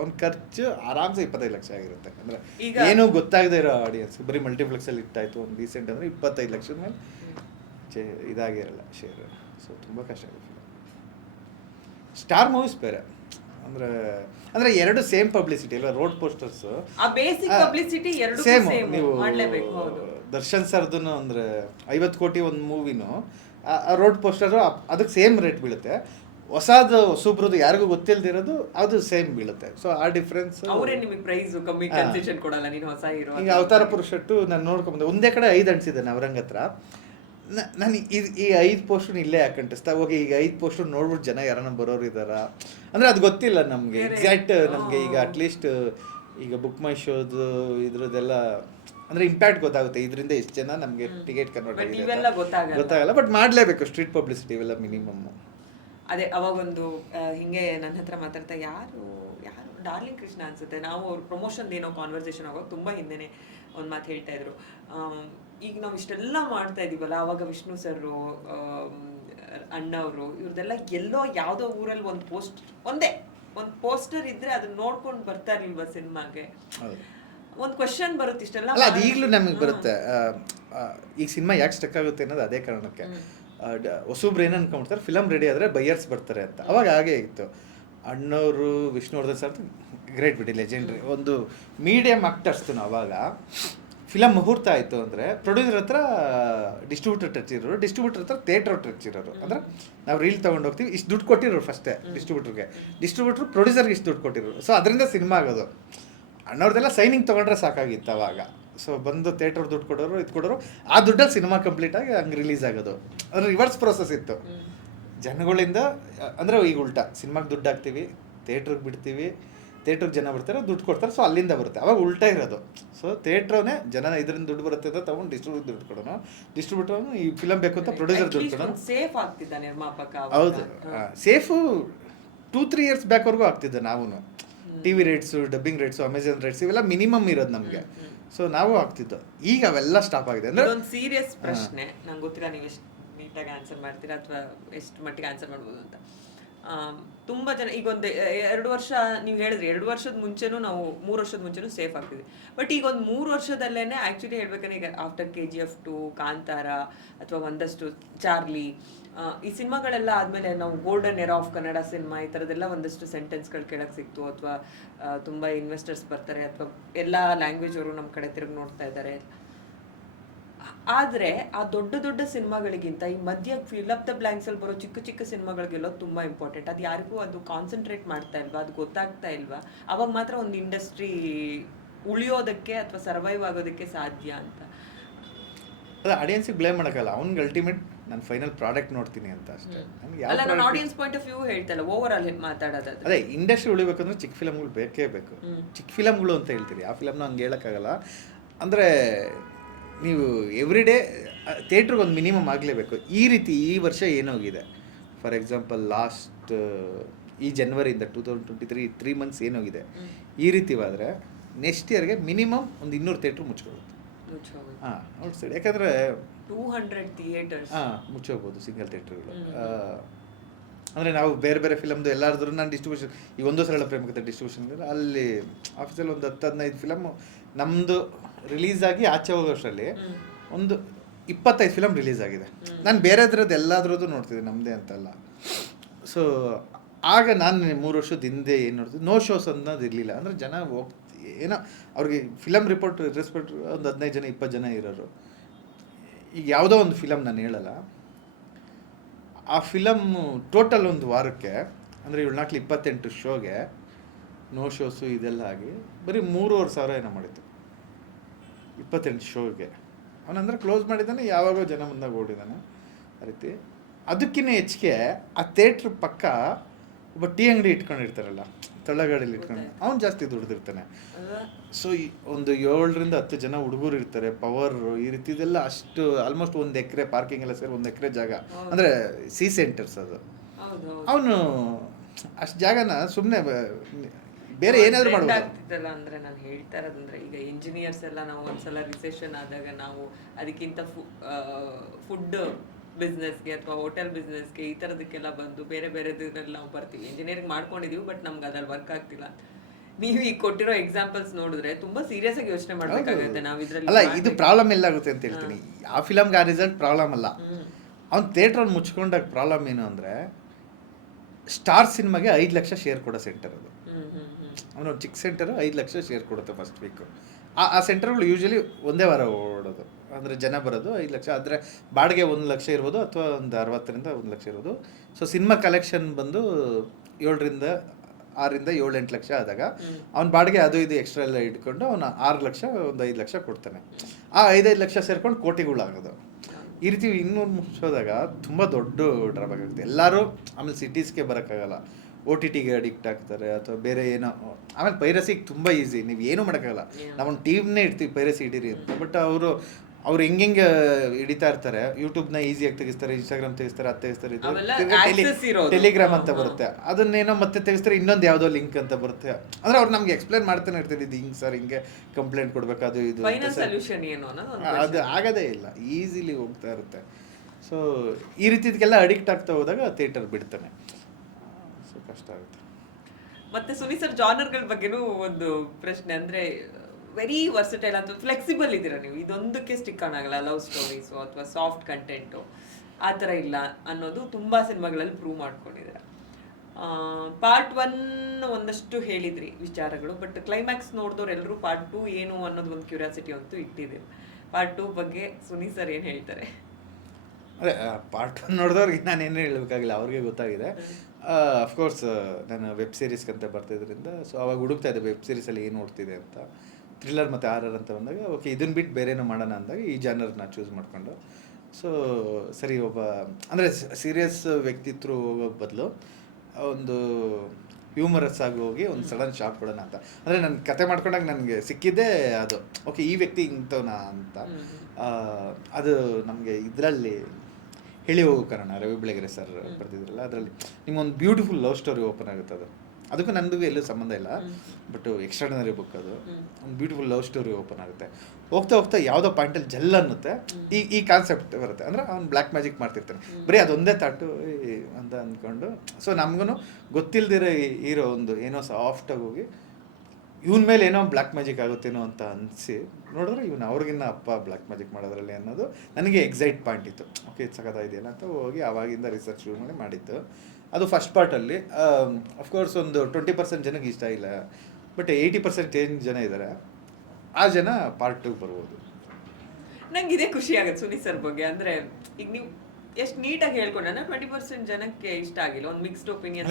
ಅವ್ನ ಖರ್ಚು ಆರಾಮ್ಸೆ 25 ಲಕ್ಷ ಆಗಿರುತ್ತೆ. ಅಂದರೆ ಈಗ- ಏನೂ ಗೊತ್ತಾಗದೇ ಇರೋ ಆಡಿಯನ್ಸ್ ಬರೀ ಮಲ್ಟಿಪ್ಲೆಕ್ಸಲ್ಲಿ ಇಟ್ಟಾಯ್ತು ಒಂದು ರೀಸೆಂಟ್ ಅಂದರೆ 25 ಲಕ್ಷದ ಮೇಲೆ ಇದಾಗಿರಲ್ಲ ಶೇರ್. ಸೊ ತುಂಬ ಕಷ್ಟ ಆಗುತ್ತೆ. ಸ್ಟಾರ್ ಮೂವೀಸ್ ಬೇರೆ ಅಂದರೆ ಎರಡು ಸೇಮ್ ಪಬ್ಲಿಸಿಟಿ ಅಲ್ಲ. ರೋಡ್ ಪೋಸ್ಟರ್ಸು ಆ ಬೇಸಿಕ್ ಪಬ್ಲಿಸಿಟಿ ಎರಡು ಸೇಮ್. ಸೇಮ್ ನೀವು ಮಾಡಲೇಬೇಕು. ಹೌದು. ದರ್ಶನ್ ಸರ್ದನು ಅಂದರೆ 50 ಕೋಟಿ ಒಂದು ಮೂವಿನೂ ಆ ರೋಡ್ ಪೋಸ್ಟರು ಅದಕ್ಕೆ ಸೇಮ್ ರೇಟ್ ಬೀಳುತ್ತೆ. ಹೊಸಬ್ರದ್ದು ಯಾರಿಗೂ ಗೊತ್ತಿಲ್ದಿರೋದು ಅದು ಸೇಮ್ ಬೀಳುತ್ತೆ. ಸೊ ಆ ಡಿಫ್ರೆನ್ಸ್. ಅವರೇ ನಿಮಗೆ ಪ್ರೈಸ್ ಕಮ್ಮಿ ಕನ್ಸೆಷನ್ ಕೊಡಲ್ಲ. ನೀನು ಹೊಸ ಹೀರೋ ಈಗ ಅವತಾರ ಪುರುಷಟ್ಟು ನಾನು ನೋಡ್ಕೊಂಬಂದೆ. ಒಂದೇ ಕಡೆ 5 ಅನ್ಸಿದ್ದಾನೆ ಅವರಂಗ ಹತ್ರ. ನಾನು ಈ 5 ಪೋಸ್ಟರ್ ಇಲ್ಲೇ ಹಾಕಂಟಿಸ್ತಾ ಹೋಗಿ ಈಗ 5 ಪೋಸ್ಟರ್ ನೋಡ್ಬಿಟ್ಟು ಜನ ಯಾರನ್ನ ಬರೋರು ಇದ್ದಾರ ಅಂದರೆ ಅದು ಗೊತ್ತಿಲ್ಲ ನಮಗೆ ಎಕ್ಸಾಕ್ಟ್. ನಮಗೆ ಈಗ ಅಟ್ಲೀಸ್ಟ್ ಈಗ ಬುಕ್ ಮೈ ಶೋದು ಇದ್ರದ್ದೆಲ್ಲ ಅಂದರೆ ಇಂಪ್ಯಾಕ್ಟ್ ಗೊತ್ತಾಗುತ್ತೆ. ಇದರಿಂದ ಎಷ್ಟು ಜನ ನಮಗೆ ಟಿಕೆಟ್ ಕನ್ವರ್ಟ್ ಆಗಿದೆ ಗೊತ್ತಾಗಲ್ಲ. ಬಟ್ ಮಾಡಲೇಬೇಕು ಸ್ಟ್ರೀಟ್ ಪಬ್ಲಿಸಿಟಿ ಇವೆಲ್ಲ ಮಿನಿಮಮ್ಮು. ಅದೇ ಅವಾಗೊಂದು ಹಿಂಗೆ ನನ್ನ ಹತ್ರ ಮಾತಾಡ್ತಾ ಯಾರು ಡಾರ್ಲಿಂಗ್ ಕೃಷ್ಣ ಅನ್ಸುತ್ತೆ, ನಾವು ಅವ್ರ ಪ್ರಮೋಷನ್ ಏನೋ ಕಾನ್ವರ್ಸೇಷನ್ ಆಗೋದು ತುಂಬ ಹಿಂದೆನೆ ಒಂದು ಮಾತು ಹೇಳ್ತಾ ಇದ್ರು. ಈಗ ನಾವು ಇಷ್ಟೆಲ್ಲ ಮಾಡ್ತಾ ಇದೀವಲ್ಲ, ಅವಾಗ ವಿಷ್ಣು ಸರ್ ಅಣ್ಣವರು ಇವ್ರದೆಲ್ಲ ಎಲ್ಲೋ ಯಾವುದೋ ಊರಲ್ಲಿ ಒಂದೇ ಒಂದು ಪೋಸ್ಟರ್ ಇದ್ರೆ ಅದನ್ನ ನೋಡ್ಕೊಂಡು ಬರ್ತಾ ಇರ್ಲಿಲ್ವಾ ಸಿನಿಮಾಗೆ? ಒಂದು ಕ್ವಶನ್ ಬರುತ್ತೆ ಇಷ್ಟೆಲ್ಲ. ಅಲ್ಲ ಅದು ಈಗಲೂ ನಮಗೆ ಬರುತ್ತೆ. ಈಗ ಸಿನಿಮಾ ಯಾಕೆ ಸ್ಟಕ್ ಆಗುತ್ತೆ ಅನ್ನೋದು ಅದೇ ಕಾರಣಕ್ಕೆ. ಹೊಸಬ್ರು ಏನು ಅನ್ಕೊಂಡ್ಬಿಡ್ತಾರೆ, ಫಿಲಮ್ ರೆಡಿ ಆದರೆ ಬೈಯರ್ಸ್ ಬರ್ತಾರೆ ಅಂತ. ಅವಾಗ ಹಾಗೇ ಇತ್ತು. ಅಣ್ಣವರು ವಿಷ್ಣುವರ್ಧನ್ ಸರ್ ಗ್ರೇಟ್ ಬಿಡಿ, ಲೆಜೆಂಡ್ರಿ. ಒಂದು ಮೀಡಿಯಂ ಆಕ್ಟರ್ಸ್ತು ಅವಾಗ. ಫಿಲಮ್ ಮುಹೂರ್ತ ಆಯಿತು ಅಂದರೆ ಪ್ರೊಡ್ಯೂಸರ್ ಹತ್ರ ಡಿಸ್ಟ್ರಿಬ್ಯೂಟರ್ ಟಚ್ ಇರೋರು, ಡಿಸ್ಟ್ರಿಬ್ಯೂಟರ್ ಹತ್ರ ಥಿಯೇಟರ್ ಟಚ್ ಇರೋರು. ಅಂದರೆ ನಾವು ರೀಲ್ ತೊಗೊಂಡು ಹೋಗ್ತೀವಿ, ಇಷ್ಟು ದುಡ್ಡು ಕೊಟ್ಟಿರೋರು ಫಸ್ಟೇ ಡಿಸ್ಟ್ರಿಬ್ಯೂಟರ್ಗೆ, ಡಿಸ್ಟ್ರಿಬ್ಯೂಟ್ರು ಪ್ರೊಡ್ಯೂಸರ್ಗೆ ಇಷ್ಟು ದುಡ್ಡು ಕೊಟ್ಟಿರೋರು. ಸೊ ಅದರಿಂದ ಸಿನಿಮಾ ಆಗೋದು. ಅಣ್ಣವ್ರದ್ದೆಲ್ಲ ಸೈನಿಂಗ್ ತೊಗೊಂಡ್ರೆ ಸಾಕಾಗಿತ್ತು ಅವಾಗ. ಸೊ ಬಂದು ಥಿಯೇಟರ್ ದುಡ್ಡು ಕೊಡೋರು, ಇದು ಕೊಡೋರು, ಆ ದುಡ್ಡಲ್ಲಿ ಸಿನಿಮಾ ಕಂಪ್ಲೀಟಾಗಿ ಹಂಗೆ ರಿಲೀಸ್ ಆಗೋದು. ಅಂದರೆ ರಿವರ್ಸ್ ಪ್ರೋಸೆಸ್ ಇತ್ತು ಜನಗಳಿಂದ. ಅಂದರೆ ಈಗ ಉಲ್ಟಾ, ಸಿನಿಮಾಗೆ ದುಡ್ಡು ಹಾಕ್ತೀವಿ, ಥಿಯೇಟ್ರಿಗೆ ಬಿಡ್ತೀವಿ, ಥಿಯೇಟ್ರಿಗೆ ಜನ ಬರ್ತಾರೆ, ದುಡ್ಡು ಕೊಡ್ತಾರೆ. ಸೊ ಅಲ್ಲಿಂದ ಬರುತ್ತೆ. ಅವಾಗ ಉಲ್ಟಾ ಇರೋದು. ಸೊ ಥಿಯೇಟ್ರವೇ ಜನ ಇದರಿಂದ ದುಡ್ಡು ಬರುತ್ತೆ ಅಂತ ತೊಗೊಂಡು ಡಿಸ್ಟ್ರಿಬ್ಯೂಟರ್ ದುಡ್ಡು ಕೊಡೋನು, ಡಿಸ್ಟ್ರಿಬ್ಯೂಟರ್ನು ಈ ಫಿಲಮ್ ಬೇಕು ಅಂತ ಪ್ರೊಡ್ಯೂಸರ್ ದುಡ್ಡು ಕೊಡೋನು. ಸೇಫ್ ಆಗ್ತಿದ್ದ ನಿರ್ಮಾಪಕ. ಹೌದು, ಸೇಫು 2-3 ಇಯರ್ಸ್ ಬ್ಯಾಕ್ವರೆಗೂ ಆಗ್ತಿದ್ದೆ ನಾವು. TV rates, dubbing rates, Amazon rates ಇವೆಲ್ಲ ಮಿನಿಮಮ್ ಇರೋದು ನಮಗೆ. ಸೊ ನಾವು ಆಗ್ತಿದ್ದು. ಈಗ ಅವೆಲ್ಲ ಸ್ಟಾಪ್ ಆಗಿದೆ. ಅಂದರೆ ಒಂದು ಸೀರಿಯಸ್ ಪ್ರಶ್ನೆ, ನಂಗೆ ಗೊತ್ತಿಲ್ಲ ನೀವು ಎಷ್ಟು ನೀಟಾಗಿ ಆನ್ಸರ್ ಮಾಡ್ತೀರಾ ಅಥವಾ ಎಷ್ಟು ಮಟ್ಟಿಗೆ ಆನ್ಸರ್ ಮಾಡ್ಬೋದು ಅಂತ. ತುಂಬ ಜನ ಈಗ ಒಂದು 2 ವರ್ಷ ನೀವು ಹೇಳಿದ್ರಿ, 2 ವರ್ಷದ ಮುಂಚೆನೂ ನಾವು 3 ವರ್ಷದ ಮುಂಚೆನೂ ಸೇಫ್ ಆಗ್ತಿದ್ವಿ. ಬಟ್ ಈಗ ಒಂದು 3 ವರ್ಷದಲ್ಲೇ ಆ್ಯಕ್ಚುಲಿ ಹೇಳ್ಬೇಕಂದ್ರೆ ಈಗ ಆಫ್ಟರ್ KGF 2, ಕಾಂತಾರ ಅಥವಾ ಒಂದಷ್ಟು ಚಾರ್ಲಿ, ಈ ಸಿನಿಮಾಗಳೆಲ್ಲ ಆದಮೇಲೆ ನಾವು golden era of Kannada cinema ಈ ಥರದ್ದೆಲ್ಲ ಒಂದಷ್ಟು ಸೆಂಟೆನ್ಸ್ಗಳು ಕೇಳಕ್ಕೆ ಸಿಕ್ತು. ಅಥವಾ ತುಂಬ ಇನ್ವೆಸ್ಟರ್ಸ್ ಬರ್ತಾರೆ, ಅಥವಾ ಎಲ್ಲ ಲ್ಯಾಂಗ್ವೇಜ್ ಅವರು ನಮ್ಮ ಕಡೆ ತಿರುಗಿ ನೋಡ್ತಾ ಇದ್ದಾರೆ. ಆದರೆ ಆ ದೊಡ್ಡ ದೊಡ್ಡ ಸಿನಿಮಾಗಳಿಗಿಂತ ಈ ಮಧ್ಯ ಫಿಲ್ ಅಪ್ ದ ಬ್ಲ್ಯಾಂಕ್ಸಲ್ಲಿ ಬರೋ ಚಿಕ್ಕ ಚಿಕ್ಕ ಸಿನಿಮಾಗಳಿಗೆಲ್ಲ ತುಂಬ ಇಂಪಾರ್ಟೆಂಟ್. ಅದು ಯಾರಿಗೂ ಅದು ಕಾನ್ಸಂಟ್ರೇಟ್ ಮಾಡ್ತಾ ಇಲ್ವಾ, ಅದು ಗೊತ್ತಾಗ್ತಾ ಇಲ್ವಾ? ಅವಾಗ ಮಾತ್ರ ಒಂದು ಇಂಡಸ್ಟ್ರಿ ಉಳಿಯೋದಕ್ಕೆ ಅಥವಾ ಸರ್ವೈವ್ ಆಗೋದಕ್ಕೆ ಸಾಧ್ಯ ಅಂತ. ಅಲ್ಲ, ಆಡಿಯನ್ಸಿಗೆ ಬ್ಲೇಮ್ ಮಾಡೋಕ್ಕಲ್ಲ. ಅವ್ನಿಗೆ ಅಲ್ಟಿಮೇಟ್ ನಾನು ಫೈನಲ್ ಪ್ರಾಡಕ್ಟ್ ನೋಡ್ತೀನಿ ಅಂತ ಅಷ್ಟೇ. ಅಲ್ಲ, ನಾನು ಆಡಿಯನ್ಸ್ ಪಾಯಿಂಟ್ ಆಫ್ ವ್ಯೂ ಹೇಳ್ತಲ್ಲ, ಓವರ್ ಆಲ್ ಮಾತಾಡೋದು. ಅದೇ ಇಂಡಸ್ಟ್ರಿ ಉಳಿಬೇಕಂದ್ರೆ ಚಿಕ್ಕ ಫಿಲಮ್ಗಳು ಬೇಕೇ ಬೇಕು. ಚಿಕ್ಕ ಫಿಲಮ್ಗಳು ಅಂತ ಹೇಳ್ತೀರಿ, ಆ ಫಿಲಮ್ನ ಹಂಗೆ ಹೇಳೋಕ್ಕಾಗಲ್ಲ. ಅಂದರೆ ನೀವು ಎವ್ರಿ ಡೇ ಥಿಯೇಟ್ರಿಗೆ ಒಂದು ಮಿನಿಮಮ್ ಆಗಲೇಬೇಕು. ಈ ರೀತಿ ಈ ವರ್ಷ ಏನೋಗಿದೆ, ಫಾರ್ ಎಕ್ಸಾಂಪಲ್ ಲಾಸ್ಟ್ ಈ ಜನವರಿಯಿಂದ 2023 3 ಮಂತ್ಸ್ ಏನೋಗಿದೆ, ಈ ರೀತಿ ಹೋದರೆ ನೆಕ್ಸ್ಟ್ ಇಯರ್ಗೆ ಮಿನಿಮಮ್ ಒಂದು 200 ಥಿಯೇಟ್ರ್ ಮುಚ್ಕೊಳ್ಳುತ್ತೆ. ಔಟ್ಸೈಡ್. ಯಾಕಂದರೆ 200 ಥಿಯೇಟರ್ಸ್ ಮುಚ್ಚೋಗ್ಬೋದು ಸಿಂಗಲ್ ಥಿಯೇಟ್ರ್ಗಳು. ಅಂದರೆ ನಾವು ಬೇರೆ ಬೇರೆ ಫಿಲಮ್ದು ಎಲ್ಲಾದ್ರೂ ನಾನು ಡಿಸ್ಟ್ರಿಬ್ಯೂಷನ್, ಈ ಒಂದು ಸರಳ ಪ್ರೇಮಕತೆ ಡಿಸ್ಟ್ರಿಬ್ಯೂಷನ್ ಅಲ್ಲಿ ಆಫೀಸಲ್ಲಿ ಒಂದು 10-15 ಫಿಲಮು ನಮ್ಮದು ರಿಲೀಸ್ ಆಗಿ ಆಚೆ ಹೋಗೋಷ್ಟರಲ್ಲಿ ಒಂದು 25 ಫಿಲಮ್ ರಿಲೀಸ್ ಆಗಿದೆ. ನಾನು ಬೇರೆದ್ರದ್ದು ಎಲ್ಲಾದ್ರದ್ದು ನೋಡ್ತಿದ್ದೆ, ನಮ್ಮದೇ ಅಂತಲ್ಲ. ಸೊ ಆಗ ನಾನು 3 ವರ್ಷದ ಹಿಂದೆ ಏನು ನೋಡ್ತಿದ್ದೆ, ನೋ ಶೋಸ್ ಅನ್ನೋದು ಇರಲಿಲ್ಲ. ಅಂದರೆ ಜನ ಏನೋ ಅವ್ರಿಗೆ ಫಿಲಮ್ ರಿಪೋರ್ಟ್ ರೆಸ್ಪೆಕ್ಟ್ ಒಂದು 15 ಜನ 20 ಜನ ಇರೋರು. ಈಗ ಯಾವುದೋ ಒಂದು ಫಿಲಮ್ ನಾನು ಹೇಳಲ್ಲ, ಆ ಫಿಲಮ್ಮು ಟೋಟಲ್ ಒಂದು ವಾರಕ್ಕೆ ಅಂದರೆ 28 ಶೋಗೆ ನೋ ಶೋಸು ಇದೆಲ್ಲ ಆಗಿ ಬರೀ 3,500 ಏನೋ ಮಾಡಿತ್ತು 28 ಶೋಗೆ. ಅವನಂದ್ರೆ ಕ್ಲೋಸ್ ಮಾಡಿದ್ದಾನೆ, ಯಾವಾಗೋ ಜನ ಮುಂದಾಗ ಓಡಿದ್ದಾನೆ. ಆ ರೀತಿ ಅದಕ್ಕಿಂತ ಹೆಚ್ಚಿಗೆ ಆ ಥಿಯೇಟ್ರ್ ಪಕ್ಕ ಒಬ್ಬ ಟೀ ಅಂಗಡಿ ಇಟ್ಕೊಂಡಿರ್ತಾರಲ್ಲ, ತಳ್ಳಗಾಡಲ್ಲಿ ಇಟ್ಕೊಂಡು, ಅವ್ನು ಜಾಸ್ತಿ ದುಡ್ದಿರ್ತಾನೆ. ಸೊ ಒಂದು 7ರಿಂದ 10 ಜನ ಹುಡುಗರು ಇರ್ತಾರೆ, ಪವರ್ ಈ ರೀತಿ ಇದೆಲ್ಲ ಅಷ್ಟು ಆಲ್ಮೋಸ್ಟ್ 1 ಎಕರೆ ಪಾರ್ಕಿಂಗ್ ಎಲ್ಲ ಸೇರಿ 1 ಎಕರೆ ಜಾಗ, ಅಂದರೆ ಸಿ ಸೆಂಟರ್ಸ್ ಅದು. ಅವನು ಅಷ್ಟು ಜಾಗನ ಸುಮ್ಮನೆ ಬೇರೆ ಏನಾದರೂ ಮಾಡ್ಬೋದಾಗ್ತಿತ್ತಲ್ಲ. ಅಂದರೆ ನಾನು ಹೇಳ್ತಾ ಇರೋದಂದ್ರೆ, ಈಗ ಇಂಜಿನಿಯರ್ಸ್ ಎಲ್ಲ ನಾವು ಒಂದ್ಸಲ ರಿಸೆಷನ್ ಆದಾಗ ನಾವು ಅದಕ್ಕಿಂತ ಫುಡ್ ಬಿಸ್ನೆಸ್ಗೆ ಅಥವಾ ಹೋಟೆಲ್ ಬಿಸ್ನೆಸ್ಗೆ ಈ ಥರದಕ್ಕೆಲ್ಲ ಬಂದು ಬೇರೆ ಬೇರೆದ್ರಲ್ಲಿ ನಾವು ಬರ್ತೀವಿ. ಇಂಜಿನಿಯರಿಂಗ್ ಮಾಡ್ಕೊಂಡಿದೀವಿ, ಬಟ್ ನಮ್ಗೆ ಅದ್ರಲ್ಲಿ ವರ್ಕ್ ಆಗ್ತಿಲ್ಲ. ನೀವು ಈಗ ಕೊಟ್ಟಿರೋ ಎಕ್ಸಾಂಪಲ್ಸ್ ನೋಡಿದ್ರೆ ತುಂಬಾ ಸೀರಿಯಸ್ ಆಗಿ ಯೋಚನೆ ಮಾಡ್ಬೇಕಾಗುತ್ತೆ ನಾವು ಇದ್ರಲ್ಲಿ. ಅಲ್ಲ, ಇದು ಪ್ರಾಬ್ಲಮ್ ಎಲ್ಲಾಗುತ್ತೆ ಅಂತ ಹೇಳ್ತೀನಿ. ಆ ಫಿಲಮ್ಗೆ ಆ ರಿಸಲ್ಟ್ ಪ್ರಾಬ್ಲಮ್ ಅಲ್ಲ. ಅವ್ನು ಥಿಯೇಟ್ರಲ್ಲಿ ಮುಚ್ಕೊಂಡಾಗ ಪ್ರಾಬ್ಲಮ್ ಏನು ಅಂದರೆ, ಸ್ಟಾರ್ ಸಿನಿಮಾಗೆ 5 ಲಕ್ಷ ಶೇರ್ ಕೊಡೋ ಸೆಂಟರ್ ಅದು. ಅವನು ಚಿಕ್ಕ ಸೆಂಟರು 5 ಲಕ್ಷ ಶೇರ್ ಕೊಡುತ್ತೆ ಫಸ್ಟ್ ವೀಕು. ಆ ಸೆಂಟರ್ಗಳು ಯೂಶಲಿ ಒಂದೇ ವಾರ ಓಡೋದು, ಅಂದರೆ ಜನ ಬರೋದು 5 ಲಕ್ಷ. ಆದರೆ ಬಾಡಿಗೆ 1 ಲಕ್ಷ ಇರ್ಬೋದು, ಅಥವಾ ಒಂದು 60ರಿಂದ 1 ಲಕ್ಷ ಇರೋದು. ಸೊ ಸಿನಿಮಾ ಕಲೆಕ್ಷನ್ ಬಂದು 7ರಿಂದ 8 ಲಕ್ಷ ಆದಾಗ ಅವ್ನ ಬಾಡಿಗೆ ಅದು ಇದು ಎಕ್ಸ್ಟ್ರಾ ಎಲ್ಲ ಇಟ್ಕೊಂಡು ಅವನು 6 ಲಕ್ಷ, ಒಂದು 5 ಲಕ್ಷ ಕೊಡ್ತಾನೆ. ಆ 5 ಲಕ್ಷ ಸೇರ್ಕೊಂಡು ಕೋಟಿಗಳಾಗೋದು. ಈ ರೀತಿ 200 ಮುಗಿಸೋದಾಗ ತುಂಬ ದೊಡ್ಡ ಡ್ರಾಬ್ಯಾಕ್ ಆಗುತ್ತೆ. ಎಲ್ಲರೂ ಆಮೇಲೆ ಸಿಟೀಸ್ಗೆ ಬರೋಕ್ಕಾಗಲ್ಲ, OTTಗೆ ಅಡಿಕ್ಟ್ ಆಗ್ತಾರೆ ಅಥವಾ ಬೇರೆ ಏನೋ. ಆಮೇಲೆ ಪೈರಸಿಗೆ ತುಂಬ ಈಸಿ, ನೀವು ಏನೂ ಮಾಡೋಕ್ಕಾಗಲ್ಲ. ನಾವೊಂದು ಟೀಮ್ನೇ ಇಡ್ತೀವಿ ಪೈರಸಿ ಹಿಡೀರಿ ಅಂತ, ಬಟ್ ಅವ್ರು ಹೆಂಗೆ ಹಿಡಿತಾ ಇರ್ತಾರೆ. ಯೂಟ್ಯೂಬ್ನ ಈಸಿಯಾಗಿ ತೆಗಿಸ್ತಾರೆ, ಇನ್ಸ್ಟಾಗ್ರಾಮ್ ತೆಗಿಸ್ತಾರೆ, ಅದು ತೆಗಿಸ್ತಾರೆ, ಟೆಲಿಗ್ರಾಮ್ ಅಂತ ಬರುತ್ತೆ, ಅದನ್ನೇನೋ ಮತ್ತೆ ತೆಗಿಸ್ತಾರೆ, ಇನ್ನೊಂದು ಯಾವುದೋ ಲಿಂಕ್ ಅಂತ ಬರುತ್ತೆ. ಅಂದರೆ ಅವ್ರು ನಮ್ಗೆ ಎಕ್ಸ್ಪ್ಲೇನ್ ಮಾಡ್ತಾನೆ ಇರ್ತಾರೆ, ಇದು ಹಿಂಗೆ ಸರ್, ಹಿಂಗೆ ಕಂಪ್ಲೇಂಟ್ ಕೊಡ್ಬೇಕು, ಅದು ಇದು. ಅದು ಆಗೋದೇ ಇಲ್ಲ, ಈಸಿಲಿ ಹೋಗ್ತಾ ಇರುತ್ತೆ. ಸೊ ಈ ರೀತಿದಕ್ಕೆಲ್ಲ ಅಡಿಕ್ಟ್ ಆಗ್ತಾ ಹೋದಾಗ ಥಿಯೇಟರ್ ಬಿಡ್ತಾನೆ. ಸೊ ಕಷ್ಟ ಆಗುತ್ತೆ. ಮತ್ತೆ ಸುನಿ ಸರ್, ಜಾನರ್ಗಳ ಬಗ್ಗೆನೂ ಒಂದು ಪ್ರಶ್ನೆ. ಅಂದ್ರೆ ವೆರಿ ವರ್ಸಟೈಲ್ ಅಥವಾ ಫ್ಲೆಕ್ಸಿಬಲ್ ಇದ್ದೀರಾ ನೀವು, ಇದೊಂದಕ್ಕೆ ಸ್ಟಿಕ್ ಆನ್ ಆಗಲ್ಲ. ಲವ್ ಸ್ಟೋರೀಸು ಅಥವಾ ಸಾಫ್ಟ್ ಕಂಟೆಂಟು ಆ ಥರ ಇಲ್ಲ ಅನ್ನೋದು ತುಂಬ ಸಿನಿಮಾಗಳಲ್ಲಿ ಪ್ರೂವ್ ಮಾಡ್ಕೊಂಡಿದ್ದೀರಾ. ಪಾರ್ಟ್ 1 ಒಂದಷ್ಟು ಹೇಳಿದ್ರಿ ವಿಚಾರಗಳು, ಬಟ್ ಕ್ಲೈಮ್ಯಾಕ್ಸ್ ನೋಡಿದವ್ರು ಎಲ್ಲರೂ ಪಾರ್ಟ್ 2 ಏನು ಅನ್ನೋದು ಒಂದು ಕ್ಯೂರಿಯಾಸಿಟಿ ಅಂತೂ ಇಟ್ಟಿದ್ದೀರಿ. ಪಾರ್ಟ್ 2 ಬಗ್ಗೆ ಸುನಿ ಸರ್ ಏನು ಹೇಳ್ತಾರೆ? ಅದೇ ಪಾರ್ಟ್ 1 ನೋಡಿದವ್ರಿಗೆ ನಾನೇನು ಹೇಳಬೇಕಾಗಿಲ್ಲ, ಅವ್ರಿಗೆ ಗೊತ್ತಾಗಿದೆ. ಅಫ್ಕೋರ್ಸ್ ನಾನು ವೆಬ್ ಸೀರೀಸ್ಗಂತ ಬರ್ತಿದ್ರಿಂದ, ಸೊ ಅವಾಗ ಹುಡುಕ್ತಾ ಇದ್ದೆ ವೆಬ್ ಸೀರೀಸಲ್ಲಿ ಏನು ನೋಡ್ತಿದೆ ಅಂತ. ಥ್ರಿಲ್ಲರ್ ಮತ್ತು ಹಾರರ್ ಅಂತ ಬಂದಾಗ, ಓಕೆ ಇದನ್ನು ಬಿಟ್ಟು ಬೇರೆನೋ ಮಾಡೋಣ ಅಂದಾಗ ಈ ಜಾನರ್ನ ಚೂಸ್ ಮಾಡಿಕೊಂಡು, ಸೊ ಸರಿ ಒಬ್ಬ ಅಂದರೆ ಸೀರಿಯಸ್ ವ್ಯಕ್ತಿ ಥ್ರೂ ಹೋಗೋ ಬದಲು ಒಂದು ಹ್ಯೂಮರಸ್ ಆಗಿ ಹೋಗಿ ಒಂದು ಸಡನ್ ಶಾಕ್ ಕೊಡೋಣ ಅಂತ. ಅಂದರೆ ನನ್ನ ಕತೆ ಮಾಡ್ಕೊಂಡಾಗ ನನಗೆ ಸಿಕ್ಕಿದ್ದೇ ಅದು, ಓಕೆ ಈ ವ್ಯಕ್ತಿ ಇಂಥವನ ಅಂತ. ಅದು ನಮಗೆ ಇದರಲ್ಲಿ ಹೇಳಿ ಹೋಗೋ ಕಾರಣ ರವಿ ಬೆಳಗೆರೆ ಸರ್ ಬರ್ತಿದ್ರಲ್ಲ, ಅದರಲ್ಲಿ ನಿಮ್ಗೊಂದು ಬ್ಯೂಟಿಫುಲ್ ಲವ್ ಸ್ಟೋರಿ ಓಪನ್ ಆಗುತ್ತೆ. ಅದಕ್ಕೂ ನಂದಿಗೂ ಎಲ್ಲೂ ಸಂಬಂಧ ಇಲ್ಲ, ಬಟ್ ಎಕ್ಸ್ಟ್ರಾರ್ಡಿನರಿ ಬುಕ್ ಅದು. ಒಂದು ಬ್ಯೂಟಿಫುಲ್ ಲವ್ ಸ್ಟೋರಿ ಓಪನ್ ಆಗುತ್ತೆ. ಹೋಗ್ತಾ ಹೋಗ್ತಾ ಯಾವುದೋ ಪಾಯಿಂಟಲ್ಲಿ ಜಲ್ ಅನ್ನುತ್ತೆ, ಈ ಕಾನ್ಸೆಪ್ಟ್ ಬರುತ್ತೆ. ಅಂದರೆ ಅವ್ನು ಬ್ಲ್ಯಾಕ್ ಮ್ಯಾಜಿಕ್ ಮಾಡ್ತಿರ್ತಾನೆ, ಬರೀ ಅದೊಂದೇ ತಾಟು ಅಂತ ಅಂದ್ಕೊಂಡು. ಸೊ ನಮಗೂ ಗೊತ್ತಿಲ್ದಿರೋ ಹೀರೋ ಒಂದು ಏನೋ ಸಾಫ್ಟಾಗಿ ಹೋಗಿ ಇವನ ಮೇಲೆ ಏನೋ ಬ್ಲ್ಯಾಕ್ ಮ್ಯಾಜಿಕ್ ಆಗುತ್ತೇನೋ ಅಂತ ಅನಿಸಿ ನೋಡಿದ್ರೆ ಇವನು ಅವ್ರಿಗಿನ್ನ ಅಪ್ಪ ಬ್ಲ್ಯಾಕ್ ಮ್ಯಾಜಿಕ್ ಮಾಡೋದ್ರಲ್ಲಿ ಅನ್ನೋದು ನನಗೆ ಎಕ್ಸೈಟ್ ಪಾಯಿಂಟ್ ಇತ್ತು. ಓಕೆ ಇದು ಸಖತ್ತಾಗಿದೆಯಲ್ಲ ಅಂತ ಹೋಗಿ ಆವಾಗಿಂದ ರಿಸರ್ಚ್ ಶುರು ಮಾಡಿ ಮಾಡಿದ್ದು. ಅದು ಫಸ್ಟ್ ಪಾರ್ಟಲ್ಲಿ ಅಫ್ಕೋರ್ಸ್ ಒಂದು 20% ಜನಕ್ಕೆ ಇಷ್ಟ ಇಲ್ಲ, ಬಟ್ 80% ಜನ ಇದ್ದಾರೆ. ಆ ಜನ ಪಾರ್ಟ್ 2 ಬರ್ಬೋದು. ನಂಗೆ ಇದೇ ಖುಷಿ ಆಗುತ್ತೆ ಸುನಿ ಸರ್ ಬಗ್ಗೆ. ಅಂದರೆ ಈಗ ನೀವು ಎಷ್ಟು ನೀಟಾಗಿ ಹೇಳ್ಕೊಂಡ್ರೆ 20% ಜನಕ್ಕೆ ಇಷ್ಟ ಆಗಿಲ್ಲ, ಒಂದು ಮಿಕ್ಸ್ಡ್ ಒಪಿನಿಯನ್.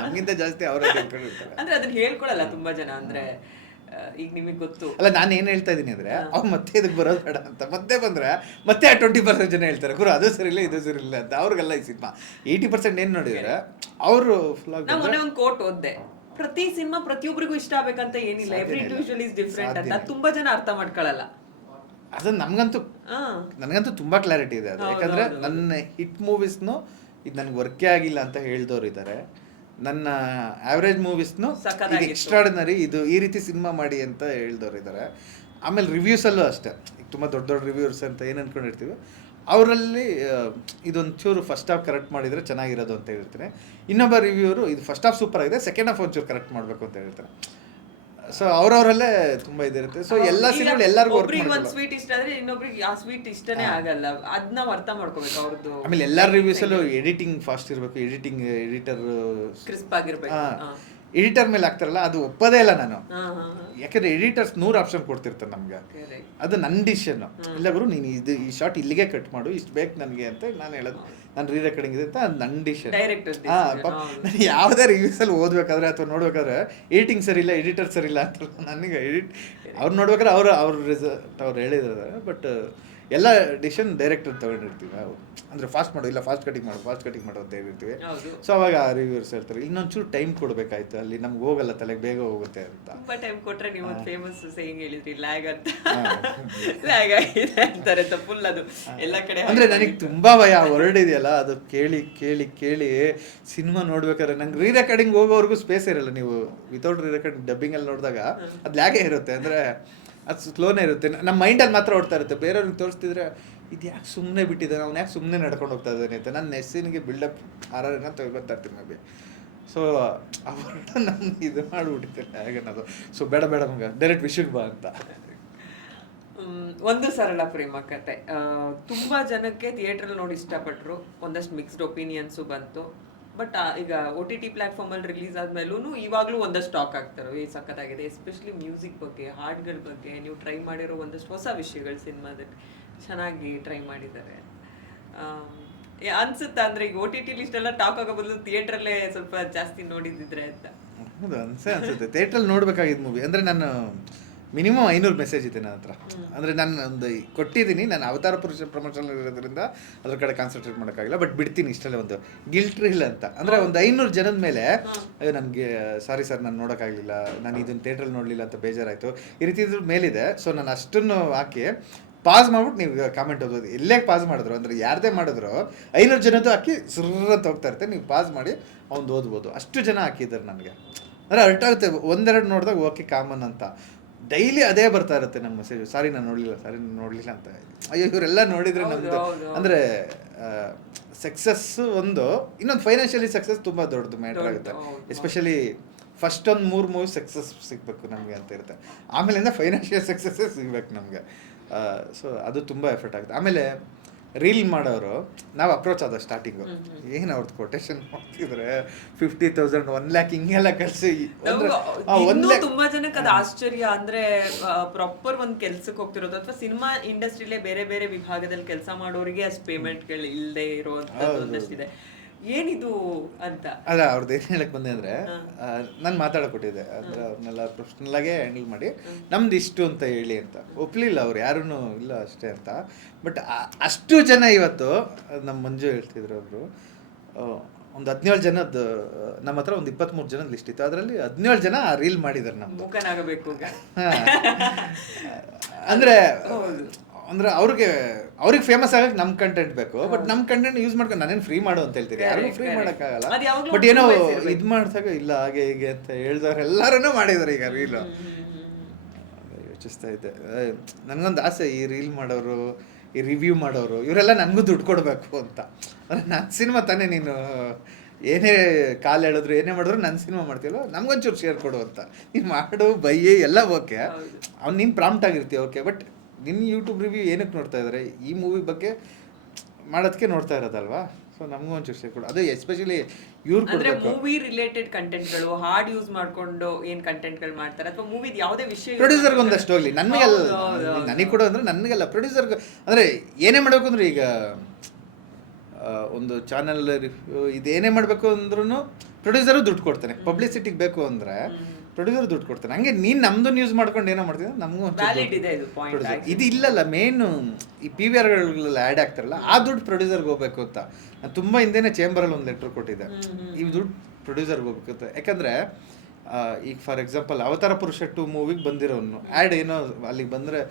ನಮಗಿಂತ ಜಾಸ್ತಿ ಅವರೇ ಹೇಳ್ಕೊಂಡಿರ್ತಾರೆ. ಅಂದರೆ ಅದನ್ನ ಹೇಳ್ಕೊಳ್ಳಲ್ಲ ತುಂಬ ಜನ. ಅಂದರೆ ಈಗ ನಿಮಗೆ ಗೊತ್ತು ಅಲ್ಲ, ನಾನು ಏನು ಹೇಳ್ತಾ ಇದ್ದೀನಿ ಅಂದರೆ, ಅವ್ರು ಮತ್ತೆ ಇದಕ್ಕೆ ಬರೋದು ಬೇಡ ಅಂತ. ಮತ್ತೆ ಬಂದರೆ ಮತ್ತೆ ಆ 20% ಜನ ಹೇಳ್ತಾರೆ, ಗುರು ಅದು ಸರಿ ಇಲ್ಲ ಇದು ಸರಿ ಇಲ್ಲ ಅಂತ. ಅವ್ರಿಗೆಲ್ಲ ಈ ಸಿನಿಮಾ 80% ಏನು ನೋಡಿದರೆ ಅವರು ಫುಲ್ ಆಗಿ. ನಾನು ಮೊನ್ನೆ ಒಂದು ಕೋಟ್ ಓದಿದೆ, ಪ್ರತಿ ಸಿನಿಮಾ ಪ್ರತಿಯೊಬ್ಬರಿಗೂ ಇಷ್ಟ ಆಗ್ಬೇಕಂತ ಏನಿಲ್ಲ, ಎವ್ರಿ ಇಂಡಿವಿಜುವಲ್ ಇಸ್ ಡಿಫ್ರೆಂಟ್ ಅಂತ. ತುಂಬಾ ಜನ ಅರ್ಥ ಮಾಡ್ಕೊಳ್ಳಲ್ಲ ಅದು. ನನಗಂತೂ ತುಂಬ ಕ್ಲಾರಿಟಿ ಇದೆ ಅದು. ಯಾಕಂದರೆ ನನ್ನ ಹಿಟ್ ಮೂವೀಸ್ನು ಇದು ನನಗೆ ವರ್ಕೇ ಆಗಿಲ್ಲ ಅಂತ ಹೇಳಿದವ್ರು ಇದ್ದಾರೆ. ನನ್ನ ಆವ್ರೇಜ್ ಮೂವೀಸ್ನು ಇದು ಎಕ್ಸ್ಟ್ರಾರ್ಡಿನರಿ, ಇದು ಈ ರೀತಿ ಸಿನಿಮಾ ಮಾಡಿ ಅಂತ ಹೇಳಿದವ್ರು ಇದ್ದಾರೆ. ಆಮೇಲೆ ರಿವ್ಯೂಸಲ್ಲೂ ಅಷ್ಟೇ, ಈಗ ತುಂಬ ದೊಡ್ಡ ದೊಡ್ಡ ರಿವ್ಯೂರ್ಸ್ ಅಂತ ಏನು ಅಂದ್ಕೊಂಡಿರ್ತೀವಿ, ಅವರಲ್ಲಿ ಇದೊಂದು ಚೂರು ಫಸ್ಟ್ ಹಾಫ್ ಕರೆಕ್ಟ್ ಮಾಡಿದರೆ ಚೆನ್ನಾಗಿರೋದು ಅಂತ ಹೇಳ್ತೀನಿ. ಇನ್ನೊಬ್ಬ ರಿವ್ಯೂರು ಇದು ಫಸ್ಟ್ ಹಾಫ್ ಸೂಪರ್ ಆಗಿದೆ, ಸೆಕೆಂಡ್ ಹಾಫ್ ಒಂಚೂರು ಕರೆಕ್ಟ್ ಮಾಡಬೇಕು ಅಂತ ಹೇಳ್ತಾರೆ. ಸೊ ಅವ್ರವರಲ್ಲೇ ತುಂಬಾ ಇದಿರುತ್ತೆ. ಸೊ ಎಲ್ಲ ಸಿನಿಮಾ ಎಲ್ಲರಿಗೂ ಒಂದು ಸ್ವೀಟ್ ಇಷ್ಟ ಆದ್ರೆ ಇನ್ನೊಬ್ರಿಗೆ ಆ ಸ್ವೀಟ್ ಇಷ್ಟನೇ ಆಗಲ್ಲ, ಅದ್ ನಾವು ಅರ್ಥ ಮಾಡ್ಕೋಬೇಕು ಅವ್ರದ್ದು. ಆಮೇಲೆ ಎಲ್ಲಾರ ರಿವ್ಯೂಸ್ ಅಲ್ಲೂ ಎಡಿಟಿಂಗ್ ಫಾಸ್ಟ್ ಇರಬೇಕು, ಎಡಿಟರ್ ಕ್ರಿಸ್ಪ್ ಆಗಿರ್ಬೇಕು. ಎಡಿಟರ್ ಮೇಲೆ ಆಗ್ತಾರಲ್ಲ, ಅದು ಒಪ್ಪೋದೇ ಇಲ್ಲ ನಾನು. ಯಾಕಂದ್ರೆ ಎಡಿಟರ್ಸ್ 100 ಆಪ್ಷನ್ ಕೊಡ್ತಿರ್ತಾರೆ ನಮ್ಗೆ. ಅದು ನನ್ನ ಡಿಸಿಷನ್ ಇಲ್ಲ, ಗುರು ನೀನು ಇದು ಈ ಶಾರ್ಟ್ ಇಲ್ಲಿಗೆ ಕಟ್ ಮಾಡು, ಇಷ್ಟು ಬೇಕು ನನಗೆ ಅಂತ ನಾನು ಹೇಳೋದು. ನಾನು ರೀ ರೆಕಾರ್ಡಿಂಗ್ ಇದೆ ಅಂತ ನನ್ನ ಡಿಸಿಷನ್. ನಾನು ಯಾವುದೇ ರಿವ್ಯೂಸಲ್ಲಿ ಓದ್ಬೇಕಾದ್ರೆ ಅಥವಾ ನೋಡ್ಬೇಕಾದ್ರೆ ಎಡಿಟಿಂಗ್ ಸರಿ ಇಲ್ಲ, ಎಡಿಟರ್ ಸರಿ ಇಲ್ಲ ಅಂತ ನನಗೆ ಅವ್ರು ನೋಡ್ಬೇಕಾದ್ರೆ ಅವ್ರ ರಿಸಲ್ಟ್ ಅವ್ರು ಹೇಳಿದ್ದಾರೆ. ಬಟ್ ಎಲ್ಲ ಡಿಸಿಷನ್ ಡೈರೆಕ್ಟರ್ ತಗೊಂಡಿರ್ತೀವಿ ನಾವು. ಅಂದರೆ ಫಾಸ್ಟ್ ಮಾಡು, ಇಲ್ಲ ಫಾಸ್ಟ್ ಕಟಿಂಗ್ ಮಾಡು ಅಂತ ಹೇಳಿರ್ತೀವಿ. ಸೊ ಅವಾಗ ಆ ರಿವ್ಯೂರ್ಸ್ ಹೇಳ್ತಾರೆ ಇನ್ನೊಂಚೂರು ಟೈಮ್ ಕೊಡಬೇಕಾಯ್ತು, ಅಲ್ಲಿ ನಮ್ಗೆ ಹೋಗಲ್ಲ, ತಲೆಗೆ ಬೇಗ ಹೋಗುತ್ತೆ ಅಂತ. ತುಂಬ ಟೈಮ್ ಕೊಟ್ಟರೆ ನೀವು ಒಂದು ಫೇಮಸ್ ಸೇಯಿಂಗ್ ಹೇಳಿದ್ರಿ, ಲ್ಯಾಗ್ ಅಂತ. ಲ್ಯಾಗ್ ಆಗಿದೆ ಅಂತಾರೆ ಫುಲ್. ಅದು ಎಲ್ಲ ಕಡೆ ಅಂದರೆ ನನಗೆ ತುಂಬ ಭಯ ವರ್ಡ್ ಇದೆಯಲ್ಲ, ಅದು ಕೇಳಿ ಕೇಳಿ ಕೇಳಿ ಸಿನಿಮಾ ನೋಡ್ಬೇಕಾದ್ರೆ ನಂಗೆ ರೀ ರೆಕಾರ್ಡಿಂಗ್ ಹೋಗೋವರೆಗೂ ಸ್ಪೇಸ್ ಇರಲ್ಲ. ನೀವು ವಿತೌಟ್ ರೀ ರೆಕಾರ್ಡಿಂಗ್ ಡಬ್ಬಿಂಗಲ್ಲಿ ನೋಡಿದಾಗ ಅದು ಲ್ಯಾಗೇ ಇರುತ್ತೆ. ಅಂದರೆ ಅದು ಸ್ಲೋನೇ ಇರುತ್ತೆ, ನಮ್ಮ ಮೈಂಡಲ್ಲಿ ಮಾತ್ರ ಓಡ್ತಾ ಇರುತ್ತೆ. ಬೇರೆಯವ್ರಿಗೆ ತೋರಿಸ್ತಿದ್ರೆ ಇದು ಯಾಕೆ ಸುಮ್ಮನೆ ಬಿಟ್ಟಿದ್ದಾನೆ, ಅವ್ನು ಯಾಕೆ ಸುಮ್ಮನೆ ನಡ್ಕೊಂಡು ಹೋಗ್ತಾ ಇದ್ದಾನೆ ಅಂತ ನಾನು ನೆಸ್ಸಿನಿಗೆ ಬಿಲ್ಡಪ್ ಆರನ್ನ ತೊಗೊತಾ ಇರ್ತೀನಿ ಮೇ ಬಿ. ಸೊ ಅವ್ರನ್ನ ನಾನು ಇದು ಮಾಡಿಬಿಟ್ಟಿದ್ದೇನೆ ಹೇಗನ್ನೋದು. ಸೊ ಬೇಡ ಬೇಡ ಮಗ ಡೈರೆಕ್ಟ್ ವಿಷಯಕ್ಕೆ ಬಾ ಅಂತ. ಒಂದು ಸರಳ ಪ್ರೇಮ ಕತೆ ತುಂಬಾ ಜನಕ್ಕೆ ಥಿಯೇಟ್ರಲ್ಲಿ ನೋಡಿ ಇಷ್ಟಪಟ್ಟರು, ಒಂದಷ್ಟು ಮಿಕ್ಸ್ಡ್ ಒಪಿನಿಯನ್ಸು ಬಂತು. ಬಟ್ ಈಗ OTT ಪ್ಲಾಟ್ಫಾರ್ಮಲ್ಲಿ ರಿಲೀಸ್ ಆದ್ಮೇಲೂ ಇವಾಗಲೂ ಒಂದಷ್ಟು ಟಾಕ್ ಆಗ್ತಾರೆ ಸಖತ್ತಾಗಿದೆ, ಎಸ್ಪೆಷಲಿ ಮ್ಯೂಸಿಕ್ ಬಗ್ಗೆ, ಹಾಡುಗಳ ಬಗ್ಗೆ. ನೀವು ಟ್ರೈ ಮಾಡಿರೋ ಒಂದಷ್ಟು ಹೊಸ ವಿಷಯಗಳು ಸಿನಿಮಾದಲ್ಲಿ ಚೆನ್ನಾಗಿ ಟ್ರೈ ಮಾಡಿದ್ದಾರೆ ಅನ್ಸುತ್ತಾ? ಅಂದ್ರೆ ಈಗ OTT ಇಷ್ಟೆಲ್ಲ ಟಾಕ್ ಆಗೋ ಬದಲು ಥಿಯೇಟ್ರಲ್ಲೇ ಸ್ವಲ್ಪ ಜಾಸ್ತಿ ನೋಡಿದ್ರೆ ಅಂತ. ಹೌದು ಅನ್ಸುತ್ತೆ. ಥಿಯೇಟ್ರಲ್ಲಿ ನೋಡ್ಬೇಕಾಗಿದ್ದು ಮೂವಿ ಅಂದರೆ ನಾನು ಮಿನಿಮಮ್ 500 ಮೆಸೇಜ್ ಇದೆ ನನ್ನ ಹತ್ರ. ಅಂದರೆ ನಾನು ಒಂದು ಕೊಟ್ಟಿದ್ದೀನಿ, ನಾನು ಅವತಾರ ಪುರುಷ ಪ್ರಮೋಷನ್ ಇರೋದ್ರಿಂದ ಅದ್ರ ಕಡೆ ಕಾನ್ಸಂಟ್ರೇಟ್ ಮಾಡೋಕ್ಕಾಗಿಲ್ಲ. ಬಟ್ ಬಿಡ್ತೀನಿ ಇಷ್ಟಲ್ಲೇ ಒಂದು ಗಿಲ್ಟ್ ರೀಲ್ ಅಂತ. ಅಂದರೆ ಒಂದು 500 ಜನದ ಮೇಲೆ ಅಯ್ಯೋ ನನಗೆ ಸಾರಿ ಸರ್ ನಾನು ನೋಡೋಕ್ಕಾಗಲಿಲ್ಲ, ನಾನು ಇದನ್ನು ಥಿಯೇಟ್ರಲ್ಲಿ ನೋಡಲಿಲ್ಲ ಅಂತ ಬೇಜಾರಾಯಿತು, ಈ ರೀತಿ ಇದ್ರ ಮೇಲಿದೆ. ಸೊ ನಾನು ಅಷ್ಟನ್ನು ಹಾಕಿ ಪಾಸ್ ಮಾಡ್ಬಿಟ್ಟು ನೀವು ಕಾಮೆಂಟ್ ಓದೋದು. ಎಲ್ಲೇ ಪಾಸ್ ಮಾಡಿದ್ರು ಅಂದರೆ ಯಾರದೇ ಮಾಡಿದ್ರು 500 ಜನದ್ದು ಹಾಕಿ ಸುರ್ರಂತ ಹೋಗ್ತಾ ಇರ್ತೆ, ನೀವು ಪಾಸ್ ಮಾಡಿ ಅವ್ನು ಓದ್ಬೋದು. ಅಷ್ಟು ಜನ ಹಾಕಿದ್ದಾರೆ ನನಗೆ. ಅಂದರೆ ಅರ್ಟಾಗುತ್ತೆ. ಒಂದೆರಡು ನೋಡಿದಾಗ ಓಕೆ ಕಾಮನ್ ಅಂತ. ಡೈಲಿ ಅದೇ ಬರ್ತಾ ಇರುತ್ತೆ ನಮ್ಮ ಮೆಸೇಜ್, ಸಾರಿ ನಾನು ನೋಡಲಿಲ್ಲ ಅಂತ. ಅಯ್ಯೋ ಇವರೆಲ್ಲ ನೋಡಿದರೆ ನಮ್ಮದು ಅಂದರೆ ಸಕ್ಸಸ್ ಒಂದು, ಇನ್ನೊಂದು ಫೈನಾನ್ಷಿಯಲಿ ಸಕ್ಸಸ್ ತುಂಬ ದೊಡ್ಡದು ಮ್ಯಾಟ್ರ್ ಆಗುತ್ತೆ. ಎಸ್ಪೆಷಲಿ ಫಸ್ಟ್ ಒಂದು 3 ಮೂವಿ ಸಕ್ಸಸ್ ಸಿಗಬೇಕು ನಮಗೆ ಅಂತ ಇರುತ್ತೆ, ಆಮೇಲಿಂದ ಫೈನಾನ್ಷಿಯಲ್ ಸಕ್ಸಸ್ಸೇ ಸಿಗಬೇಕು ನಮಗೆ. ಸೊ ಅದು ತುಂಬ ಎಫರ್ಟ್ ಆಗುತ್ತೆ. ಆಮೇಲೆ ರೀಲ್ ಮಾಡೋರು ನಾವು ಅಪ್ರೋಚ್ ಆದ ಸ್ಟಾರ್ಟಿಂಗು ಏನು ಅವ್ರದ್ದು ಕೊಟೇಶನ್ ಮಾಡ್ತಿದ್ರೆ 50,000 1 lakh ಹಿಂಗೆಲ್ಲ ಕಳಿಸಿ ತುಂಬಾ ಜನಕ್ಕೆ ಅದು ಆಶ್ಚರ್ಯ. ಅಂದ್ರೆ ಪ್ರಾಪರ್ ಒಂದ್ ಕೆಲ್ಸಕ್ಕೆ ಹೋಗ್ತಿರೋದು ಅಥವಾ ಸಿನಿಮಾ ಇಂಡಸ್ಟ್ರಿಲೇ ಬೇರೆ ಬೇರೆ ವಿಭಾಗದಲ್ಲಿ ಕೆಲಸ ಮಾಡೋರಿಗೆ ಅಷ್ಟು ಪೇಮೆಂಟ್ಗಳು ಇಲ್ಲದೆ ಇರೋವಂಥದ್ದು ಒಂದಷ್ಟಿದೆ. ಏನಿದು ಅಂತ ಅಲ್ಲ ಅವ್ರದ್ದು ಏನು ಹೇಳಕ್ ಬಂದೆ ಅಂದರೆ ನಾನು ಮಾತಾಡಕೊಟ್ಟಿದ್ದೆ ಅಂದರೆ ಅವ್ರನ್ನೆಲ್ಲ ಪ್ರೊಫೆಷ್ನಲ್ ಆಗೇ ಹ್ಯಾಂಡಲ್ ಮಾಡಿ ನಮ್ದು ಇಷ್ಟು ಅಂತ ಹೇಳಿ ಅಂತ ಒಪ್ಲಿಲ್ಲ ಅವ್ರು ಯಾರೂ ಇಲ್ಲ ಅಷ್ಟೇ ಅಂತ. ಬಟ್ ಅಷ್ಟು ಜನ ಇವತ್ತು ನಮ್ಮ ಮಂಜು ಹೇಳ್ತಿದ್ರು ಅವರು ಒಂದು 17 ಜನದ್ದು ನಮ್ಮ ಹತ್ರ ಒಂದು 23 ಜನದ ಲಿಸ್ಟ್ ಇತ್ತು, ಅದರಲ್ಲಿ 17 ಜನ ರೀಲ್ ಮಾಡಿದ್ದಾರೆ ನಮ್ದು. ಮುಖನಾಗಬೇಕು ಅಂದ್ರೆ ಅವ್ರಿಗೆ ಫೇಮಸ್ ಆಗಕ್ಕೆ ನಮ್ಮ ಕಂಟೆಂಟ್ ಬೇಕು. ಬಟ್ ನಮ್ಮ ಕಂಟೆಂಟ್ ಯೂಸ್ ಮಾಡ್ಕೊಂಡು ನಾನೇನು ಫ್ರೀ ಮಾಡು ಅಂತ ಹೇಳ್ತೀರಿ, ಯಾರಿಗೂ ಫ್ರೀ ಮಾಡೋಕ್ಕಾಗಲ್ಲ. ಬಟ್ ಏನೋ ಇದು ಮಾಡ್ದಾಗ ಇಲ್ಲ ಹಾಗೆ ಹೀಗೆ ಅಂತ ಹೇಳ್ದವ್ರು ಎಲ್ಲರೂ ಮಾಡಿದ್ದಾರೆ ಈಗ ರೀಲು. ಯೋಚಿಸ್ತಾ ಇದ್ದೆ, ನನಗೊಂದು ಆಸೆ, ಈ ರೀಲ್ ಮಾಡೋರು, ಈ ರಿವ್ಯೂ ಮಾಡೋರು ಇವರೆಲ್ಲ ನನಗೂ ದುಡ್ಡು ಕೊಡಬೇಕು ಅಂತ. ಅಂದರೆ ನನ್ನ ಸಿನಿಮಾ ತಾನೇ, ನೀನು ಏನೇ ಕಾಲು ಹೇಳಿದ್ರು ಏನೇ ಮಾಡಿದ್ರು ನನ್ನ ಸಿನಿಮಾ ಮಾಡ್ತೀವಲ್ಲ, ನಮ್ಗೊಂಚೂರು ಶೇರ್ ಕೊಡು ಅಂತ. ನೀನು ಮಾಡು ಬೈಯೇ ಎಲ್ಲ ಓಕೆ, ಅವ್ನು ನೀನು ಪ್ರಾಂಪ್ಟ್ ಆಗಿರ್ತೀವಿ ಓಕೆ. ಬಟ್ ನಿನ್ನ ಯೂಟ್ಯೂಬ್ ರಿವ್ಯೂ ಏನಕ್ಕೆ ನೋಡ್ತಾ ಇದ್ದಾರೆ, ಈ ಮೂವಿ ಬಗ್ಗೆ ಮಾಡೋದಕ್ಕೆ ನೋಡ್ತಾ ಇರೋದಲ್ವಾ. ಸೊ ನಮಗೂ ಒಂಚೂರು ಶೇರ್ ಕೊಡು. ಅದು ಎಸ್ಪೆಷಲಿ ಇವ್ರು ಕೊಡಬೇಕು. ಮೂವಿ ರಿಲೇಟೆಡ್ ಕಂಟೆಂಟ್ಗಳು, ಹಾರ್ಡ್ ಯೂಸ್ ಮಾಡ್ಕೊಂಡು ಏನು ಕಂಟೆಂಟ್ಗಳು ಮಾಡ್ತಾರೆ ಅಥವಾ ಮೂವಿದು ಯಾವುದೇ ವಿಷಯ ಪ್ರೊಡ್ಯೂಸರ್ಗೆ ಒಂದಷ್ಟು ಹೋಗಲಿ, ನನಗೆ ಕೊಡೋ ಅಂದರೆ ನನಗೆಲ್ಲ ಪ್ರೊಡ್ಯೂಸರ್ಗೆ. ಅಂದರೆ ಏನೇ ಮಾಡಬೇಕು ಅಂದ್ರೆ ಈಗ ಒಂದು ಚಾನಲ್ ರಿವ್ಯೂ ಇದೇನೇ ಮಾಡಬೇಕು ಅಂದ್ರೂ ಪ್ರೊಡ್ಯೂಸರು ದುಡ್ಡು ಕೊಡ್ತಾನೆ. ಪಬ್ಲಿಸಿಟಿಗೆ ಬೇಕು ಅಂದರೆ ಪ್ರೊಡ್ಯೂಸರ್ ದುಡ್ಡು ಕೊಡ್ತಾನೆ. ಹಂಗೆ ನೀನು ನಮ್ದು ಯೂಸ್ ಮಾಡ್ಕೊಂಡು ಏನೋ ಮಾಡ್ತೀವಿ, ನಮಗೂ ಇದು ಇಲ್ಲಲ್ಲ. ಮೇನು ಈ PVRಗಳಲ್ಲಿ ಆ್ಯಡ್ ಆಗ್ತಾರಲ್ಲ, ಆ ದುಡ್ಡು ಪ್ರೊಡ್ಯೂಸರ್ಗೆ ಹೋಗ್ಬೇಕು ಅಂತ. ನಾನು ತುಂಬ ಹಿಂದೆನೇ ಚೇಂಬರಲ್ಲಿ ಒಂದು ಲೆಟ್ರ್ ಕೊಟ್ಟಿದ್ದೆ, ಈ ದುಡ್ಡು ಪ್ರೊಡ್ಯೂಸರ್ಗೆ ಹೋಗ್ಬೇಕು ಅಂತ. ಯಾಕಂದರೆ ಈಗ ಫಾರ್ ಎಕ್ಸಾಂಪಲ್ ಅವತಾರ ಪುರುಷ 2 ಮೂವಿಗೆ ಬಂದಿರೋನು ಆ್ಯಡ್ ಏನೋ ಅಲ್ಲಿಗೆ ಬಂದರೆ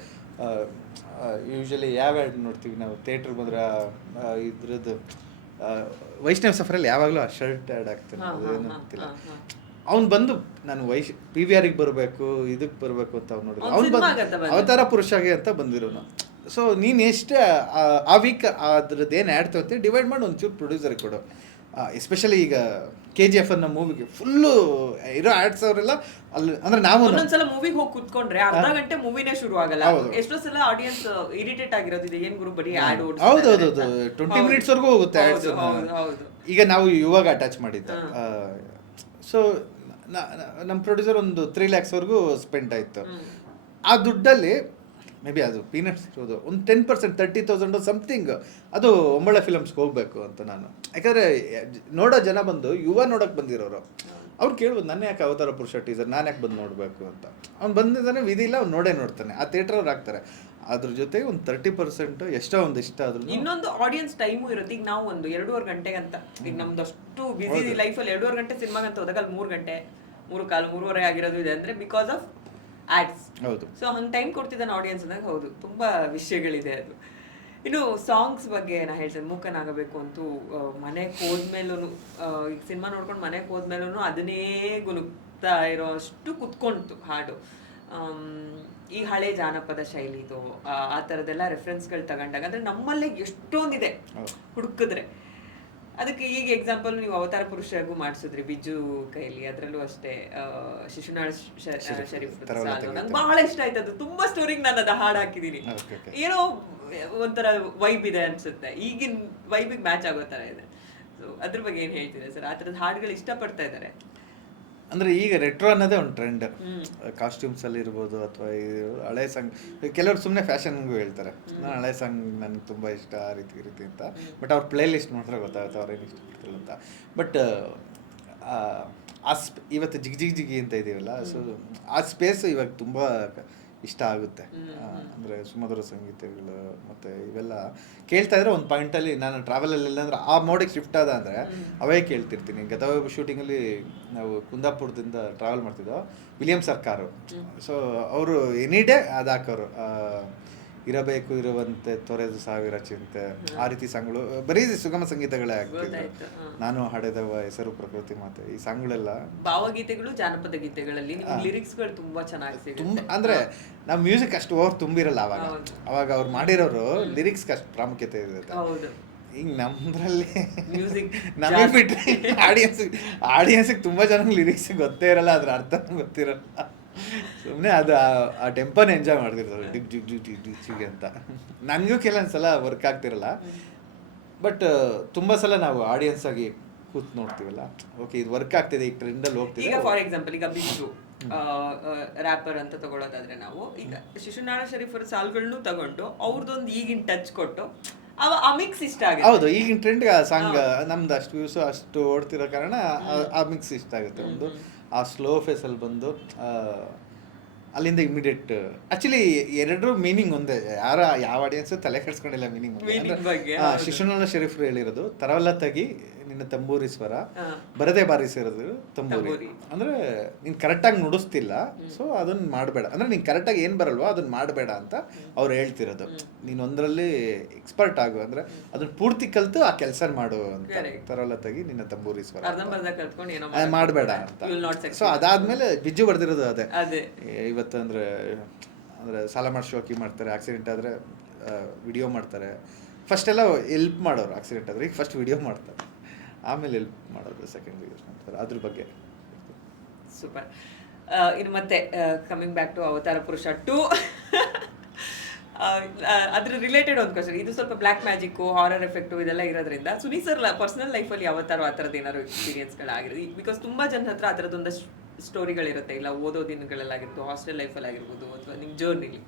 ಯೂಶ್ವಲಿ ಯಾವ ಆ್ಯಡ್ ನೋಡ್ತೀವಿ ನಾವು ಥಿಯೇಟ್ರಿಗೆ ಬಂದರೆ, ಇದ್ರದ್ದು ವೈಷ್ಣವ್ ಸಫರಲ್ಲಿ ಯಾವಾಗಲೂ ಆ ಶರ್ಟ್ ಆ್ಯಡ್ ಆಗ್ತಾನೆ, ಅದೇನು ಗೊತ್ತಿಲ್ಲ. ಅವ್ನು ಬಂದು ನಾನು PVRಗೆ ಬರಬೇಕು, ಇದಕ್ಕೆ ಬರಬೇಕು ಅಂತ ಅವ್ನು ನೋಡಿದ್ರು. ಅವ್ನು ಬಂದು ಅವತಾರ ಪುರುಷಗೆ ಅಂತ ಬಂದಿರೋನು. ಸೊ ನೀನು ಎಷ್ಟೇ ಆ ವೀಕ್ ಅದ್ರದ್ದು ಏನು ಆ್ಯಡ್ ತಗೋತೀವಿ ಡಿವೈಡ್ ಮಾಡಿ ಒಂಚೂರು ಪ್ರೊಡ್ಯೂಸರ್ಗೆ ಕೊಡು. ಎಸ್ಪೆಷಲಿ ಈಗ KGF ಅನ್ನೋ ಮೂವಿಗೆ ಫುಲ್ಲು ಇರೋ ಆ್ಯಡ್ಸ್ ಅವರೆಲ್ಲ ಅಲ್ಲಿ. ಅಂದರೆ ನಾವು ಒಂದೊಂದ್ಸಲ ಮೂವಿಗೆ ಹೋಗಿ ಕುತ್ಕೊಂಡ್ರೆ ಅರ್ಧ ಗಂಟೆ ಮೂವಿನೇ ಶುರು ಆಗಲ್ಲ. ಎಷ್ಟೋ ಸಲ ಆಡಿಯನ್ಸ್ ಇರಿಟೇಟ್ ಆಗಿರೋದಿದೆ, ಏನ್ ಗುರು ಬರೀ ಆ್ಯಡ್ ಓಡಿಸ್. ಹೌದೌದು 20 ಮಿನಿಟ್ಸ್ವರೆಗೂ ಹೋಗುತ್ತೆ ಆ್ಯಡ್ಸ್. ಈಗ ನಾವು ಇವಾಗ ಅಟ್ಯಾಚ್ ಮಾಡಿದ್ದು. ಸೊ ನಮ್ಮ ಪ್ರೊಡ್ಯೂಸರ್ ಒಂದು 3 lakhsವರೆಗೂ ಸ್ಪೆಂಡ್ ಆಯಿತು. ಆ ದುಡ್ಡಲ್ಲಿ ಮೇ ಬಿ ಅದು ಪೀನಟ್ಸ್ ಇರೋದು ಒಂದು 10% 30,000 ಸಮಥಿಂಗ್ ಅದು ಒಂಬಳೆ ಫಿಲಮ್ಸ್ಗೆ ಹೋಗಬೇಕು ಅಂತ ನಾನು. ಯಾಕಂದರೆ ನೋಡೋ ಜನ ಬಂದು ಯುವ ನೋಡೋಕೆ ಬಂದಿರೋರು ಅವ್ರು ಕೇಳ್ಬೋದು, ನನ್ನ ಯಾಕೆ ಅವತಾರ ಪುರುಷ ಟೀಸರ್ ನಾನು ಯಾಕೆ ಬಂದು ನೋಡಬೇಕು ಅಂತ. ಅವ್ನು ಬಂದಿದ್ದಾನೆ ವಿಧಿ ಇಲ್ಲ, ಅವ್ನು ನೋಡೇ ನೋಡ್ತಾನೆ. ಆ ಥಿಯೇಟ್ರ್ ಅವ್ರು ಹಾಕ್ತಾರೆ. ಅದ್ರ ಜೊತೆಗೆ ಒಂದು 30% ಎಷ್ಟೋ ಒಂದು ಇಷ್ಟ ಆದ್ರೂ ಇನ್ನೊಂದು ಆಡಿಯನ್ಸ್ ಟೈಮು ಇರುತ್ತೆ. ಈಗ ನಾವು ಒಂದು 2.5 ಗಂಟೆಗಂತ, ಈಗ ನಮ್ದು ಅಷ್ಟು ಬಿಸಿ ಲೈಫಲ್ಲಿ 2.5 ಗಂಟೆ ಸಿನಿಮಾಗಂತ ಹೋದಾಗ ಅಲ್ಲಿ 3 ಗಂಟೆ 3:15 ಆಗಿರೋದು ಇದೆ. ಅಂದರೆ ಬಿಕಾಸ್ ಆಫ್ ಆಡ್ಸ್. ಹೌದು. ಸೊ ಹಂಗೆ ಟೈಮ್ ಕೊಡ್ತಿದ್ದಾನೆ ಆಡಿಯನ್ಸ್ ಅಂದಾಗ ಹೌದು ತುಂಬಾ ವಿಷಯಗಳಿದೆ ಅದು. ಇನ್ನು ಸಾಂಗ್ಸ್ ಬಗ್ಗೆ ನಾ ಹೇಳ್ತೇನೆ, ಮೂಕನಾಗಬೇಕು ಅಂತೂ ಮನೆಗೆ ಹೋದ್ಮೇಲೂ, ಈಗ ಸಿನಿಮಾ ನೋಡ್ಕೊಂಡು ಮನೆಗೆ ಹೋದ್ಮೇಲೂ ಅದನ್ನೇ ಗುನುಗ್ತಾ ಇರೋ ಅಷ್ಟು ಕುತ್ಕೊಂತು ಹಾಡು. ಈ ಹಳೆ ಜಾನಪದ ಶೈಲಿದು ಆ ಥರದ್ದೆಲ್ಲ ರೆಫರೆನ್ಸ್ಗಳು ತಗೊಂಡಾಗ ಅಂದ್ರೆ ನಮ್ಮಲ್ಲೇ ಎಷ್ಟೊಂದಿದೆ ಹುಡುಕಿದ್ರೆ. ಅದಕ್ಕೆ ಈಗ ಎಕ್ಸಾಂಪಲ್ ನೀವು ಅವತಾರ ಪುರುಷರಿಗೂ ಮಾಡಿಸಿದ್ರಿ ಬಿಜ್ಜು ಕೈಲಿ, ಅದರಲ್ಲೂ ಅಷ್ಟೇ ಶಿಶುನಾಳ ಶರೀಫ್ ಸಾಲು ನಂಗೆ ಬಹಳ ಇಷ್ಟ ಆಯ್ತು. ಅದು ತುಂಬಾ ಸ್ಟೋರಿಗೆ ನಾನು ಅದು ಹಾಡು ಹಾಕಿದ್ದೀನಿ. ಏನೋ ಒಂಥರ ವೈಬ್ ಇದೆ ಅನ್ಸುತ್ತೆ, ಈಗಿನ ವೈಬಿಗೆ ಮ್ಯಾಚ್ ಆಗೋ ಥರ ಇದೆ. ಸೊ ಅದ್ರ ಬಗ್ಗೆ ಏನು ಹೇಳ್ತೀರಾ ಸರ್? ಆ ಥರದ ಹಾಡುಗಳು ಇಷ್ಟಪಡ್ತಾ ಇದ್ದಾರೆ ಅಂದರೆ ಈಗ ರೆಟ್ರೋ ಅನ್ನೋದೇ ಒಂದು ಟ್ರೆಂಡ್. ಕಾಸ್ಟ್ಯೂಮ್ಸಲ್ಲಿ ಇರ್ಬೋದು ಅಥವಾ ಹಳೆ ಸಾಂಗ್. ಕೆಲವರು ಸುಮ್ಮನೆ ಫ್ಯಾಷನ್ಗೂ ಹೇಳ್ತಾರೆ, ನಾನು ಹಳೆ ಸಾಂಗ್ ನನಗೆ ತುಂಬ ಇಷ್ಟ ಆ ರೀತಿ ಈ ರೀತಿ ಅಂತ. ಬಟ್ ಅವ್ರ ಪ್ಲೇ ಲಿಸ್ಟ್ ನೋಡಿದ್ರೆ ಗೊತ್ತಾಗುತ್ತೆ ಅವ್ರೇನು ಇಷ್ಟಪಡ್ತಿಲ್ಲ ಅಂತ. ಬಟ್ ಇವತ್ತು ಜಿಗಿ ಅಂತ ಇದೀವಲ್ಲ, ಸೊ ಆ ಸ್ಪೇಸ್ ಇವಾಗ ತುಂಬ ಇಷ್ಟ ಆಗುತ್ತೆ. ಅಂದರೆ ಸುಮಧುರ ಸಂಗೀತಗಳು ಮತ್ತು ಇವೆಲ್ಲ ಕೇಳ್ತಾ ಇದ್ರೆ ಒಂದು ಪಾಯಿಂಟಲ್ಲಿ ನಾನು ಟ್ರಾವೆಲಲ್ಲಿ ಅಂದರೆ ಆ ಮೋಡಿಗೆ ಶಿಫ್ಟ್ ಆದ ಅಂದರೆ ಅವೇ ಕೇಳ್ತಿರ್ತೀನಿ. ಗತ ಶೂಟಿಂಗಲ್ಲಿ ನಾವು ಕುಂದಾಪುರದಿಂದ ಟ್ರಾವೆಲ್ ಮಾಡ್ತಿದ್ದೋ, ವಿಲಿಯಂ ಸರ್ಕಾರು. ಸೊ ಅವರು ಎನಿ ಡೇ ಅದು ಹಾಕೋರು, ಇರಬೇಕು ಇರುವಂತೆ ತೊರೆದು ಸಾವಿರ ಚಿಂತೆ, ಆ ರೀತಿ ಸಾಂಗ್ಗಳು ಬರೀ ಸುಗಮ ಸಂಗೀತಗಳೇ ಆಗ್ತಿದ್ರು. ನಾನು ಹಾಡಿದವ ಹೆಸರು ಪ್ರಕೃತಿ ಮಾತೆ, ಈ ಸಾಂಗ್ಗಳೆಲ್ಲ ಭಾವಗೀತೆಗಳು, ಜಾನಪದ ಗೀತೆಗಳಲ್ಲಿ ಲಿರಿಕ್ಸ್ಗಳು ತುಂಬಾ ಚೆನ್ನಾಗಿ ತುಂಬ. ಅಂದರೆ ನಾವು ಮ್ಯೂಸಿಕ್ ಅಷ್ಟು ಓವರ್ ತುಂಬಿರಲ್ಲ ಅವಾಗ ಅವ್ರು ಮಾಡಿರೋರು ಲಿರಿಕ್ಸ್ಗೆ ಅಷ್ಟು ಪ್ರಾಮುಖ್ಯತೆ ಇರುತ್ತೆ. ಈಗ ನಮ್ಮದ್ರಲ್ಲಿ ನಮಗೆ ಬಿಟ್ಟರೆ ಆಡಿಯನ್ಸಿಗೆ ತುಂಬ ಜನಕ್ಕೆ ಲಿರಿಕ್ಸ್ ಗೊತ್ತೇ ಇರಲ್ಲ, ಅದ್ರ ಅರ್ಥ ಗೊತ್ತಿರಲ್ಲ. ಸುಮ್ಮನೆ ಅದು ಆ ಟೆಂಪೋನ ಎಂಜಾಯ್ ಮಾಡ್ತಿರ್ತಾರೆ ಡಿಗ್ ಜಿಗ್ ಜಿಗ್ ಜಿಗ್ ಜಿಗ್ ಜಿಗ್ ಅಂತ. ನನಗೂ ಕೆಲವೊಂದು ಸಲ ವರ್ಕ್ ಆಗ್ತಿರಲ್ಲ, ಬಟ್ ತುಂಬ ಸಲ ನಾವು ಆಡಿಯನ್ಸ್ ಆಗಿ ಕೂತ್ ನೋಡ್ತೀವಲ್ಲ, ಓಕೆ ಇದು ವರ್ಕ್ ಆಗ್ತಿದೆ, ಈಗ ಟ್ರೆಂಡಲ್ಲಿ ಹೋಗ್ತಿದೆ. ಈಗ ಫಾರ್ ಎಕ್ಸಾಂಪಲ್ ಈಗ ಬಿಜ್ಜು ರ್ಯಾಪರ್ ಅಂತ ತಗೊಳ್ಳೋದಾದ್ರೆ ನಾವು ಈಗ ಶಿಶುನಾಳ ಶರೀಫ್ ಅವ್ರ ಸಾಲ್ಗಳನ್ನು ತಗೊಂಡು ಅವ್ರದ್ದೊಂದು ಈಗಿನ ಟಚ್ ಕೊಟ್ಟು ಆ ಮಿಕ್ಸ್ ಇಷ್ಟ ಆಗುತ್ತೆ. ಹೌದು, ಈಗಿನ ಟ್ರೆಂಡ್ಗೆ ಆ ಸಾಂಗ್ ನಮ್ದು ಅಷ್ಟು ವ್ಯೂಸು ಅಷ್ಟು ಓಡ್ತಿರೋ ಕಾರಣ ಆ ಮಿಕ್ಸ್ ಇಷ್ಟ ಆಗುತ್ತೆ. ಒಂದು ಆ ಸ್ಲೋ ಫೇಸಲ್ಲಿ ಬಂದು ಅಲ್ಲಿಂದ ಇಮಿಡಿಯೇಟ್. ಆಕ್ಚುಲಿ ಎರಡೂ ಮೀನಿಂಗ್ ಒಂದೇ, ಯಾವ ಆಡಿಯನ್ಸು ತಲೆ ಕೆಡ್ಸ್ಕೊಂಡಿಲ್ಲ ಮೀನಿಂಗ್ ಬಗ್ಗೆ. ಶಿಶುನಾಳ ಶರೀಫ್ರು ಹೇಳಿರೋದು ತರವಲ್ಲ ತಗಿ ನಿನ್ನ ತಂಬೂರಿ ಸ್ವರ ಬರದೇ ಬಾರಿಸಿರೋದು ತಂಬೂರಿ. ಅಂದ್ರೆ ನೀನ್ ಕರೆಕ್ಟಾಗಿ ನುಡಿಸ್ತಿಲ್ಲ, ಸೊ ಅದನ್ನ ಮಾಡಬೇಡ. ಅಂದ್ರೆ ನೀನ್ ಕರೆಕ್ಟಾಗಿ ಏನ್ ಬರಲ್ವೋ ಅದನ್ನ ಮಾಡಬೇಡ ಅಂತ ಅವ್ರು ಹೇಳ್ತಿರೋದು. ನೀನ್ ಒಂದ್ರಲ್ಲಿ ಎಕ್ಸ್ಪರ್ಟ್ ಆಗು, ಅಂದ್ರೆ ಅದನ್ನ ಪೂರ್ತಿ ಕಲ್ತು ಆ ಕೆಲಸ ಮಾಡು ಅಂತ. ತರವಲ್ಲ ತಗಿ ನಿನ್ನ ತಂಬೂರಿ ಸ್ವರ ಮಾಡಬೇಡ ಅಂತ. ಸೊ ಅದಾದ್ಮೇಲೆ ಬಿಜ್ಜು ಬರ್ದಿರೋದು ಅದೇ. ಇವತ್ತು ಅಂದ್ರೆ ಸಾಲಮಾರ್ ಶೋಕಿ ಮಾಡ್ತಾರೆ, ಆಕ್ಸಿಡೆಂಟ್ ಆದ್ರೆ ವಿಡಿಯೋ ಮಾಡ್ತಾರೆ. ಫಸ್ಟ್ ಎಲ್ಲ ಹೆಲ್ಪ್ ಮಾಡೋರು, ಆಕ್ಸಿಡೆಂಟ್ ಆದ್ರೆ ಈಗ ಫಸ್ಟ್ ವಿಡಿಯೋ ಮಾಡ್ತಾರೆ, ಆಮೇಲೆ ಹೆಲ್ಪ್ ಮಾಡೋದು ಸೆಕೆಂಡ್ ವಿಡಿಯೋಸ್ ಮಾಡ್ತಾರೆ. ಅದ್ರ ಬಗ್ಗೆ ಸೂಪರ್. ಇನ್ನು ಮತ್ತೆ ಕಮಿಂಗ್ ಬ್ಯಾಕ್ ಟು ಅವತಾರ ಪುರುಷ 2, ಅದ್ರ ರಿಲೇಟೆಡ್ ಒಂದು ಕ್ವಶನ್. ಇದು ಸ್ವಲ್ಪ ಬ್ಲ್ಯಾಕ್ ಮ್ಯಾಜಿಕ್ಕು, ಹಾರರ್ ಎಫೆಕ್ಟು ಇದೆಲ್ಲ ಇರೋದ್ರಿಂದ ಸುನಿ ಸರ್ ಪರ್ಸನಲ್ ಲೈಫಲ್ಲಿ ಯಾವತ್ತಾರು ಆ ಥರದ್ದು ಏನಾದ್ರು ಎಕ್ಸ್ಪೀರಿಯನ್ಸ್ಗಳಾಗಿರೋದು? ಬಿಕಾಸ್ ತುಂಬ ಜನ ಹತ್ರ ಆ ಥರದ್ದೊಂದಷ್ಟು ಸ್ಟೋರಿಗಳಿರುತ್ತೆ, ಇಲ್ಲ ಓದೋ ದಿನಗಳಲ್ಲಾಗಿರ್ಬೋದು, ಹಾಸ್ಟೆಲ್ ಲೈಫಲ್ಲಿ ಆಗಿರ್ಬೋದು, ಅಥವಾ ನಿಮ್ಮ ಜರ್ನಿಲಿ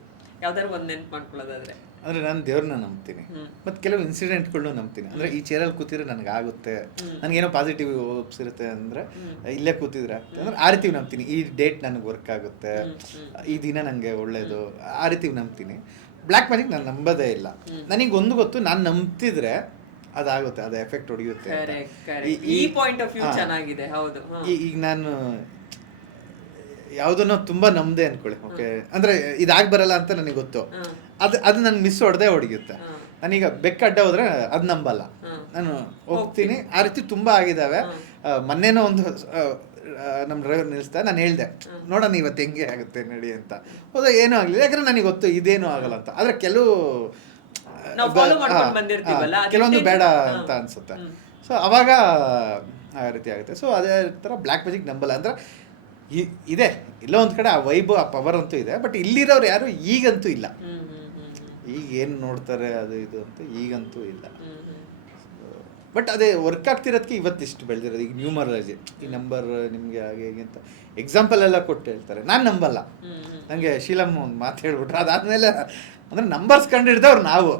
ಯಾವ್ದಾದ್ರು ಒಂದು ನೆನ್ಪು ಮಾಡ್ಕೊಳ್ಳೋದಾದ್ರೆ? ಅಂದರೆ ನಾನು ದೇವ್ರನ್ನ ನಂಬ್ತೀನಿ, ಮತ್ತು ಕೆಲವು ಇನ್ಸಿಡೆಂಟ್ಗಳನ್ನೂ ನಂಬ್ತೀನಿ. ಅಂದರೆ ಈ ಚೇರಲ್ಲಿ ಕೂತಿದ್ರೆ ನನಗಾಗುತ್ತೆ, ನನಗೇನೋ ಪಾಸಿಟಿವ್ ಹೋಪ್ಸ್ ಇರುತ್ತೆ ಅಂದರೆ ಇಲ್ಲೇ ಕೂತಿದ್ರೆ ಅಂದರೆ ಆ ರೀತಿ ನಂಬ್ತೀನಿ. ಈ ಡೇಟ್ ನನಗೆ ವರ್ಕ್ ಆಗುತ್ತೆ, ಈ ದಿನ ನನಗೆ ಒಳ್ಳೇದು, ಆ ರೀತಿ ನಂಬ್ತೀನಿ. ಬ್ಲ್ಯಾಕ್ ಮ್ಯಾಜಿಕ್ ನಾನು ನಂಬೋದೇ ಇಲ್ಲ. ನನಗೆ ಒಂದು ಗೊತ್ತು, ನಾನು ನಂಬ್ತಿದ್ರೆ ಅದಾಗುತ್ತೆ, ಅದು ಎಫೆಕ್ಟ್ ಹೊಡೆಯುತ್ತೆ. ಈ ಪಾಯಿಂಟ್ ಆಫ್ ವ್ಯೂ ಚೆನ್ನಾಗಿದೆ. ಹೌದು, ಈಗ ನಾನು ಯಾವುದನ್ನೋ ತುಂಬಾ ನಂಬದೆ ಅನ್ಕೊಳ್ಳಿ, ಓಕೆ ಅಂದ್ರೆ ಇದಾಗ್ ಬರಲ್ಲ ಅಂತ ನನಗೆ ಗೊತ್ತು, ಅದು ನನ್ಗೆ ಮಿಸ್ ಹೊಡೆಯುತ್ತೆ. ನಾನೀಗ ಬೆಕ್ಕ ಅಡ್ಡ ಹೋದ್ರೆ ಅದು ನಂಬಲ್ಲ, ನಾನು ಹೋಗ್ತೀನಿ. ಆ ರೀತಿ ತುಂಬಾ ಆಗಿದಾವೆ. ಮೊನ್ನೆನೋ ಒಂದು ನಮ್ಮ ಡ್ರೈವರ್ ನಿಲ್ಲಿಸ್ತಾ ನಾನು ಹೇಳ್ದೆ, ನೋಡೋಣ ಇವತ್ತು ಹೆಂಗೆ ಆಗುತ್ತೆ ನಡಿ ಅಂತ. ಹೋದಾಗ ಏನೂ ಆಗಲಿಲ್ಲ, ಯಾಕಂದ್ರೆ ನನಗೆ ಗೊತ್ತು ಇದೇನೂ ಆಗಲ್ಲ ಅಂತ. ಆದ್ರೆ ಕೆಲವೊಂದು ಬೇಡ ಅಂತ ಅನ್ಸುತ್ತೆ. ಸೊ ಅವಾಗ ಆ ರೀತಿ ಆಗುತ್ತೆ. ಸೊ ಅದೇ ಥರ ಬ್ಲ್ಯಾಕ್ ಮ್ಯಾಜಿಕ್ ನಂಬಲ್ಲ. ಅಂದ್ರೆ ಇದೆ ಎಲ್ಲೋ ಒಂದು ಕಡೆ ಆ ವೈಬ್, ಆ ಪವರ್ ಅಂತೂ ಇದೆ. ಬಟ್ ಇಲ್ಲಿರೋರು ಯಾರು ಈಗಂತೂ ಇಲ್ಲ. ಈಗ ಏನು ನೋಡ್ತಾರೆ ಅದು ಇದು ಅಂತ ಈಗಂತೂ ಇಲ್ಲ. ಬಟ್ ಅದೇ ವರ್ಕ್ ಆಗ್ತಿರೋದಕ್ಕೆ ಇವತ್ತಿಷ್ಟು ಬೆಳೆದಿರೋದು. ಈಗ ನ್ಯೂಮರಾಲಜಿ ಈ ನಂಬರ್ ನಿಮಗೆ ಹಾಗೆ ಹೇಗೆ ಅಂತ ಎಕ್ಸಾಂಪಲ್ ಎಲ್ಲ ಕೊಟ್ಟು ಹೇಳ್ತಾರೆ, ನಾನು ನಂಬಲ್ಲ. ನನಗೆ ಶೀಲಮ್ಮ ಒಂದು ಮಾತು ಹೇಳ್ಬಿಟ್ರು, ಅದಾದ್ಮೇಲೆ ಅಂದ್ರೆ ನಂಬರ್ಸ್ ಕಂಡು ಹಿಡ್ದವ್ರು ನಾವು.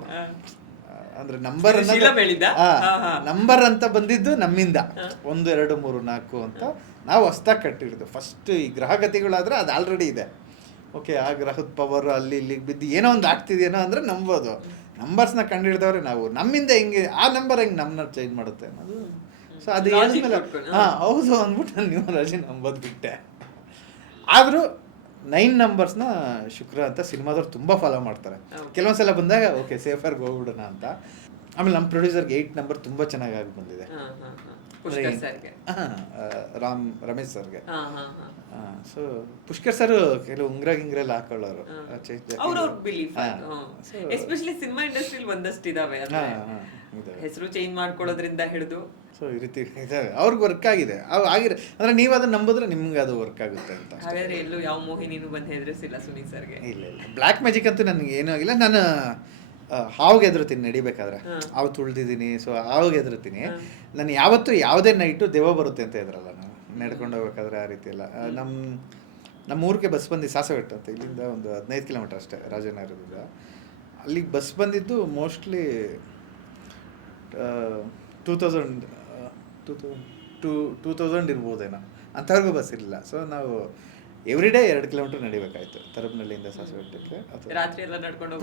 ಅಂದ್ರೆ ನಂಬರ್ ಅಂತ ಬಂದಿದ್ದು ನಮ್ಮಿಂದ 1 2 3 4 ಅಂತ ನಾವು ಹೊಸ್ದಾಗಿ ಕಟ್ಟಿರೋದು. ಫಸ್ಟ್ ಈ ಗ್ರಹಗತಿಗಳಾದ್ರೆ ಅದು ಆಲ್ರೆಡಿ ಇದೆ, ಓಕೆ. ಆ ಗ್ರಹದ ಪವರ್ ಅಲ್ಲಿ ಇಲ್ಲಿಗೆ ಬಿದ್ದು ಏನೋ ಒಂದು ಆಗ್ತಿದೆಯೇನೋ ಅಂದ್ರೆ ನಂಬೋದು. ನಂಬರ್ಸ್ನ ಕಂಡು ಹಿಡಿದವ್ರೆ ನಾವು. ನಮ್ಮಿಂದ ಹೆಂಗೆ ಆ ನಂಬರ್ ಹೆಂಗೆ ನಮ್ಮನ್ನ ಚೇಂಜ್ ಮಾಡುತ್ತೆ ಅನ್ನೋದು. ಸೊ ಅದು ಹೇಳಿದ್ಮೇಲೆ ಹೌದು ಅಂದ್ಬಿಟ್ಟು ನಾನು ನ್ಯೂಮರಾಲಜಿ ನಂಬೋದು ಬಿಟ್ಟೆ. ಆದರೂ 9 ನಂಬರ್ಸ್ನ ಶುಕ್ರ ಅಂತ ಸಿನಿಮಾದವ್ರು ತುಂಬ ಫಾಲೋ ಮಾಡ್ತಾರೆ. ಕೆಲವೊಂದ್ಸಲ ಬಂದಾಗ ಓಕೆ ಸೇಫರ್ಗೆ ಹೋಗ್ಬಿಡೋಣ ಅಂತ. ಆಮೇಲೆ ನಮ್ಮ ಪ್ರೊಡ್ಯೂಸರ್ಗೆ 8 ನಂಬರ್ ತುಂಬ ಚೆನ್ನಾಗಿ ಬಂದಿದೆ. ಪುಷ್ಕರ್ ಸರ್ಗೆ. ರಮೇಶ್ ಸರ್ಗೆ. ಹಾ ಹಾ ಹಾ. ಸೊ ಪುಷ್ಕರ್ ಸರ್ ಕೆಲವು ಉಂಗ್ರ ಗಿಂಗ್ರೆಲ್ಲ ಹಾಕೊಳ್ಳೋರು. ಅವ್ರ ಬಿಲೀಫ್ ಎಸ್ಪೆಷಲಿ ಸಿನಿಮಾ ಇಂಡಸ್ಟ್ರಿಲಿ ಒಂದಷ್ಟು ಇದಾವೆ, ಹೆಸರು ಚೇಂಜ್ ಮಾಡ್ಕೊಳ್ಳೋದ್ರಿಂದ ಹಿಡಿದು. ಸೊ ಈ ರೀತಿ ಇದಾವೆ, ಅವ್ರಿಗೆ ವರ್ಕ್ ಆಗಿದೆ, ಅವು ಆಗಿರೋ ಅಂದ್ರೆ ನೀವು ಅದನ್ನ ನಂಬಿದ್ರೆ ನಿಮ್ಗೆ ಅದು ವರ್ಕ್ ಆಗುತ್ತೆ ಅಂತ. ಹಾಗಾದ್ರೆ ಎಲ್ಲೂ ಯಾವ ಮೋಹಿನಿನೂ ಬಂದು ಹೆದರಿಸಿಲ್ಲ ಸುನೀಲ್ ಸರ್ಗೆ? ಇಲ್ಲ ಇಲ್ಲ, ಬ್ಲ್ಯಾಕ್ ಮ್ಯಾಜಿಕ್ ಅಂತೂ ನನಗೆ ಏನೂ ಆಗಿಲ್ಲ. ನಾನು ಹಾವಿಗೆ ಎದುರುತ್ತೀನಿ ನಡಿಬೇಕಾದ್ರೆ, ಹಾವು ತುಳಿದಿದ್ದೀನಿ. ಸೊ ಹಾವಿಗೆ ಎದುರುತ್ತೀನಿ ನಾನು. ಯಾವತ್ತೂ ಯಾವುದೇ ನೈಟು ದೆವ್ವ ಬರುತ್ತೆ ಅಂತ ಇದ್ರಲ್ಲ, ನಾನು ನಡ್ಕೊಂಡು ಹೋಗ್ಬೇಕಾದ್ರೆ ಆ ರೀತಿ ಎಲ್ಲ. ನಮ್ಮ ಊರಿಗೆ ಬಸ್ ಬಂದು ಸಾಸವೆಟ್ಟು ಅಂತ, ಇಲ್ಲಿಂದ ಒಂದು 15 ಕಿಲೋಮೀಟರ್ ಅಷ್ಟೇ ರಾಜನಗರದಿಂದ. ಅಲ್ಲಿಗೆ ಬಸ್ ಬಂದಿದ್ದು ಮೋಸ್ಟ್ಲಿ 2000 ಇರ್ಬೋದೇನೋ, ಅಂಥವ್ರಿಗೂ ಬಸ್ ಇರಲಿಲ್ಲ. ಸೊ ನಾವು ಎವ್ರಿ ಡೇ 2 ಕಿಲೋಮೀಟರ್ ನಡಿಬೇಕಾಯ್ತು ತರಬ್ನಳ್ಳಿಯಿಂದ ಸಾಸವೆಟ್ಟಕ್ಕೆ. ರಾತ್ರಿ ಎಲ್ಲ ನಡ್ಕೊಂಡು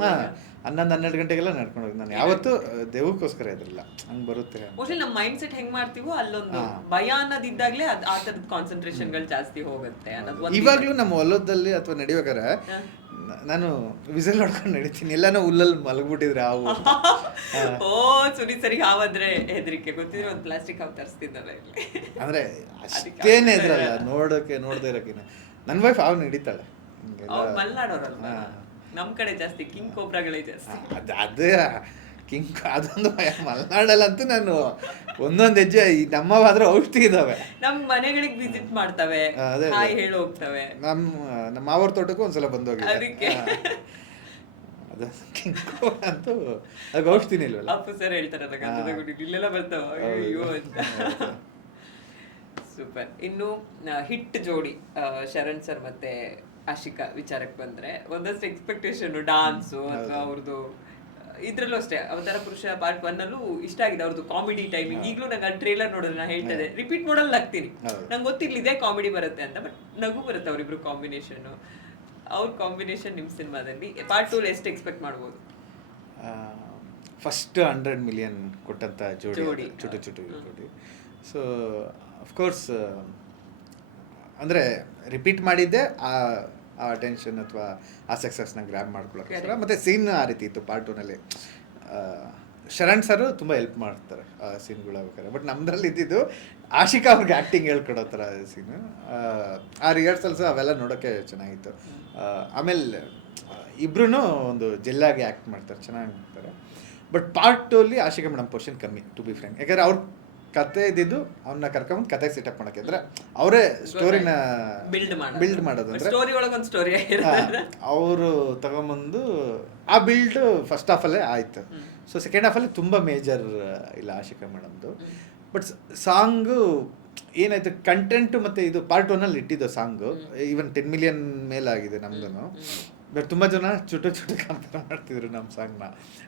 11-12 ಗಂಟೆಗೆಲ್ಲ ನಡ್ಕೊಂಡು ಹೋಗಿ. ನಾನು ಯಾವತ್ತೂ ದೇವಕ್ಕೋಸ್ಕರ ಇದ್ರಿಲ್ಲ, ಹಂಗೆ ಬರುತ್ತೆ. ಮೋಸ್ಟ್ಲಿ ನಮ್ಮ ಮೈಂಡ್ ಸೆಟ್ ಹೆಂಗ್ ಮಾಡ್ತೀವೋ ಅಲ್ಲೊಂದು ಭಯ ಅನ್ನೋದಿದ್ದಾಗ್ಲೇ ಆ ತರದ ಕಾನ್ಸಂಟ್ರೇಷನ್ಗಳು ಜಾಸ್ತಿ ಹೋಗುತ್ತೆ ಅನ್ನೋದು. ಇವಾಗ್ಲೂ ನಮ್ಮ ಹೊಲದಲ್ಲಿ ಅಥವಾ ನಡಿಬೇಕಾದ್ರೆ ನಾನು ವಿಸಲ್ ಹೊಡ್ಕೊಂಡು ನಡೀತೀನಿ. ಎಲ್ಲಾನು ಹುಲ್ಲಲ್ಲಿ ಮಲಗ್ಬಿಟ್ಟಿದ್ರೆ ಹಾವು. ಓ ಸುನಿ ಸರಿ ಹಾವಾದ್ರೆ ಹೆದರಿಕೆ ಗೊತ್ತಿದ್ರೆ ಒಂದು ಪ್ಲಾಸ್ಟಿಕ್ ಹಾವು ತರಿಸ್ತಿದ್ದಾರೆ ಅಂದ್ರೆ ಅಷ್ಟೇನೆ ಇದ್ರಲ್ಲ ನೋಡದೇ ಇರೋಕಿನ. ನನ್ನ ವೈಫ್ ಹಾವು ನಡೀತಾಳೆ. ಮಲ್ನಾಡೋರಲ್ಲ, ನಮ್ ಕಡೆ ಜಾಸ್ತಿ ಕಿಂಗ್ ಕೋಬ್ರಾಗಳೇ ಜಾಸ್ತಿ. ಅದೇ ಕಿಂಗ್ ಅದೊಂದು ಭಯ. ಮಲೆನಾಡಲ್ಲಂತೂ ನಾನು ಒಂದೊಂದು ಹೆಜ್ಜೆ ನಮ್ಮವಾದ್ರೆ ಔಷಧಿ ಇದಾವೆ, ನಮ್ ಮನೆಗಳಿಗೆ ವಿಸಿಟ್ ಮಾಡ್ತವೆ, ಹಾಯ್ ಹೇಳಿ ಹೋಗ್ತವೆ. ನಮ್ಮ ಮಾವರ ತೋಟಕ್ಕೂ ಒಂದ್ಸಲ ಬಂದೋಗಿ. ಅದಕ್ಕೆ ಅದು ಕಿಂಗ್ ಅಂತೂ ಅದಕ್ಕೆ ಔಷಧಿನೇ ಇಲ್ವಲ್ಲ. ಅಪ್ಪು ಸರ್ ಹೇಳ್ತಾರಲ್ಲ ಗಂಧದ ಇಲ್ಲೆಲ್ಲ ಬರ್ತಾವ, ಅಯ್ಯೋ ಅಂತ. ಸೂಪರ್. ಇನ್ನು ಹಿಟ್ ಜೋಡಿ ಶರಣ್ ಸರ್ ಮತ್ತೆ ಆಶಿಕಾ ವಿಚಾರಕ್ಕೆ ಬಂದ್ರೆ ಒಂದಷ್ಟು ಎಕ್ಸ್ಪೆಕ್ಟೇಷನ್ ಡಾನ್ಸು ಅಥವಾ ಅವ್ರದ್ದು ಇದ್ರಲ್ಲೂ ಅಷ್ಟೇ. ಅವತಾರ ಪುರುಷ ಪಾರ್ಟ್ 1 ಅಲ್ಲೂ ಇಷ್ಟ ಆಗಿದೆ ಅವ್ರದ್ದು ಕಾಮಿಡಿ ಟೈಮಿಂಗ್. ಈಗಲೂ ನಂಗೆ ಆ ಟ್ರೇಲರ್ ನೋಡಿದ್ರೆ ನಾ ಹೇಳ್ತದೆ ರಿಪೀಟ್ ಮಾಡಲ್ ನಗ್ತೀನಿ. ನಂಗೆ ಗೊತ್ತಿರ್ಲಿ ಇದೇ ಕಾಮಿಡಿ ಬರುತ್ತೆ ಅಂತ, ಬಟ್ ನಗು ಬರುತ್ತೆ ಅವ್ರಿಬ್ರು ಕಾಂಬಿನೇಷನ್. ಅವ್ರ ಕಾಂಬಿನೇಷನ್ ನಿಮ್ಮ ಸಿನಿಮಾದಲ್ಲಿ ಪಾರ್ಟ್ 2 ಎಷ್ಟು ಎಕ್ಸ್ಪೆಕ್ಟ್ ಮಾಡ್ಬೋದು? ಫಸ್ಟ್ 100 ಮಿಲಿಯನ್ ಕೊಟ್ಟಂತ ಜೋಡಿ ಚುಟು ಜೋಡಿ. ಸೊ ಅಫ್ಕೋರ್ಸ್ ಅಂದರೆ ರಿಪೀಟ್ ಮಾಡಿದ್ದೆ ಆ ಟೆನ್ಷನ್ ಅಥವಾ ಆ ಸಕ್ಸಸ್ನ ಗ್ರ್ಯಾಬ್ ಮಾಡ್ಕೊಳ್ಳೋಕ್ಕೋಸ್ಕರ. ಮತ್ತು ಸೀನ್ ಆ ರೀತಿ ಇತ್ತು ಪಾರ್ಟ್ 2ನಲ್ಲಿ. ಶರಣ್ ಸರ್ ತುಂಬ ಹೆಲ್ಪ್ ಮಾಡ್ತಾರೆ ಆ ಸೀನ್ಗಳು ಆಗ್ಬೇಕಾದ್ರೆ. ಬಟ್ ನಮ್ಮದ್ರಲ್ಲಿ ಇದ್ದಿದ್ದು ಆಶಿಕಾ ಅವ್ರಿಗೆ ಆ್ಯಕ್ಟಿಂಗ್ ಹೇಳ್ಕೊಡೋ ಥರ ಸೀನು. ಆ ರಿಹರ್ಸಲ್ಸ್ ಅವೆಲ್ಲ ನೋಡೋಕ್ಕೆ ಚೆನ್ನಾಗಿತ್ತು. ಆಮೇಲೆ ಇಬ್ರು ಒಂದು ಜೆಲ್ಲಾಗಿ ಆ್ಯಕ್ಟ್ ಮಾಡ್ತಾರೆ, ಚೆನ್ನಾಗಿ ಮಾಡ್ತಾರೆ. ಬಟ್ ಪಾರ್ಟ್ 2ಅಲ್ಲಿ ಆಶಿಕಾ ಮೇಡಮ್ ಪೋರ್ಷನ್ ಕಮ್ಮಿ, ಟು ಬಿ ಫ್ರ್ಯಾಂಕ್. ಯಾಕಂದರೆ ಅವ್ರ ಕತೆ ಇದ್ದಿದ್ದು ಅವನ್ನ ಕರ್ಕೊಂಬಂದು ಕತೆ ಸೆಟಪ್ ಮಾಡೋಕ್ಕೆ, ಅಂದರೆ ಅವರೇ ಸ್ಟೋರಿನ ಬಿಲ್ಡ್ ಮಾಡೋದು. ಅಂದರೆ ಅವರು ತಗೊಂಬಂದು ಆ ಬಿಲ್ಡ್ ಫಸ್ಟ್ ಹಾಫಲ್ಲೇ ಆಯಿತು. ಸೊ ಸೆಕೆಂಡ್ ಹಾಫಲ್ಲಿ ತುಂಬ ಮೇಜರ್ ಇಲ್ಲ ಆಶಿಕಾ ಮೇಡಮ್ದು. ಬಟ್ ಸಾಂಗು ಏನಾಯ್ತು, ಕಂಟೆಂಟು ಮತ್ತು ಇದು ಪಾರ್ಟ್ 1ಅಲ್ಲಿ ಇಟ್ಟಿದ್ದು ಸಾಂಗು ಈವನ್ 10 ಮಿಲಿಯನ್ ಮೇಲಾಗಿದೆ ನಮ್ದು. ಬಟ್ ತುಂಬ ಜನ ಚುಟು ಕಂಪೇರ್ ಮಾಡ್ತಿದ್ರು ನಮ್ಮ ಸಾಂಗ್ನ.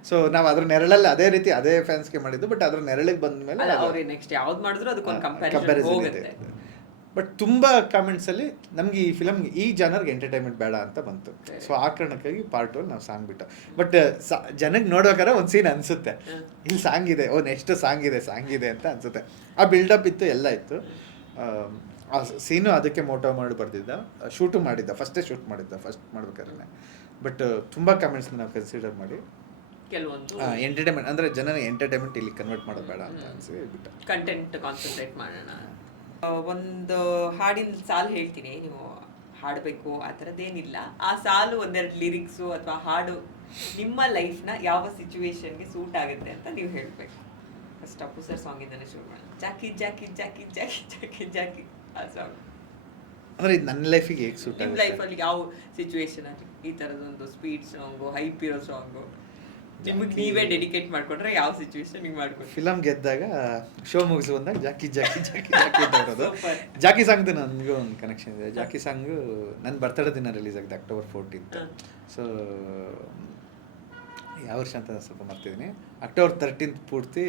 ಸೊ ನಾವು ಅದ್ರ ನೆರಳಲ್ಲಿ ಅದೇ ರೀತಿ ಅದೇ ಫ್ಯಾನ್ಸ್ಗೆ ಮಾಡಿದ್ದು. ಬಟ್ ಅದ್ರ ನೆರಳಿಗೆ ಬಂದ ಮೇಲೆ ನೆಕ್ಸ್ಟ್ ಯಾವ್ದು ಮಾಡಿದ್ರು ಅದಕ್ಕೊಂದು ಕಂಪ್ಯಾರಿಸನ್ ಇದೆ. ಬಟ್ ತುಂಬ ಕಾಮೆಂಟ್ಸಲ್ಲಿ ನಮ್ಗೆ ಈ ಫಿಲಮ್ಗೆ ಈ ಜನರ್ಗೆ ಎಂಟರ್ಟೈನ್ಮೆಂಟ್ ಬೇಡ ಅಂತ ಬಂತು. ಸೊ ಆ ಕಾರಣಕ್ಕಾಗಿ ಪಾರ್ಟ್ 1 ನಾವು ಸಾಂಗ್ ಬಿಟ್ಟು. ಬಟ್ ಜನಕ್ಕೆ ನೋಡ್ಬೇಕಾದ್ರೆ ಒಂದು ಸೀನ್ ಅನಿಸುತ್ತೆ, ಇಲ್ಲಿ ಸಾಂಗ್ ಇದೆ, ನೆಕ್ಸ್ಟ್ ಸಾಂಗ್ ಇದೆ ಅಂತ ಅನಿಸುತ್ತೆ. ಆ ಬಿಲ್ಡಪ್ ಇತ್ತು, ಎಲ್ಲ ಇತ್ತು. ಆ ಸೀನು ಅದಕ್ಕೆ ಮೋಟೋ ಮಾಡಿ ಬರ್ದಿದ್ದ, ಶೂಟು ಮಾಡಿದ್ದ, ಫಸ್ಟ್ ಮಾಡ್ಬೇಕಾದ್ರೆ. ಬಟ್ ತುಂಬ ಕಾಮೆಂಟ್ಸ್ನ ನಾವು ಕನ್ಸಿಡರ್ ಮಾಡಿ ಕೆಲವೊಂದು ಎಂಟರ್ಟೈನ್ಮೆಂಟ್ ಅಂದರೆ ಜನನ ಎಂಟರ್ಟೈನ್ಮೆಂಟ್ ಇಲ್ಲಿ ಕನ್ವರ್ಟ್ ಮಾಡೋದು ಬೇಡ ಅಂತ ಅನಿಸಿ ಬಿಟ್ಟು ಕಂಟೆಂಟ್ ಕಾನ್ಸಂಟ್ರೇಟ್ ಮಾಡೋಣ. ಒಂದು ಹಾಡಿನ ಸಾಲು ಹೇಳ್ತೀನಿ, ನೀವು ಹಾಡಬೇಕು ಆ ಥರದ್ದೇನಿಲ್ಲ. ಆ ಸಾಲು ಒಂದೆರಡು ಲಿರಿಕ್ಸು ಅಥವಾ ಹಾಡು ನಿಮ್ಮ ಲೈಫ್ನ ಯಾವ ಸಿಚುವೇಶನ್ಗೆ ಸೂಟ್ ಆಗುತ್ತೆ ಅಂತ ನೀವು ಹೇಳಬೇಕು. ಫಸ್ಟ್ ಅಪ್ಪು ಸರ್ ಸಾಂಗಿಂದನೇ ಶುರು ಮಾಡೋಣ. ಜಾಕಿ ಜಾಕಿ ಜಾಕಿ ಜಾಕಿ ಜಾಕಿ ಜಾಕಿ ಆ ಸಾಂಗ್ ಅಂದರೆ ಇದು ನನ್ನ ಲೈಫಿಗೆ ಹೇಗೆ ಸೂಟ್ ನಿಮ್ಮ ಲೈಫಲ್ಲಿ ಯಾವ ಸಿಚುವೇಶನ್ ಅಲ್ಲಿ ಈ ಥರದೊಂದು ಸ್ಪೀಡ್ ಸಾಂಗು, ಹೈಪ್ ಇರೋ ಸಾಂಗು ನಿಮಗೆ ನೀವೇ ಡೆಡಿಕೇಟ್ ಮಾಡ್ಕೊಂಡ್ರೆ ಯಾವ ಸಿಚುವೇಶನ್ ಹಿಂಗೆ ಮಾಡ್ಕೊಂಡು? ಫಿಲಮ್ ಗೆದ್ದಾಗ ಶೋ ಮುಗಿಸಿ ಬಂದಾಗ ಜಾಕಿ ಜಾಕಿ ಜಾಕಿ ಜಾಕಿ ಅಂತ ಬರೋದು. ಜಾಕಿ ಸಾಂಗ್ದು ನನಗೂ ಒಂದು ಕನೆಕ್ಷನ್ ಇದೆ. ಜಾಕಿ ಸಾಂಗು ನನ್ನ ಬರ್ತಡೇ ದಿನ ರಿಲೀಸ್ ಆಗಿದೆ, October 14th. ಸೊ ಯಾವ ವರ್ಷ ಅಂತ ಸ್ವಲ್ಪ ಮರ್ತಿದ್ದೀನಿ. October 13th ಪೂರ್ತಿ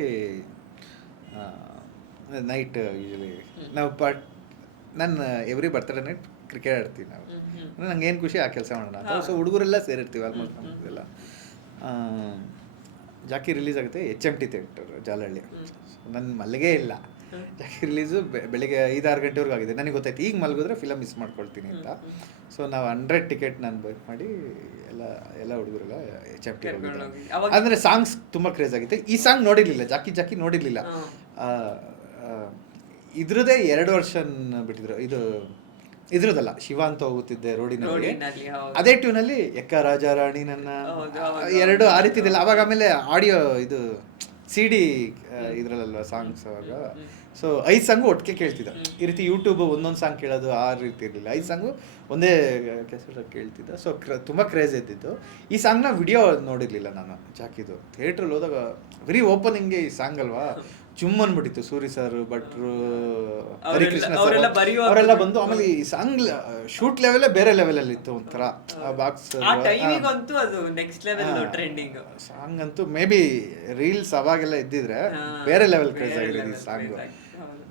ನೈಟ್ ಯೂಶಲಿ ನಾವು ನಾನು ಎವ್ರಿ ಬರ್ತಡೇ ನೈಟ್ ಕ್ರಿಕೆಟ್ ಆಡ್ತೀವಿ ನಾವು. ಅಂದರೆ ನಂಗೆ ಏನು ಖುಷಿ ಆ ಕೆಲಸ ಮಾಡೋಣ ಅಂತ. ಸೊ ಹುಡುಗರೆಲ್ಲ ಸೇರಿರ್ತೀವಿ ಆಲ್ಮೋಸ್ಟ್ ನಮ್ಮದೆಲ್ಲ. ಜಾಕಿ ರಿಲೀಸ್ ಆಗುತ್ತೆ HMT ಥಿಯೇಟರ್ ಜಾಲಹಳ್ಳಿ. ನನ್ನ ಮಲ್ಲಿಗೆ ಇಲ್ಲ. ಜಾಕಿ ರಿಲೀಸು ಬೆಳಿಗ್ಗೆ 5-6 ಗಂಟೆವರೆಗೂ ಆಗಿದೆ. ನನಗೆ ಗೊತ್ತಾಯ್ತು ಈಗ ಮಲಗಿದ್ರೆ ಫಿಲಮ್ ಮಿಸ್ ಮಾಡ್ಕೊಳ್ತೀನಿ ಅಂತ. ಸೊ ನಾವು 100 ಟಿಕೆಟ್ ನಾನು ಬುಕ್ ಮಾಡಿ ಎಲ್ಲ ಹುಡುಗರೆಲ್ಲ HMT ಹೋಗಿದ್ದೆ. ಅಂದರೆ ಸಾಂಗ್ಸ್ ತುಂಬ ಕ್ರೇಜ್ ಆಗಿತ್ತು. ಈ ಸಾಂಗ್ ನೋಡಿರಲಿಲ್ಲ, ಜಾಕಿ ನೋಡಿರಲಿಲ್ಲ. ಇದ್ರದೇ 2 ವರ್ಷನ್ ಬಿಟ್ಟಿದ್ರು. ಇದ್ರದಲ್ಲ, ಶಿವ ಅಂತ ಹೋಗುತ್ತಿದ್ದೆ ರೋಡಿನಲ್ಲಿ, ರೋಡಿನಲ್ಲಿ, ಹೌದು. ಅದೇ ಟ್ಯೂನಲ್ಲಿ ಎಕ್ಕ ರಾಜ ರಾಣಿ ನನ್ನ ಹೌದು, ಹೌದು, ಎರಡು ಆ ರೀತಿ ಇದೆಲ್ಲ. ಅವಾಗ ಆಮೇಲೆ ಆಡಿಯೋ ಇದು CD ಇದ್ರಲ್ಲ ಸಾಂಗ್ಸ್ ಅವಾಗ. ಸೊ 5 ಸಾಂಗು ಒಟ್ಟಿಗೆ ಕೇಳ್ತಿದ್ದ. ಈ ರೀತಿ ಯೂಟ್ಯೂಬ್ ಒಂದೊಂದು ಸಾಂಗ್ ಕೇಳೋದು ಆ ರೀತಿ ಇರಲಿಲ್ಲ. 5 ಸಾಂಗು ಒಂದೇ ಕೆಸರ ಕೇಳ್ತಿದ್ದ. ಸೊ ತುಂಬ ಕ್ರೇಜ್ ಇದ್ದಿತ್ತು. ಈ ಸಾಂಗ್ನ ವಿಡಿಯೋ ನೋಡಿರ್ಲಿಲ್ಲ ನಾನು, ಜಾಕಿದು. ಥಿಯೇಟ್ರಲ್ಲಿ ಹೋದಾಗ ವೆರಿ ಓಪನಿಂಗ್ಗೆ ಈ ಸಾಂಗ್ ಅಲ್ವಾ, ಚುಮ್ ಅನ್ಬಿಟ್ಟಿತ್ತು. ಸೂರಿ ಸರ್, ಭಟ್ರು, ಹರಿಕೃಷ್ಣ ಸರ್ ಅವರೆಲ್ಲ ಬಂದು, ಆಮೇಲೆ ಈ ಸಾಂಗ್ ಶೂಟ್ ಲೆವೆಲೇ ಬೇರೆ ಲೆವೆಲಲ್ಲಿ ಇತ್ತು. ಒಂಥರ ಬಾಕ್ಸ್ ಆ ಟೈಮಿಗಂತೂ ಅದು ನೆಕ್ಸ್ಟ್ ಲೆವೆಲ್ ಟ್ರೆಂಡಿಂಗ್ ಸಾಂಗ್ ಅಂತೂ. ಮೇ ಬಿ ರೀಲ್ಸ್ ಅವಾಗೆಲ್ಲ ಇದ್ದಿದ್ರೆ ಬೇರೆ ಲೆವೆಲ್ ಕ್ರೇಜ್ ಆಗಿದೆ ಈ ಸಾಂಗ್.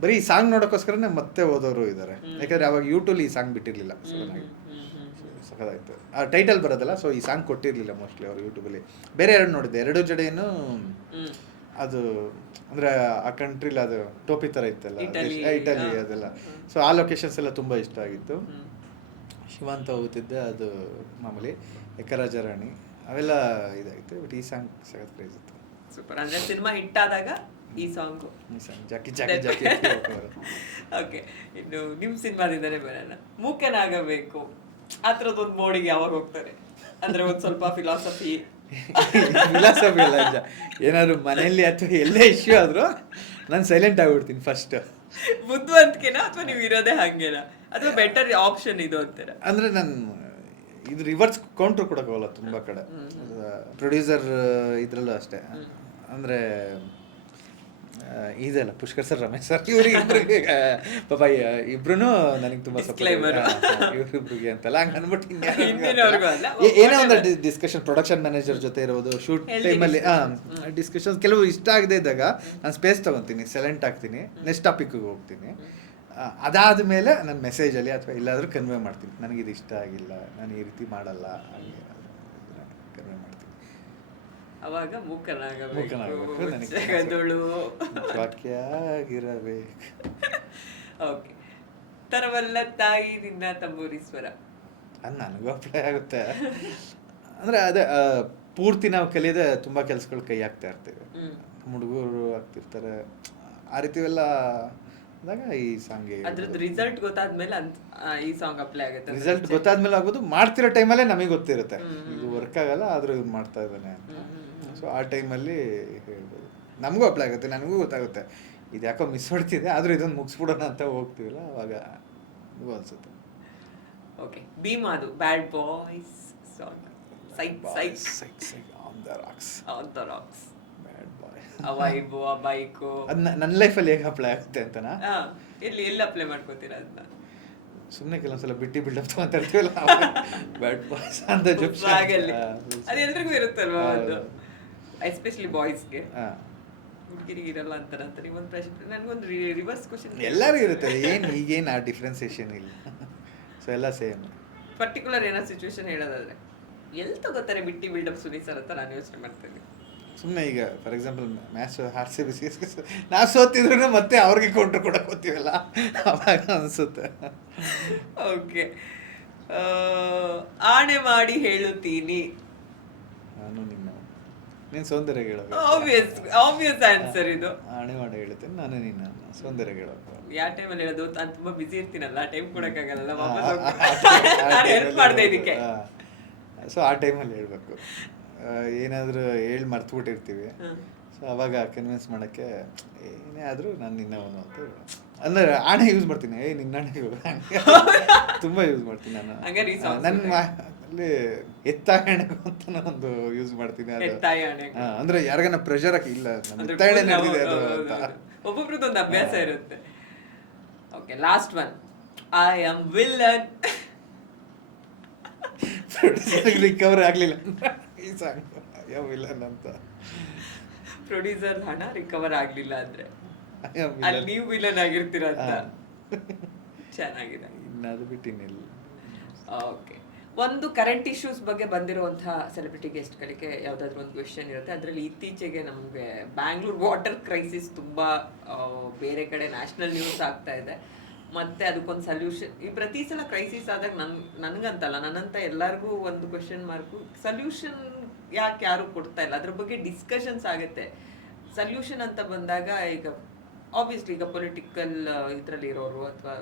ಬರೀ ಈ ಸಾಂಗ್ ನೋಡೋಕ್ಕೋಸ್ಕರನೇ ಮತ್ತೆ ಓದೋರು ಇದ್ದಾರೆ. ಯಾಕಂದ್ರೆ ಅವಾಗ ಯೂಟ್ಯೂಬ್ ಈ ಸಾಂಗ್ ಬಿಟ್ಟಿರ್ಲಿಲ್ಲ. ಸಖತ್ತಾಯ್ತು ಆ ಟೈಟಲ್ ಬರೋದಲ್ಲ. ಸೊ ಈ ಸಾಂಗ್ ಕೊಟ್ಟಿರ್ಲಿಲ್ಲ ಮೋಸ್ಟ್ಲಿ ಅವರು ಯೂಟ್ಯೂಬಲ್ಲಿ. ಬೇರೆ 2 ನೋಡಿದ್ದೆ. 2 ಜಡೆಯನ್ನು ಅದು ಅಂದ್ರೆ ಆ ಕಂಟ್ರಿಲಿ ಅದು ಟೋಪಿ ತರ ಇತ್ತಲ್ಲ, ಇಟಲಿ ಅದೆಲ್ಲ. ಸೊ ಆ ಲೊಕೇಶನ್ಸ್ ಎಲ್ಲ ತುಂಬಾ ಇಷ್ಟ ಆಗಿತ್ತು. ಶಿವ ಅಂತ ಹೋಗುತ್ತಿದ್ದೆ, ಅದು ಮಾಮೂಲಿ. ಎಕ್ಕರಾಜ ರಾಣಿ ಅವೆಲ್ಲ ಇದಾಗಿತ್ತು. ಬಟ್ ಈ ಸಾಂಗ್ ಸಖತ್ ಕ್ರೇಜ್ ಇತ್ತು. ಸೂಪರ್. ಅಂದ್ರೆ ಸಿನಿಮಾ ಹಿಟ್ ಆದಾಗ ಈ ಸಾಂಗ್ ಜಾಕಿ ಜಾಕಿ ಜಾಕಿ. ಓಕೆ, ಇನ್ನು ನಿಮ್ ಸಿನಿಮಾದಿಂದನೇ ಬರೋಣ. ಮೂಕನಾಗಬೇಕು ಆ ಥರದೊಂದು ಮೋಡಿಗೆ ಯಾವಾಗ ಹೋಗ್ತಾರೆ? ಅಂದ್ರೆ ಒಂದ್ ಸ್ವಲ್ಪ ಫಿಲಾಸಫಿ ಎಲ್ಲ ಏನಾದ್ರು ಮನೆಯಲ್ಲಿ ಅಥವಾ ಎಲ್ಲೇ ಇಶ್ಯೂ ಆದ್ರೂ ನಾನು ಸೈಲೆಂಟ್ ಆಗ್ಬಿಡ್ತೀನಿ ಫಸ್ಟ್. ಬುದ್ಧಿವಂತಿಕೆನಾ ಅಥವಾ ನೀವು ಇರೋದೇ ಹಂಗೇನಾ, ಅಥವಾ ಬೆಟರ್ ಆಪ್ಷನ್ ಇದು ಅಂತೀರ? ಅಂದ್ರೆ ನಾನು ಇದು ರಿವರ್ಸ್ ಕೌಂಟರ್ ಕೊಡಕ್ ಹೋಗಲ್ಲ ತುಂಬಾ ಕಡೆ. ಪ್ರೊಡ್ಯೂಸರ್ ಇದ್ರಲ್ಲೂ ಅಷ್ಟೇ. ಅಂದ್ರೆ ಇದೆಲ್ಲ ಪುಷ್ಕರ್ ಸರ್, ರಮೇಶ್ ಸರ್, ಇವ್ರಿಗೆ ಪಾಪ ಇಬ್ರು ನನಗೆ ತುಂಬಾ ಇವ್ರಿಬ್ರಿಗೆ ಅಂತೆಲ್ಲ ಹಂಗ ಅನ್ಬಿಟ್ಟು ಏನೇ ಒಂದು ಡಿಸ್ಕಷನ್ ಪ್ರೊಡಕ್ಷನ್ ಮ್ಯಾನೇಜರ್ ಜೊತೆ ಇರೋದು ಶೂಟ್ ಟೈಮಲ್ಲಿ ಡಿಸ್ಕಷನ್ ಕೆಲವು ಇಷ್ಟ ಆಗದೆ ಇದ್ದಾಗ ನಾನು ಸ್ಪೇಸ್ ತಗೊತೀನಿ, ಸೈಲೆಂಟ್ ಆಗ್ತೀನಿ, ನೆಕ್ಸ್ಟ್ ಟಾಪಿಕ್ಗೆ ಹೋಗ್ತೀನಿ. ಅದಾದ ಮೇಲೆ ನಾನು ಮೆಸೇಜಲ್ಲಿ ಅಥವಾ ಎಲ್ಲಾದರೂ ಕನ್ವೆ ಮಾಡ್ತೀನಿ, ನನಗಿದು ಇಷ್ಟ ಆಗಿಲ್ಲ, ನಾನು ಈ ರೀತಿ ಮಾಡಲ್ಲ, ಹಾಗೆ ಕನ್ವೆ ಮಾಡ್ತೀನಿ. ಅವಾಗ ಮೂಕನಾಗಬೇಕು ಓಕೆ. ತರವಲ್ಲ ತಾಯಿ ನಿನ್ನ ತಂಬೂರೀಶ್ವರ ಅದು ನನಗೂ ಅಪ್ಲೈ ಆಗುತ್ತೆ. ಅಂದರೆ ಅದೇ ಪೂರ್ತಿ ನಾವು ಕಲಿಯದೆ ತುಂಬ ಕೆಲಸಗಳು ಕೈ ಹಾಕ್ತಾ ಇರ್ತೀವಿ. ಹುಡುಗರು ಆಗ್ತಿರ್ತಾರೆ ಆ ರೀತಿ ಎಲ್ಲ ಅಂದಾಗ ಈ ಸಾಂಗ್ ಅದ್ರದ್ದು ರಿಸಲ್ಟ್ ಗೊತ್ತಾದ್ಮೇಲೆ ಈ ಸಾಂಗ್ ಅಪ್ಲೈ ಆಗುತ್ತೆ. ರಿಸಲ್ಟ್ ಗೊತ್ತಾದ್ಮೇಲೆ ಆಗೋದು ಮಾಡ್ತಿರೋ ಟೈಮಲ್ಲೇ ನಮಗೆ ಗೊತ್ತಿರುತ್ತೆ ಇದು ವರ್ಕ್ ಆಗಲ್ಲ ಆದರೂ ಇದು ಮಾಡ್ತಾ ಇದ್ದಾನೆ ಅಂತ. ಸೊ ಆ ಟೈಮಲ್ಲಿ ಹೇಳ್ಬೋದು, ನಮಗೂ ಅಪ್ಲೈ ಆಗುತ್ತೆ, ನನಗೂ ಗೊತ್ತಾಗುತ್ತೆ ಇದು ಯಾಕೋ ಮಿಸ್ ಹೊಡ್ತಿದೆ, ಆದರೂ ಇದೊಂದು ಮುಗಿಸ್ಬಿಡೋಣ ಅಂತ ಹೋಗ್ತೀವಲ್ಲ ಅವಾಗ ನನಗೂ ಅನ್ಸುತ್ತೆ. ಓಕೆ, ಭೀಮಾದು bad boys song on the rocks bad boy ಆ ವೈಬು ಆ ಬೈಕು ಅದು ನನ್ನ ಲೈಫಲ್ಲಿ ಹೇಗೆ ಅಪ್ಲೈ ಆಗುತ್ತೆ ಅಂತನಾ? ಎಲ್ಲಿ ಅಪ್ಲೈ ಮಾಡ್ಕೋತೀರಾ ಅದನ್ನ? ಸುಮ್ಮನೆ ಕೆಲವೊಂದ್ಸಲ ಬಿಟ್ಟು ಬಿಲ್ಡಪ್ ತಗೊಂತ ಇರ್ತೀವಲ್ಲ ಬ್ಯಾಡ್ ಬಾಯ್ಸ್ ಅಂತ ಅದು ಎಲ್ರಿಗೂ ಇರುತ್ತಲ್ವಾ, ಅದು ಎಸ್ಪೆಷಲಿ ಬಾಯ್ಸ್ಗೆ. ಹುಡುಗಿರಿಗೆ ಇರಲ್ಲ ಅಂತ ನೀವೊಂದು ಪ್ರಶ್ನೆ, ನನಗೊಂದು ರಿವರ್ಸ್ ಕ್ವಶನ್. ಎಲ್ಲರಿಗೂ ಇರುತ್ತೆ, ಏನು ಈಗೇನು ಆ ಡಿಫ್ರೆನ್ಸಿಯೇಷನ್ ಇಲ್ಲ. ಸೊ ಎಲ್ಲ ಸೇಮ್. ಪರ್ಟಿಕ್ಯುಲರ್ ಏನೋ ಸಿಚುವೇಶನ್ ಹೇಳೋದಾದ್ರೆ ಎಲ್ಲಿ ತಗೋತಾರೆ ಬಿಟ್ಟಿ ಬಿಲ್ಡಪ್ ಸುನಿ ಸರ್ ಅಂತ ನಾನು ಯೋಚನೆ ಮಾಡ್ತೇನೆ. ಸುಮ್ಮನೆ ಈಗ ಫಾರ್ ಎಕ್ಸಾಂಪಲ್ ಮ್ಯಾಚ್ RCB ನಾವು ಸೋತಿದ್ರು ಮತ್ತೆ ಅವ್ರಿಗೆ ಕೌಂಟ್ರ್ ಕೊಡಕ್ಕೆ ಹೋಗ್ತೀವಲ್ಲ ಅವಾಗ ಅನಿಸುತ್ತೆ. ಓಕೆ, ಆಣೆ ಮಾಡಿ ಹೇಳುತ್ತೀನಿ. ನಾನು ನೀನು ಸೌಂದರ್ಯ ಹೇಳೋದು ಆಬ್ವಿಯಸ್ ಆನ್ಸರ್ ಇದು. ಆಣೆ ಮಾಡಿ ಹೇಳುತ್ತೇನೆ ನಾನು ನಿನ್ನ ಸೌಂದರ್ಯ ಹೇಳೋದು. ಯಾವ ಟೈಮಲ್ಲಿ ಹೇಳೋದು? ನಾನು ತುಂಬಾ ಬಿಸಿ ಇರ್ತೀನಲ್ಲ, ಟೈಮ್ ಕೊಡಕ್ಕಾಗಲ್ಲ, ಹೆಲ್ಪ್ ಮಾಡಿದೆ ಇದಕ್ಕೆ. ಸೊ ಆ ಟೈಮಲ್ಲಿ ಹೇಳ್ಬೇಕು. ಏನಾದರೂ ಹೇಳಿ ಮರ್ತ್ಬಿಟ್ಟಿರ್ತೀವಿ, ಸೊ ಅವಾಗ ಕನ್ವಿನ್ಸ್ ಮಾಡೋಕ್ಕೆ ಏನೇ ಆದರೂ ನಾನು ನಿನ್ನವನು ಅಂತ ಅಂದರೆ ಆಣೆ ಯೂಸ್ ಮಾಡ್ತೀನಿ. ನಿನ್ನ ತುಂಬ ಯೂಸ್ ಮಾಡ್ತೀನಿ ನಾನು. ನನ್ನ ಅಲ್ಲಿ ಎತ್ತಾಯಣೆ ಅಂತ ಒಂದು ಯೂಸ್ ಮಾಡ್ತೀನಿ. ಅಂದ್ರೆ ಯಾರಿಗಾನ ಪ್ರೆಷರ್ ಹಾಕಿ ಇಲ್ಲ ಎತ್ತಾಯಣೆ ನಡೆದಿದೆ ಅದು ಅಂತ. ಒಬ್ಬೊಬ್ರದ್ದು ಒಂದು ಅಭ್ಯಾಸ ಇರುತ್ತೆ. Okay, last one, I am villain. Recover ಆಗ್ಲಿಲ್ಲ ಈ ಸಾಂಗ್ ಯಾವ ವಿಲ್ಲನ್ ಅಂತ. ಪ್ರೊಡ್ಯೂಸರ್ ಹಣ ರಿಕವರ್ ಆಗ್ಲಿಲ್ಲ ಅಂದ್ರೆ ಅಲ್ಲಿ ನೀವು ವಿಲನ್ ಆಗಿರ್ತೀರ ಅಂತ. ಚೆನ್ನಾಗಿದೆ. ಇನ್ನಾದ್ರು ಬಿಟ್ಟು ಇನ್ನಿಲ್ಲ. ಓಕೆ, ಒಂದು ಕರೆಂಟ್ ಇಶ್ಯೂಸ್ ಬಗ್ಗೆ ಬಂದಿರುವಂತಹ ಸೆಲೆಬ್ರಿಟಿ ಗೆಸ್ಟ್ಗಳಿಗೆ ಯಾವುದಾದ್ರೂ ಒಂದು ಕ್ವೆಶ್ಚನ್ ಇರುತ್ತೆ. ಅದರಲ್ಲಿ ಇತ್ತೀಚೆಗೆ ನಮಗೆ ಬ್ಯಾಂಗ್ಳೂರ್ ವಾಟರ್ ಕ್ರೈಸಿಸ್ ತುಂಬ ಬೇರೆ ಕಡೆ ನ್ಯಾಷನಲ್ ನ್ಯೂಸ್ ಆಗ್ತಾ ಇದೆ. ಮತ್ತೆ ಅದಕ್ಕೊಂದು ಸೊಲ್ಯೂಷನ್, ಈ ಪ್ರತಿ ಸಲ ಕ್ರೈಸಿಸ್ ಆದಾಗ ನನಗಂತಲ್ಲ, ನನ್ನಂತ ಎಲ್ಲರಿಗೂ ಒಂದು ಕ್ವೆಶ್ಚನ್ ಮಾರ್ಕು, ಸೊಲ್ಯೂಷನ್ ಯಾಕೆ ಯಾರು ಕೊಡ್ತಾ ಇಲ್ಲ, ಅದ್ರ ಬಗ್ಗೆ ಡಿಸ್ಕಷನ್ಸ್ ಆಗುತ್ತೆ. ಸೊಲ್ಯೂಷನ್ ಅಂತ ಬಂದಾಗ ಈಗ ಆಬ್ವಿಯಸ್ಲಿ ಈಗ ಪೊಲಿಟಿಕಲ್ ಇದರಲ್ಲಿ ಇರೋರು ಅಥವಾ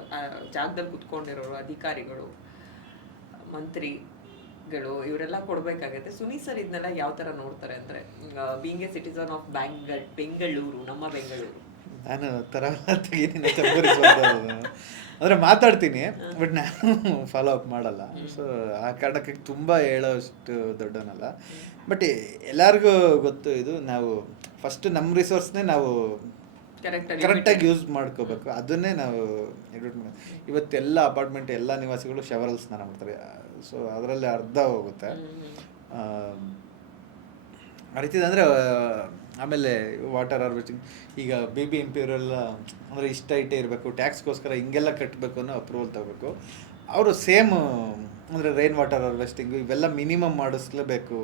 ಜಾಗದಲ್ಲಿ ಕುತ್ಕೊಂಡಿರೋರು, ಅಧಿಕಾರಿಗಳು, ಮಂತ್ರಿಗಳು ಇವರೆಲ್ಲ ಕೊಡ್ಬೇಕಾಗತ್ತೆ. ಸುನಿ ಸರ್ ಇದನ್ನೆಲ್ಲ ಯಾವ ತರ ನೋಡ್ತಾರೆ ಅಂದ್ರೆ, being A citizen of Bengaluru, ನಮ್ಮ ಬೆಂಗಳೂರು? ನಾನು ತರ ತೆಗೀನಿ ಅಂದರೆ ಮಾತಾಡ್ತೀನಿ, ಬಟ್ ನಾನು ಫಾಲೋ ಅಪ್ ಮಾಡಲ್ಲ. ಸೊ ಆ ಕಾರಣಕ್ಕೆ ತುಂಬ ಹೇಳೋಷ್ಟು ದೊಡ್ಡವನಲ್ಲ. ಬಟ್ ಎಲ್ಲರಿಗೂ ಗೊತ್ತು ಇದು, ನಾವು ಫಸ್ಟ್ ನಮ್ಮ ರಿಸೋರ್ಸ್ನೇ ನಾವು ಕರೆಕ್ಟಾಗಿ ಯೂಸ್ ಮಾಡ್ಕೋಬೇಕು. ಅದನ್ನೇ ನಾವು ಎಡಿಟ್ ಮಾಡಿ. ಇವತ್ತೆಲ್ಲ ಅಪಾರ್ಟ್ಮೆಂಟ್ ಎಲ್ಲ ನಿವಾಸಿಗಳು ಶವರಲ್ಲಿ ಸ್ನಾನ ಮಾಡ್ತಾರೆ. ಸೊ ಅದರಲ್ಲಿ ಅರ್ಧ ಹೋಗುತ್ತೆ ಆ ರೀತಿ. ಅಂದರೆ ಆಮೇಲೆ ವಾಟರ್ ಹಾರ್ವೆಸ್ಟಿಂಗ್, ಈಗ BBMP ಅವರೆಲ್ಲ ಅಂದರೆ ಇಷ್ಟ ಇಟ್ಟೇ ಇರಬೇಕು, ಟ್ಯಾಕ್ಸ್ಗೋಸ್ಕರ ಹಿಂಗೆಲ್ಲ ಕಟ್ಟಬೇಕು ಅನ್ನೋ ಅಪ್ರೂವಲ್ ತಗೋಬೇಕು. ಅವರು ಸೇಮ್ ಅಂದರೆ ರೈನ್ ವಾಟರ್ ಹಾರ್ವೆಸ್ಟಿಂಗು ಇವೆಲ್ಲ ಮಿನಿಮಮ್ ಮಾಡಿಸ್ಲೇಬೇಕು.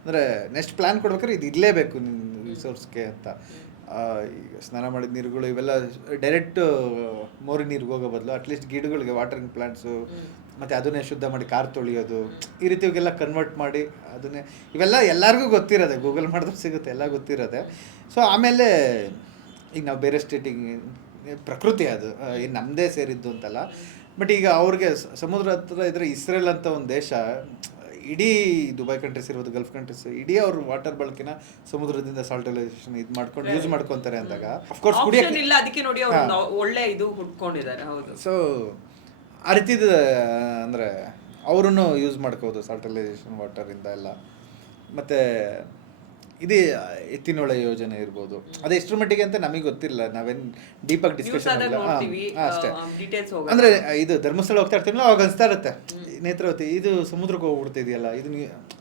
ಅಂದರೆ ನೆಕ್ಸ್ಟ್ ಪ್ಲ್ಯಾನ್ ಕೊಡ್ಬೇಕಾದ್ರೆ ಇದು ಇರಲೇಬೇಕು ನಿನ್ನ ರಿಸೋರ್ಸ್ಗೆ ಅಂತ. ಈಗ ಸ್ನಾನ ಮಾಡಿದ ನೀರುಗಳು ಇವೆಲ್ಲ ಡೈರೆಕ್ಟ್ ಮೋರಿ ನೀರಿಗೆ ಹೋಗೋ ಬದಲು ಅಟ್ಲೀಸ್ಟ್ ಗಿಡಗಳಿಗೆ ವಾಟರಿಂಗ್ ಪ್ಲಾಂಟ್ಸು, ಮತ್ತು ಅದನ್ನೇ ಶುದ್ಧ ಮಾಡಿ ಕಾರ್ ತೊಳೆಯೋದು, ಈ ರೀತಿಗೆಲ್ಲ ಕನ್ವರ್ಟ್ ಮಾಡಿ ಅದನ್ನೇ, ಇವೆಲ್ಲ ಎಲ್ಲರಿಗೂ ಗೊತ್ತಿರೋದೆ, ಗೂಗಲ್ ಮಾಡಿದ್ರೆ ಸಿಗುತ್ತೆ, ಎಲ್ಲ ಗೊತ್ತಿರೋದೆ. ಸೊ ಆಮೇಲೆ ಈಗ ನಾವು ಬೇರೆ ಸ್ಟೇಟಿಗೆ, ಪ್ರಕೃತಿ ಅದು ಏನು ನಮ್ಮದೇ ಸೇರಿದ್ದು ಅಂತಲ್ಲ, ಬಟ್ ಈಗ ಅವ್ರಿಗೆ ಸಮುದ್ರ ಹತ್ರ ಇದ್ದರೆ ಇಸ್ರೇಲ್ ಅಂತ ಒಂದು ದೇಶ, ಇಡೀ ದುಬೈ ಕಂಟ್ರೀಸ್ ಇರ್ಬೋದು, ಗಲ್ಫ್ ಕಂಟ್ರೀಸ್, ಇಡೀ ಅವ್ರ ವಾಟರ್ ಬಳಕೆನ ಸಮುದ್ರದಿಂದ ಸಾಲ್ಟಲೈಸೇಷನ್ ಇದು ಮಾಡ್ಕೊಂಡು ಯೂಸ್ ಮಾಡ್ಕೊತಾರೆ ಅಂದಾಗ ಅಫ್ಕೋರ್ಸ್ ಕುಡಿಯೋಕೆ ಇಲ್ಲ, ಅದಕ್ಕೆ ನೋಡಿ ಅವರು ಒಳ್ಳೆ ಇದು ಹುಡ್ಕೊಂಡಿದ್ದಾರೆ. ಹೌದು. ಸೊ ಆ ರೀತಿದ ಅಂದರೆ ಅವ್ರೂ ಯೂಸ್ ಮಾಡ್ಕೋದು ಸಾಲ್ಟಲೈಸೇಷನ್ ವಾಟರಿಂದ ಎಲ್ಲ. ಮತ್ತು ಇದೇ ಎತ್ತಿನೊಳೆ ಯೋಜನೆ ಇರ್ಬೋದು, ಅದು ಎಷ್ಟರ ಮಟ್ಟಿಗೆ ಅಂತ ನಮಗೆ ಗೊತ್ತಿಲ್ಲ, ನಾವೇನು ಡೀಪಾಗಿ ಡಿಸ್ಕಷನ್ ಇಲ್ಲ. ಅಷ್ಟೇ. ಅಂದರೆ ಇದು ಧರ್ಮಸ್ಥಳ ಹೋಗ್ತಾ ಇರ್ತೀನಲ್ಲ, ಅವಾಗ ಅನಿಸ್ತಾ ಇರುತ್ತೆ ನೇತ್ರಾವತಿ ಇದು ಸಮುದ್ರಕ್ಕೆ ಹೋಗ್ಬಿಡ್ತಿದೆಯಲ್ಲ ಇದು.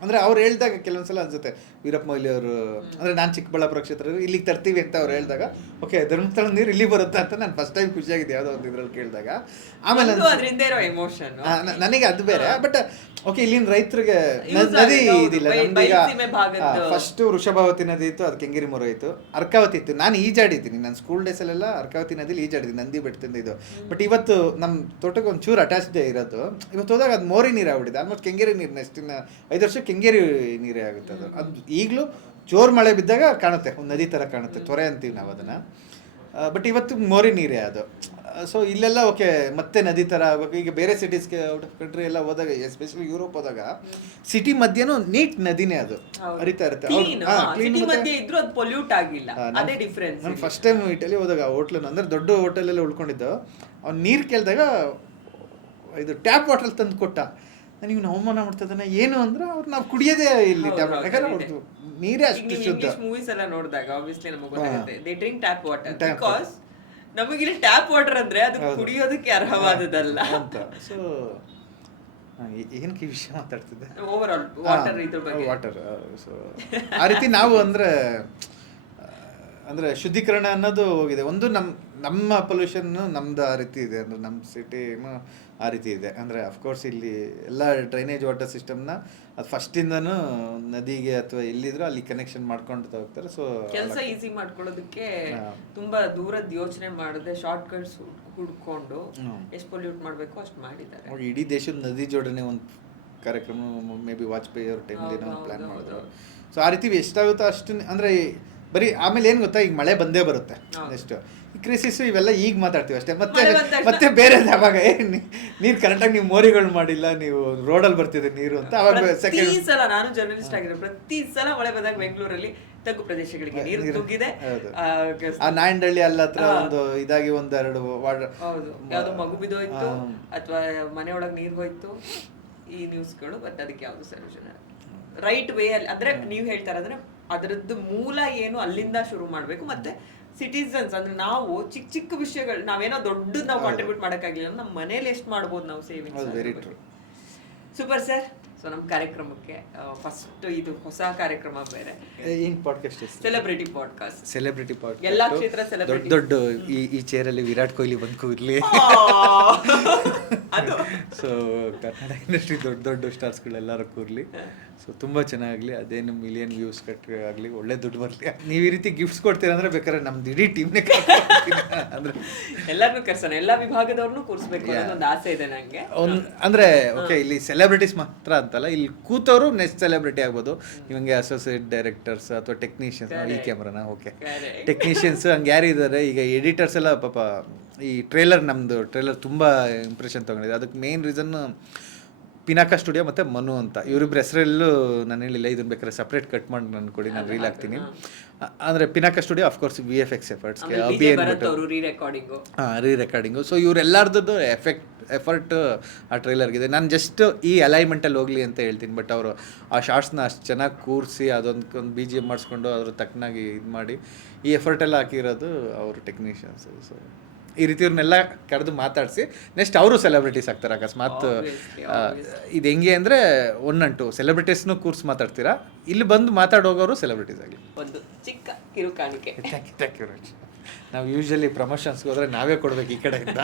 ಅಂದರೆ ಅವ್ರು ಹೇಳಿದಾಗ ಕೆಲವೊಂದ್ಸಲ ಅನ್ಸುತ್ತೆ, ವೀರಪ್ಪ ಮೊಯ್ಲಿ ಅವರು, ಅಂದರೆ ನಾನು ಚಿಕ್ಕಬಳ್ಳಾಪುರ ಕ್ಷೇತ್ರ ಇಲ್ಲಿಗೆ ತರ್ತೀವಿ ಅಂತ ಅವ್ರು ಹೇಳಿದಾಗ, ಓಕೆ ಧರ್ಮಸ್ಥಳ ನೀರು ಇಲ್ಲಿ ಬರುತ್ತಾ ಅಂತ ನಾನು ಫಸ್ಟ್ ಟೈಮ್ ಖುಷಿಯಾಗಿದೆ ಯಾವುದೋ ಒಂದು ಇದ್ರಲ್ಲಿ ಕೇಳಿದಾಗ. ಆಮೇಲೆ ನನಗೆ ಅದು ಬೇರೆ, ಬಟ್ ಓಕೆ ಇಲ್ಲಿನ ರೈತರಿಗೆ ನದಿ ಇದಿಲ್ಲ. ನಮ್ದೀಗ ಫಸ್ಟ್ ವೃಷಭಾವತಿ ನದಿ ಇತ್ತು, ಅದು ಕೆಂಗೇರಿ ಮೊರೆ ಇತ್ತು, ಅರ್ಕಾವತಿ ಇತ್ತು. ನಾನು ಈಜಾಡಿದ್ದೀನಿ, ನಾನು ಸ್ಕೂಲ್ ಡೇಸಲ್ಲೆಲ್ಲ ಅರ್ಕಾವತಿ ನದಿಲಿ ಈಜಾಡಿದ್ದೀನಿ, ನಂದಿ ಬೆಟ್ಟದಿಂದ ಇದು. ಬಟ್ ಇವತ್ತು ನಮ್ಮ ತೋಟಕ್ಕೆ ಒಂದು ಚೂರು ಅಟ್ಯಾಚ್ಡೇ ಇರೋದು. ಇವತ್ತು ಹೋದಾಗ ಅದು ಮೋರಿ ನೀರು ಆಗ್ಬಿಟ್ಟಿದೆ, ಆಲ್ಮೋಸ್ಟ್ ಕೆಂಗೇರಿ ನೀರು. ನೆಕ್ಸ್ಟಿನ 5 ವರ್ಷ ಕೆಂಗೇರಿ ನೀರೇ ಆಗುತ್ತೆ ಅದು. ಅದು ಈಗಲೂ ಜೋರು ಮಳೆ ಬಿದ್ದಾಗ ಕಾಣುತ್ತೆ, ಒಂದು ನದಿ ಥರ ಕಾಣುತ್ತೆ, ತೊರೆ ಅಂತೀವಿ ನಾವು ಅದನ್ನು. ಬಟ್ ಇವತ್ತು ಮೋರಿ ನೀರೇ ಅದು. ಸೊ ಇಲ್ಲೆಲ್ಲ ಓಕೆ ಮತ್ತೆ ನದಿ ಥರ ಆಗಬೇಕು. ಈಗ ಬೇರೆ ಸಿಟೀಸ್ಗೆ ಔಟ್ ಆಫ್ ಕಂಟ್ರಿ ಎಲ್ಲ ಹೋದಾಗ, ಎಸ್ಪೆಷಲಿ ಯುರೋಪ್ ಹೋದಾಗ, ಸಿಟಿ ಮಧ್ಯನೂ ನೀಟ್ ನದಿನೇ ಅದು ಹರಿತಾ ಇರುತ್ತೆ. ನಾನು ಫಸ್ಟ್ ಟೈಮ್ ಇಟಲಿ ಹೋದಾಗ ಹೋಟ್ಲನ್ನು, ಅಂದರೆ ದೊಡ್ಡ ಹೋಟೆಲೆಲ್ಲ ಉಳ್ಕೊಂಡಿದ್ದು, ಅವ್ನು ನೀರು ಕೇಳಿದಾಗ ಇದು ಟ್ಯಾಪ್ ವಾಟರ್ ತಂದು ಕೊಟ್ಟ. ನನಗೆ ಅವಮಾನ ಮಾಡ್ತದನ್ನ ಏನು ಅಂದ್ರೆ ಅವ್ರು ನಾವು ಕುಡಿಯೋದೇ ಇಲ್ಲಿ ಟ್ಯಾಪ್ ವಾಟರ್, ಯಾಕಂದ್ರೆ ಅವ್ರದ್ದು ನೀರೇ ಅಷ್ಟು ಶುದ್ಧ. ಮೂವೀಸ್ ಎಲ್ಲ ನೋಡಿದಾಗ ಆಬ್ವಿಯಸ್ಲಿ ನಮಗೆ ಗೊತ್ತಾಗುತ್ತೆ, they drink tap water because ನಮಗಿಲ್ಲಿ ಟ್ಯಾಪ್ ವಾಟರ್ ಅಂದ್ರೆ ಅದು ಕುಡಿಯೋದಕ್ಕೆ ಅರ್ಹವಾದದಲ್ಲ ಅಂತ. ಸೊ ಏನಕ್ಕೆ ಈ ವಿಷಯ ಮಾತಾಡ್ತಿದ್ದೆ? ಓವರ್ ಆಲ್ ವಾಟರ್ ಇದ್ರ ಬಗ್ಗೆ. ವಾಟರ್. ಸೊ ಆ ರೀತಿ ನಾವು ಅಂದರೆ ಶುದ್ಧೀಕರಣ ಅನ್ನೋದು ಹೋಗಿದೆ. ಒಂದು ನಮ್ಮ ಪೊಲ್ಯೂಷನ್ನು ನಮ್ದು ಆ ರೀತಿ ಇದೆ, ಅಂದರೆ ನಮ್ಮ ಸಿಟಿನೂ ಆ ರೀತಿ ಇದೆ. ಅಂದರೆ ಅಫ್ಕೋರ್ಸ್ ಇಲ್ಲಿ ಎಲ್ಲ ಡ್ರೈನೇಜ್ ವಾಟರ್ ಸಿಸ್ಟಮ್ನ ಅದು ಫಸ್ಟಿಂದನೂ ನದಿಗೆ ಅಥವಾ ಎಲ್ಲಿದ್ರು ಅಲ್ಲಿ ಕನೆಕ್ಷನ್ ಮಾಡ್ಕೊಂಡು ಹೋಗ್ತಾರೆ. ಸೊ ಕೆಲಸ ಈಸಿ ಮಾಡ್ಕೊಳ್ಳೋದಕ್ಕೆ ತುಂಬಾ ದೂರದ ಯೋಚನೆ ಮಾಡದೆ ಶಾರ್ಟ್ ಕಟ್ಸ್ ಹುಡ್ಕೊಂಡು ಎಷ್ಟು ಪೊಲ್ಯೂಟ್ ಮಾಡಬೇಕು ಅಷ್ಟು ಮಾಡಿದ್ದಾರೆ. ಇಡೀ ದೇಶದ ನದಿ ಜೋಡಣೆ ಒಂದು ಕಾರ್ಯಕ್ರಮ ಮೇ ಬಿ ವಾಜಪೇಯಿ ಅವ್ರ ಟೈಮಲ್ಲಿ ನಾವು ಪ್ಲ್ಯಾನ್ ಮಾಡಿದ್ರು. ಸೊ ಆ ರೀತಿ ಎಷ್ಟಾಗುತ್ತೋ ಅಷ್ಟು, ಅಂದರೆ ಬರೀ ಆಮೇಲೆ ಏನು ಗೊತ್ತಾ, ಈಗ ಮಳೆ ಬಂದೇ ಬರುತ್ತೆ ನೆಕ್ಸ್ಟ್. ಕ್ರಿಸಿಸು ಇವೆಲ್ಲ ಈಗ ಮಾತಾಡ್ತೀವಿ ಅಷ್ಟೇ. ಮತ್ತೆ ಬೇರೆ ಅವಾಗ ನೀರು ಕರೆಕ್ಟಾಗಿ ನೀವು ಮೋರಿಗಳು ಮಾಡಿಲ್ಲ, ನೀವು ರೋಡಲ್ಲಿ ಬರ್ತಿದೆ ನೀರು ಅಂತ. ಅವಾಗ ಪ್ರತಿ ಸಲ ನಾನು ಜರ್ನಲಿಸ್ಟ್ ಆಗಿರೋ ಪ್ರತಿ ಸಲ ಮಳೆ ಬಂದಾಗ ಬೆಂಗಳೂರಲ್ಲಿ ತಗ್ಗು ಪ್ರದೇಶಗಳಿಗೆ ನೀರು ನುಗ್ಗಿದೆ. ಆ ನಾಯಂಡಹಳ್ಳಿ ಅಲ್ಲ ಹತ್ರ ಒಂದು ಇದಾಗಿ ಒಂದೆರಡು ಹೌದು, ಯಾವ್ದೋ ಮಗು ಬಿದ್ದೋಯ್ತು ಅಥವಾ ಮನೆಯೊಳಗೆ ನೀರು ಹೋಯ್ತು, ಈ ನ್ಯೂಸ್ಗಳು. ಬಟ್ ಅದಕ್ಕೆ ಯಾವ್ದು ಸೊಲ್ಯೂಷನ್ ರೈಟ್ ವೇ ಅಲ್ಲಿ, ಅಂದ್ರೆ ನೀವು ಹೇಳ್ತಾರಂದ್ರೆ ಅದರದ್ದು ಮೂಲ ಏನು ಅಲ್ಲಿಂದ ಶುರು ಮಾಡ್ಬೇಕು. ಮತ್ತೆ ಸಿಟಿಸನ್ಸ್ ಅಂದ್ರೆ ನಾವು ಚಿಕ್ಕ ಚಿಕ್ಕ ವಿಷಯಗಳು, ನಾವೇನೋ ದೊಡ್ಡದು ನಾವು ಕಾಂಟ್ರಿಬ್ಯೂಟ್ ಮಾಡೋಕ್ಕಾಗಿಲ್ಲ, ನಮ್ಮ ಮನೇಲಿ ಎಷ್ಟು ಮಾಡ್ಬೋದು ನಾವು ಸೇವಿಂಗ್ಸ್. Super sir. ಸೊ ನಮ್ಮ ಕಾರ್ಯಕ್ರಮಕ್ಕೆ ಫಸ್ಟ್ ಇದು ಹೊಸ ಕಾರ್ಯಕ್ರಮ ಬೇರೆ, ಸೆಲೆಬ್ರಿಟಿ ಪಾಡ್ಕಾಸ್ಟ್. ಎಲ್ಲಾ ಕ್ಷೇತ್ರ ಸೆಲೆಬ್ರಿಟಿ, ದೊಡ್ಡ ಈ ಚೇರಲ್ಲಿ ವಿರಾಟ್ ಕೊಹ್ಲಿ ಬಂದು ಕೂರ್ಲಿ. ಸೊ ಕನ್ನಡ ಇಂಡಸ್ಟ್ರಿ ದೊಡ್ಡ ಸ್ಟಾರ್ಸ್ಗಳೆಲ್ಲರೂ ಕೂರ್ಲಿ. ಸೊ ತುಂಬ ಚೆನ್ನಾಗಲಿ, ಅದೇನು ಮಿಲಿಯನ್ ವ್ಯೂಸ್ ಆಗಲಿ, ಒಳ್ಳೆ ದುಡ್ಡು ಬರಲಿ. ನೀವು ಈ ರೀತಿ ಗಿಫ್ಟ್ಸ್ ಕೊಡ್ತೀರ ಅಂದರೆ ಬೇಕಾದ್ರೆ ನಮ್ದು ಇಡೀ ಟೀಮ್ನೇ ಅಂದರೆ ಎಲ್ಲರನ್ನೂ ಕರ್ಸೋಣ, ಎಲ್ಲ ವಿಭಾಗದವ್ರನ್ನೂ ಕೂರಿಸ್ಬೇಕು ಅನ್ನೋ ಒಂದು ಆಸೆ ಇದೆ ನನಗೆ. ಅಂದರೆ ಓಕೆ ಇಲ್ಲಿ ಸೆಲೆಬ್ರಿಟೀಸ್ ಮಾತ್ರ ಅಂತಲ್ಲ, ಇಲ್ಲಿ ಕೂತವರು ನೆಕ್ಸ್ಟ್ ಸೆಲೆಬ್ರಿಟಿ ಆಗ್ಬೋದು. ಇವಂಗೆ ಅಸೋಸಿಯೇಟ್ ಡೈರೆಕ್ಟರ್ಸ್ ಅಥವಾ ಟೆಕ್ನಿಷಿಯನ್ಸ್, ಈ ಕ್ಯಾಮ್ರಾನ ಓಕೆ ಟೆಕ್ನಿಷಿಯನ್ಸ್ ಹಂಗೆ ಯಾರು ಇದ್ದಾರೆ. ಈಗ ಎಡಿಟರ್ಸ್ ಎಲ್ಲ ಪಾಪ ಈ ನಮ್ಮದು ಟ್ರೇಲರ್ ತುಂಬ ಇಂಪ್ರೆಷನ್ ತೊಗೊಂಡಿದೆ. ಅದಕ್ಕೆ ಮೇನ್ ರೀಸನ್ ಪಿನಾಕ ಸ್ಟುಡಿಯೋ ಮತ್ತು ಮನು ಅಂತ, ಇವರಿಬ್ಬರು ಹೆಸರಲ್ಲೂ ನಾನು ಹೇಳಿಲ್ಲ. ಇದನ್ನು ಬೇಕಾದ್ರೆ ಸಪ್ರೇಟ್ ಕಟ್ ಮಾಡಿ ನಾನು ಕೊಡಿ, ನಾನು ರೀಲ್ ಹಾಕ್ತೀನಿ. ಅಂದರೆ ಪಿನಾಕ ಸ್ಟುಡಿಯೋ ಅಫ್ಕೋರ್ಸ್ VFX ಎಫರ್ಟ್ಸ್ಗೆ ಅಬಿ ಅಂದ್ಬಿಟ್ಟು ರೀ ರೆಕಾರ್ಡಿಂಗು. ಸೊ ಇವರೆಲ್ಲಾರ್ದು ಎಫರ್ಟ್ ಆ ಟ್ರೈಲರ್ಗಿದೆ. ನಾನು ಜಸ್ಟ್ ಈ ಅಲೈನ್ಮೆಂಟಲ್ಲಿ ಹೋಗಲಿ ಅಂತ ಹೇಳ್ತೀನಿ. ಬಟ್ ಅವರು ಆ ಶಾರ್ಟ್ಸ್ನ ಅಷ್ಟು ಚೆನ್ನಾಗಿ ಕೂರಿಸಿ ಅದೊಂದು BGM ಮಾಡಿಸ್ಕೊಂಡು ಅದ್ರ ತಕ್ಕನಾಗಿ ಇದು ಮಾಡಿ ಈ ಎಫರ್ಟೆಲ್ಲ ಹಾಕಿರೋದು ಅವರು ಟೆಕ್ನಿಷಿಯನ್ಸು. ಸೊ ಈ ರೀತಿ ಇವ್ರನ್ನೆಲ್ಲ ಕರೆದು ಮಾತಾಡಿಸಿ ನೆಕ್ಸ್ಟ್ ಅವರು ಸೆಲೆಬ್ರಿಟೀಸ್ ಆಗ್ತಾರೆ. ಅಕಸ್ಮಾತ್ ಇದು ಹೆಂಗೆ ಅಂದರೆ 1 and 2 ಸೆಲೆಬ್ರಿಟೀಸ್ನು ಕೂರ್ಸಿ ಮಾತಾಡ್ತೀರಾ, ಇಲ್ಲಿ ಬಂದು ಮಾತಾಡೋಗೋರು ಸೆಲೆಬ್ರಿಟೀಸ್ ಆಗಲಿ. ಒಂದು ಚಿಕ್ಕ ಕಿರುಕಾಣಿಕೆ. Thank you Raj. ನಾವು ಯೂಶ್ವಲಿ ಪ್ರಮೋಷನ್ಸ್ಗೆ ಹೋದರೆ ನಾವೇ ಕೊಡ್ಬೇಕು ಈ ಕಡೆಯಿಂದ.